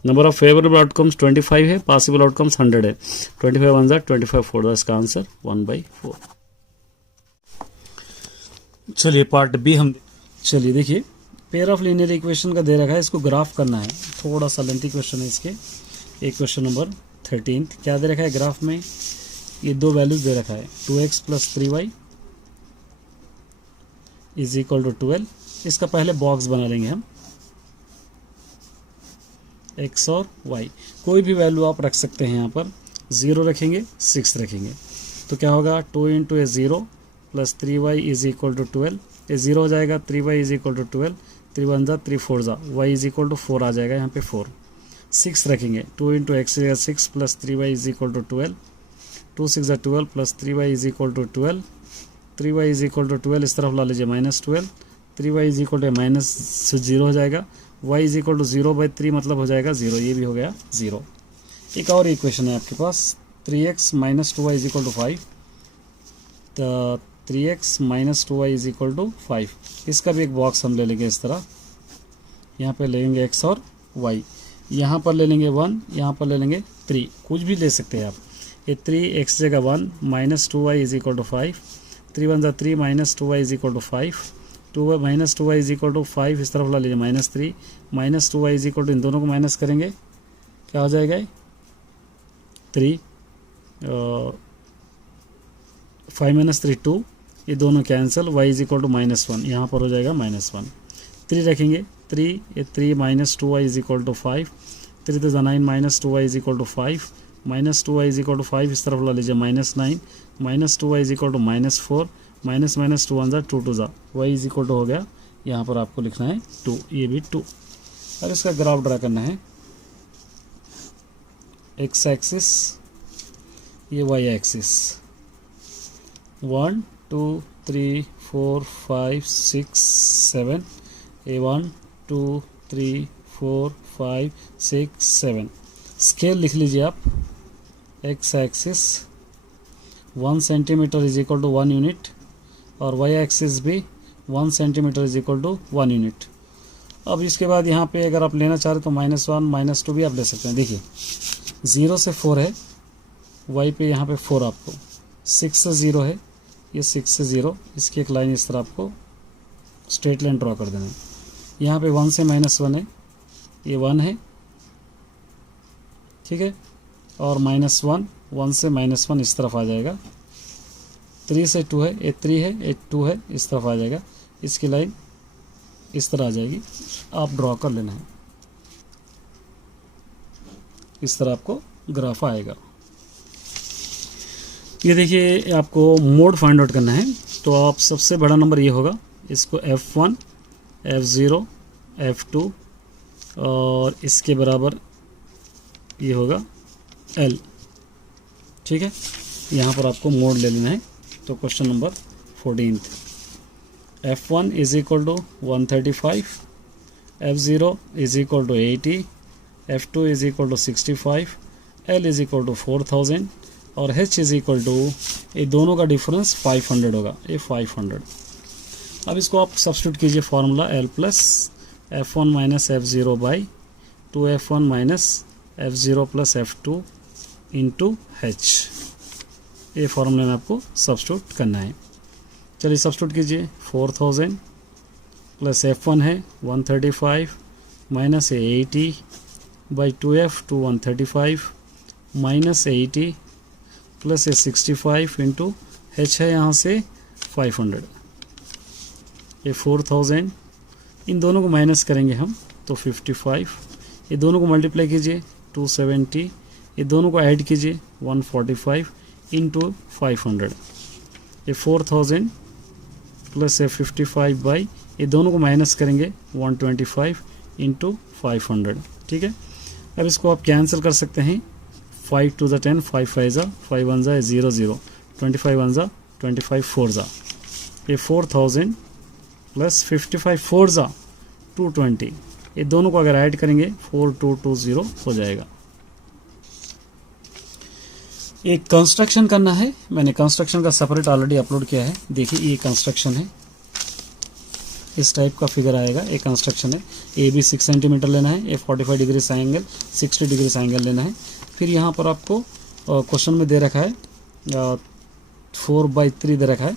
Number of favourable outcomes 25 है, पॉसिबल आउटकम्स 100 है। 25 1 25 4, इसका आंसर 1/4। चलिए पार्ट बी हम चलिए देखिए पेयर ऑफ लीनियर इक्वेशन का दे रखा है, इसको ग्राफ करना है, थोड़ा सा लेंथी क्वेश्चन है इसके। एक क्वेश्चन नंबर 13 क्या दे रखा है ग्राफ में, ये दो वैल्यूज दे रखा है 2x + 3y is equal to 12। इसका पहले बॉक्स बना लेंगे हम, x और y कोई भी वैल्यू आप रख सकते हैं, यहाँ पर 0 रखेंगे 6 रखेंगे तो क्या होगा 2 × 0 + 3y इज इक्वल टू 12, ये 0 हो जाएगा, 3y इज इक्वल टू 12, 3 1 जा 3 4 जा, y इज इक्वल टू 4 आ जाएगा यहाँ पे 4। 6 रखेंगे 2 × x = 6 + 3y is equal to 12, 2 6 जा 12 + 3y is equal to 12, 3y is equal to 12 इस तरफ ला लीजिए -12, 3y इज इक्वल टू -0 हो जाएगा, y इज इक्वल टू 0/3 मतलब हो जाएगा 0, ये भी हो गया 0। एक और इक्वेशन है आपके पास 3x - 2y is equal to 5, तो 3x - 2y is equal to 5, इसका भी एक बॉक्स हम ले लेंगे इस तरह, यहाँ पे लेंगे x और y, यहाँ पर ले लेंगे 1, यहाँ पर ले लेंगे 3, कुछ भी ले सकते हैं आप। ये 3x जगह 1 - 2y इज इक्वल टू 5, 3 1 जा 3 - 2y is equal to 5, minus 2y is equal to 5, इस तरफ ला लीजिए -3, minus 2y is equal to, इन दोनों को माइनस करेंगे क्या हो जाएगा 3, 5 - 3 2, ये दोनों cancel, y is equal to -1, यहाँ पर हो जाएगा -1, 3 रखेंगे 3, ये 3 minus 2y is equal to 5, 3 तो 9 minus 2y is equal to 5, minus 2y is equal to 5, इस तरफ ला लीजिए -9, minus 2y is equal to -4, minus 2 1 2 2 y is equal to हो गया, यहाँ पर आपको लिखना है 2, ये भी 2। अब इसका ग्राफ ड्रा करना है, x एक्सिस, ये y एक्सिस, 1 2 3 4 5 6 7, ये 1 2 3 4 5 6 7, स्केल लिख लीजिए आप, x axis 1 centimetre is equal to 1 unit, और y एक्सिस भी 1 centimetre is equal to 1 unit. अब इसके बाद यहाँ पे अगर आप लेना चाह रहे तो -1 -2 भी आप ले सकते हैं। देखिए 0 से 4 है, y पे यहाँ पे 4 आपको, 6 से 0 है, ये 6 से 0, इसकी एक लाइन इस तरह आपको स्ट्रेट लाइन ड्रॉ कर देना है। यहाँ पे 1 से -1 है, ये 1 है, ठीक है, और -1, 1 से -1 इस तरफ आ जाएगा, 3 से 2 है, ये 3 है, ये 2 है, इस तरफ आ जाएगा, इसकी लाइन इस तरह आ जाएगी, आप ड्रॉ कर लेना है, इस तरह आपको ग्राफ आएगा। ये देखिए आपको मोड फाइंड आउट करना है, तो आप सबसे बड़ा नंबर ये होगा, इसको F1 F0 F2 और इसके बराबर ये होगा L, ठीक है, यहाँ पर आपको मोड ले लेना है। तो question number 14, F1 is equal to 135, F0 is equal to 80, F2 is equal to 65, L is equal to 4000 और H इज इक्वल टू, ये दोनों का डिफरेंस 500 होगा, ये 500। अब इसको आप सब्स्टिट्यूट कीजिए, formula L plus F1 minus F0 by 2F1 minus F0 plus F2 into H, ये फार्मूले में आपको सब्स्टिट्यूट करना है। चलिए सब्स्टिट्यूट कीजिए, 4000 प्लस F1 है 135 minus 80 by 2F two 135 minus 80 plus 65 into H है यहाँ से 500, ये 4000, इन दोनों को माइनस करेंगे हम तो 55, ये दोनों को मल्टीप्लाई कीजिए 270, ये दोनों को ऐड कीजिए 145 इंटू 500, ये 4000 प्लस 55 बाई, ये दोनों को माइनस करेंगे 125 इंटू 500, ठीक है। अब इसको आप कैंसिल कर सकते हैं, 5 to the 10, 5 5 जा, 5 1 जा 0 0, 25 1 जा 25 4 जा, ये 4000 प्लस 55 4 जा 220, ये दोनों को अगर ऐड करेंगे 4220 हो जाएगा। एक कंस्ट्रक्शन करना है, मैंने कंस्ट्रक्शन का सेपरेट ऑलरेडी अपलोड किया है। देखिए ये कंस्ट्रक्शन है, इस टाइप का फिगर आएगा, एक कंस्ट्रक्शन है। ए बी 6 सेंटीमीटर लेना है, ए 45 डिग्री एंगल 60 डिग्री एंगल लेना है। फिर यहाँ पर आपको क्वेश्चन में दे रखा है 4/3 दे रखा है,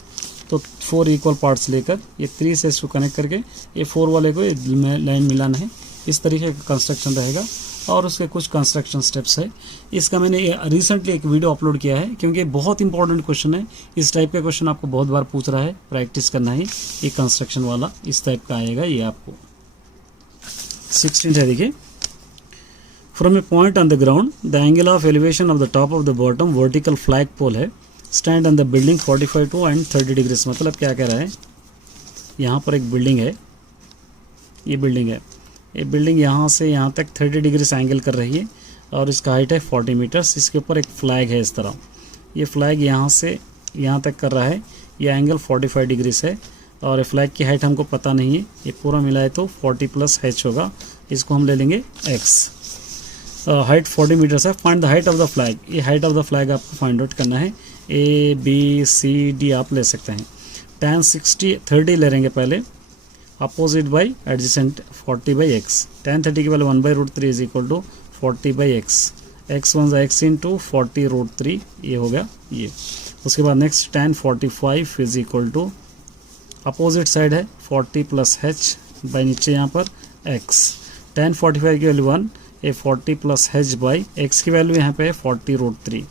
तो 4 इक्वल पार्ट्स लेकर ये 3 से इसको कनेक्ट करके ये 4 वाले को लाइन मिलाना है। इस तरीके का कंस्ट्रक्शन रहेगा और उसके कुछ कंस्ट्रक्शन स्टेप्स है। इसका मैंने रिसेंटली एक वीडियो अपलोड किया है, क्योंकि बहुत इंपॉर्टेंट क्वेश्चन है। इस टाइप का क्वेश्चन आपको बहुत बार पूछ रहा है, प्रैक्टिस करना है। ये कंस्ट्रक्शन वाला इस टाइप का आएगा, ये आपको 16 है। देखिए, from a point on the ground the angle of elevation of the top of the bottom vertical flag pole है, stand on the building 45 two and 30 degrees. मतलब क्या कह रहा है, यहाँ पर एक बिल्डिंग है, ये बिल्डिंग है, ये बिल्डिंग यहाँ से यहाँ तक 30 डिग्री से एंगल कर रही है और इसका हाइट है 40 मीटर्स। इसके ऊपर एक फ्लैग है इस तरह, ये फ्लैग यहाँ से यहाँ तक कर रहा है, ये एंगल 45 डिग्री है और फ्लैग की हाइट हमको पता नहीं है, ये पूरा मिलाए तो 40 प्लस h होगा, इसको हम ले लेंगे x। हाइट 40 मीटर्स है, find the height of the flag. ये हाइट ऑफ द फ्लैग आपको फाइंड आउट करना है, A B C D आप ले सकते हैं। tan 60 30 ले लेंगे पहले, opposite by adjacent 40/x। tan 30 के पहले 1/√3 is equal to 40/x, x1 x into 40√3, ये हो गया ये। उसके बाद next tan 45 is equal to opposite side है 40 प्लस एच बाई नीचे यहाँ पर x। tan 45 की वैल्यू 1, ये 40 प्लस एच बाई एक्स की वैल्यू यहाँ पे है 40√3,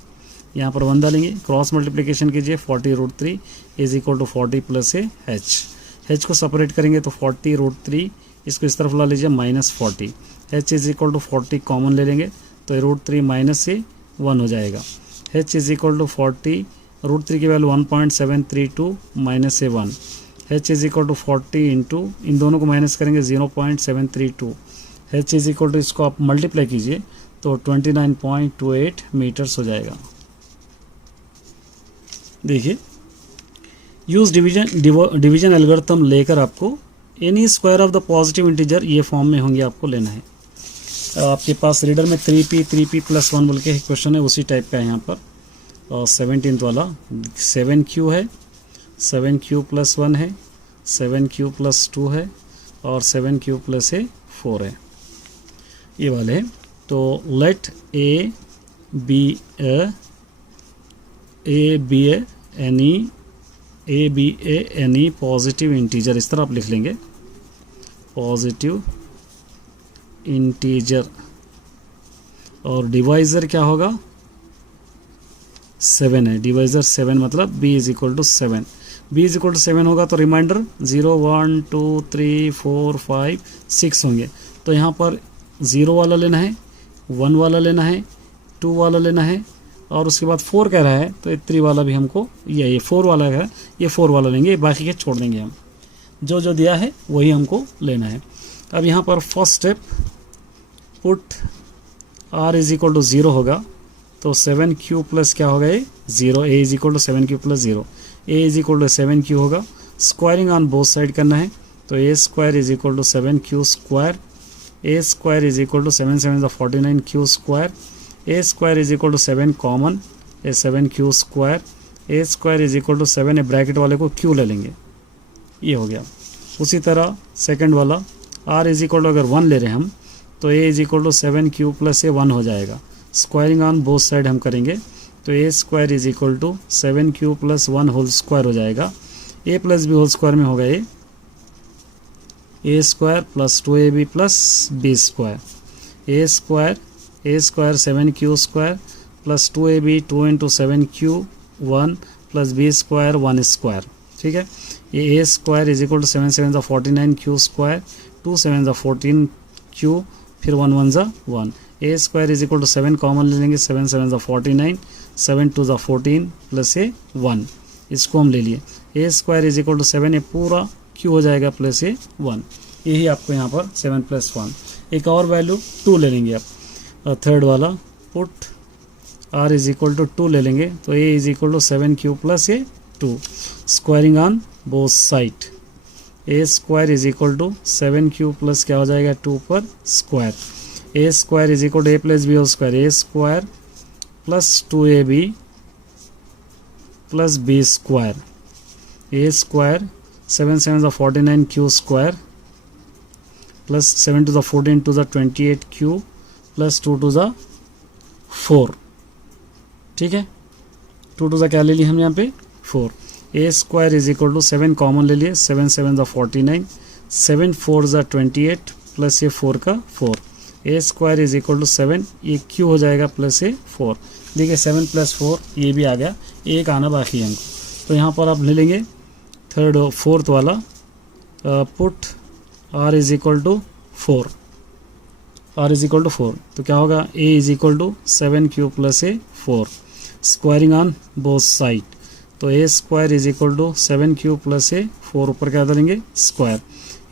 यहाँ पर 1 डालेंगे, क्रॉस मल्टीप्लिकेशन कीजिए 40√3 is equal to 40 plus h को सेपरेट करेंगे तो 40√3, इसको इस तरफ ला लीजिए -40, h is equal to 40 common ले लेंगे तो √3 माइनस से 1 हो जाएगा। h इज इक्वल टू 40, √3 की वैल्यू 1.732 माइनस से 1, h is equal to 40 into इन दोनों को माइनस करेंगे 0.732, h इज इक्वल टू इसको आप मल्टीप्लाई कीजिए तो 29.28 मीटर्स हो जाएगा। देखिए यूज डिवीजन एल्गोरिथम लेकर आपको N E square of the positive integer ये फॉर्म में होंगे आपको लेना है। आपके पास रीडर में 3p प्लस 1 बोल के क्वेश्चन है, उसी टाइप का है यहाँ पर। और 17th वाला 7q है, 7q प्लस 1 है, 7q प्लस 2 है और 7q प्लस 4 है, ये वाले हैं। तो let a be any positive integer, इस तरह आप लिख लेंगे पॉजिटिव इंटीजर, और डिवाइज़र क्या होगा 7 है, डिवाइज़र 7 मतलब b is equal to 7, b is equal to 7 होगा तो रिमाइंडर 0 1 2 3 4 5 6 होंगे। तो यहाँ पर 0 वाला लेना है, 1 वाला लेना है, 2 वाला लेना है और उसके बाद 4 कह रहा है तो 3 वाला भी हमको, ये 4 वाला है, ये 4 वाला लेंगे, बाकी के छोड़ देंगे हम, जो जो दिया है वही हमको लेना है। अब यहाँ पर first step put r is equal to 0 होगा तो 7q प्लस क्या होगा ये 0, a is equal to 7q plus 0, a is equal to 7q होगा। स्क्वायरिंग ऑन बोथ साइड करना है तो a square is equal to 7q square, a square is equal to 7 7 49 q square, a square is equal to 7 common, a 7q square, a square is equal to 7, bracket वाले को q ले लेंगे, ये हो गया। उसी तरह सेकंड वाला r इज इक्वल टू अगर 1 ले रहे हैं हम तो a is equal to 7q plus 1 हो जाएगा। स्क्वायरिंग ऑन बोथ साइड हम करेंगे तो a square is equal to 7q plus 1 whole square हो जाएगा। a plus b whole square में होगा ये a square plus 2ab plus b square, a square 7q square plus 2ab 2 into 7q 1 plus b square 1 square, ठीक है। ये a square is equal to 7 7 49 q square, 2 7 14 q, फिर 1 1 1, a square is equal to 7 common ले लेंगे, 7 7 49, 7 2 14 plus 1, इसको हम ले लिए। a square is equal to 7, ये पूरा q हो जाएगा प्लस 1, यही आपको यहाँ पर 7 प्लस 1। एक और वैल्यू 2 ले लेंगे आप, थर्ड वाला put r is equal to 2 ले लेंगे तो a is equal to 7q plus 2, squaring on both side, a square is equal to 7q plus क्या हो जाएगा 2 पर square, a square is equal to a plus b whole square, a square plus 2ab plus b square, a square 7 7 49 q square plus 7 to the 14 to the 28 q plus 2 to the 4, ठीक है। 2 to the क्या ले लिए हम यहाँ पे 4, a square is equal to 7 common ले लिए, 7 7 49, 7 4 28 प्लस ये 4 का 4, a square is equal to 7, ये q हो जाएगा प्लस 4। देखिए 7 प्लस 4 ये भी आ गया, एक आना बाकी है हमको। तो यहाँ पर आप ले लेंगे फोर्थ वाला put r is equal to 4, r is equal to 4 तो क्या होगा a is equal to 7q plus 4, squaring on both side तो a square is equal to 7q plus 4, ऊपर क्या डालेंगे square,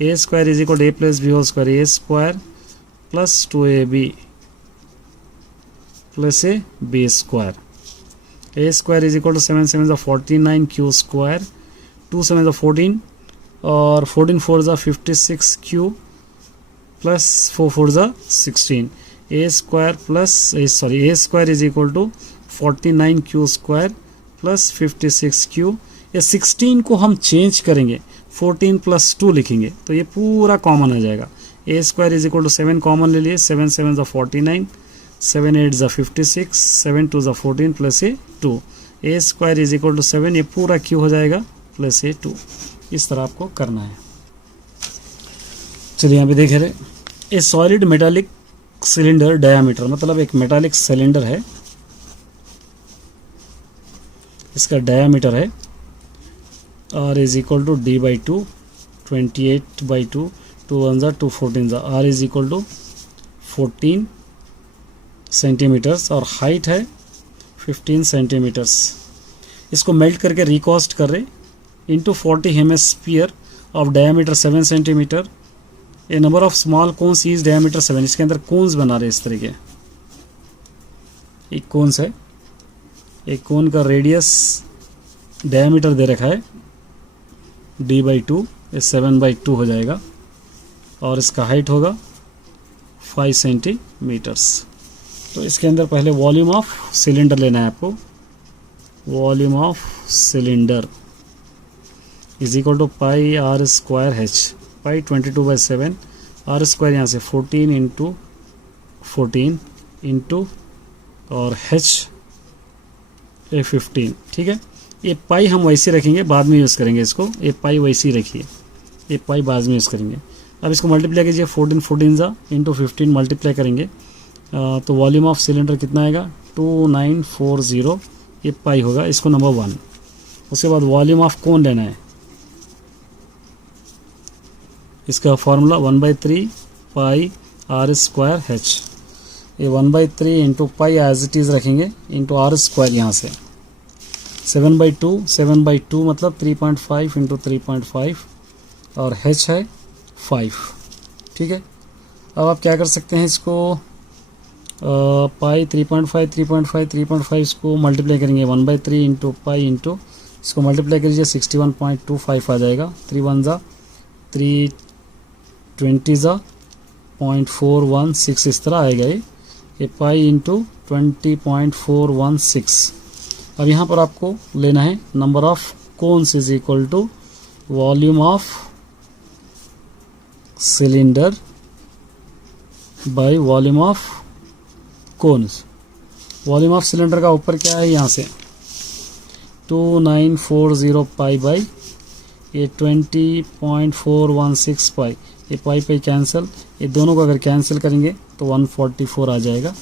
a square is equal to a plus b whole square, a square plus 2ab plus b square, a square is equal to 7 7 49 q square, 2 7 14 और 14 4 56 q plus 4 4 16, a square plus a square is equal to 49 q square plus 56 q, ये 16 को हम change करेंगे 14 plus 2 लिखेंगे तो ये पूरा common आ जाएगा। a square is equal to 7 common ले लिए, 7 7 49, 7 8 56, 7 2 14 plus 2, a square is equal to 7, ये पूरा q हो जाएगा प्लस 2। इस तरह आपको करना है। चलिए यहाँ पे देख रहे, a solid metallic cylinder diameter, मतलब एक मेटालिक सिलेंडर है, इसका डायामीटर है R is equal to D by 2, 28/2, 2 1 ज़ा 2 14 ज़ा, R is equal to 14 centimetres और हाइट है 15 सेंटीमीटर्स। इसको मेल्ट करके रिकॉस्ट कर रहे into 40 hemisphere of diameter 7 centimetre, a number of small cones is diameter 7। इसके अंदर कोन्स बना रहे इस तरीके, एक कोन्स है, एक कोन का रेडियस डायमीटर दे रखा है D बाई 2, ये 7/2 हो जाएगा और इसका हाइट होगा 5 सेंटीमीटर्स। तो इसके अंदर पहले वॉल्यूम ऑफ सिलेंडर लेना है आपको, volume of cylinder is equal to pi R square H, pi 22/7, R square यहाँ से 14 इंटू 14 इंटू और H 15, ठीक है। ये पाई हम वैसे रखेंगे, बाद में यूज़ करेंगे इसको, ये पाई वैसे ही रखिए, ये पाई बाद में यूज़ करेंगे। अब इसको मल्टीप्लाई कीजिए, 14 14 ज़ा इंटू 15 मल्टीप्लाई करेंगे तो वॉल्यूम ऑफ सिलेंडर कितना आएगा 2940, ये पाई होगा, इसको नंबर 1। उसके बाद वॉल्यूम ऑफ कोन लेना है, इसका formula 1/3 pi R square H, ये 1/3 into pi as it is रखेंगे इंटू R स्क्वायर, यहाँ से 7/2 मतलब 3.5 इंटू 3.5 और H है 5, ठीक है। अब आप क्या कर सकते हैं, इसको पाई 3.5 इसको मल्टीप्लाई करेंगे 1/3 इंटू पाई इंटू इसको मल्टीप्लाई करिए 61.25 आ जाएगा, 3 1 ज़ा 3 20 ज़ा 0.416 इस तरह आएगा ये पाई इंटू 20.416। अब यहाँ पर आपको लेना है number of cones is equal to volume of cylinder by volume of cones. Volume of cylinder का ऊपर क्या है, यहाँ से 2940 पाई बाई ये 20.416 पाई, ये पाई कैंसिल, ये दोनों को अगर कैंसिल करेंगे तो 144 आ जाएगा।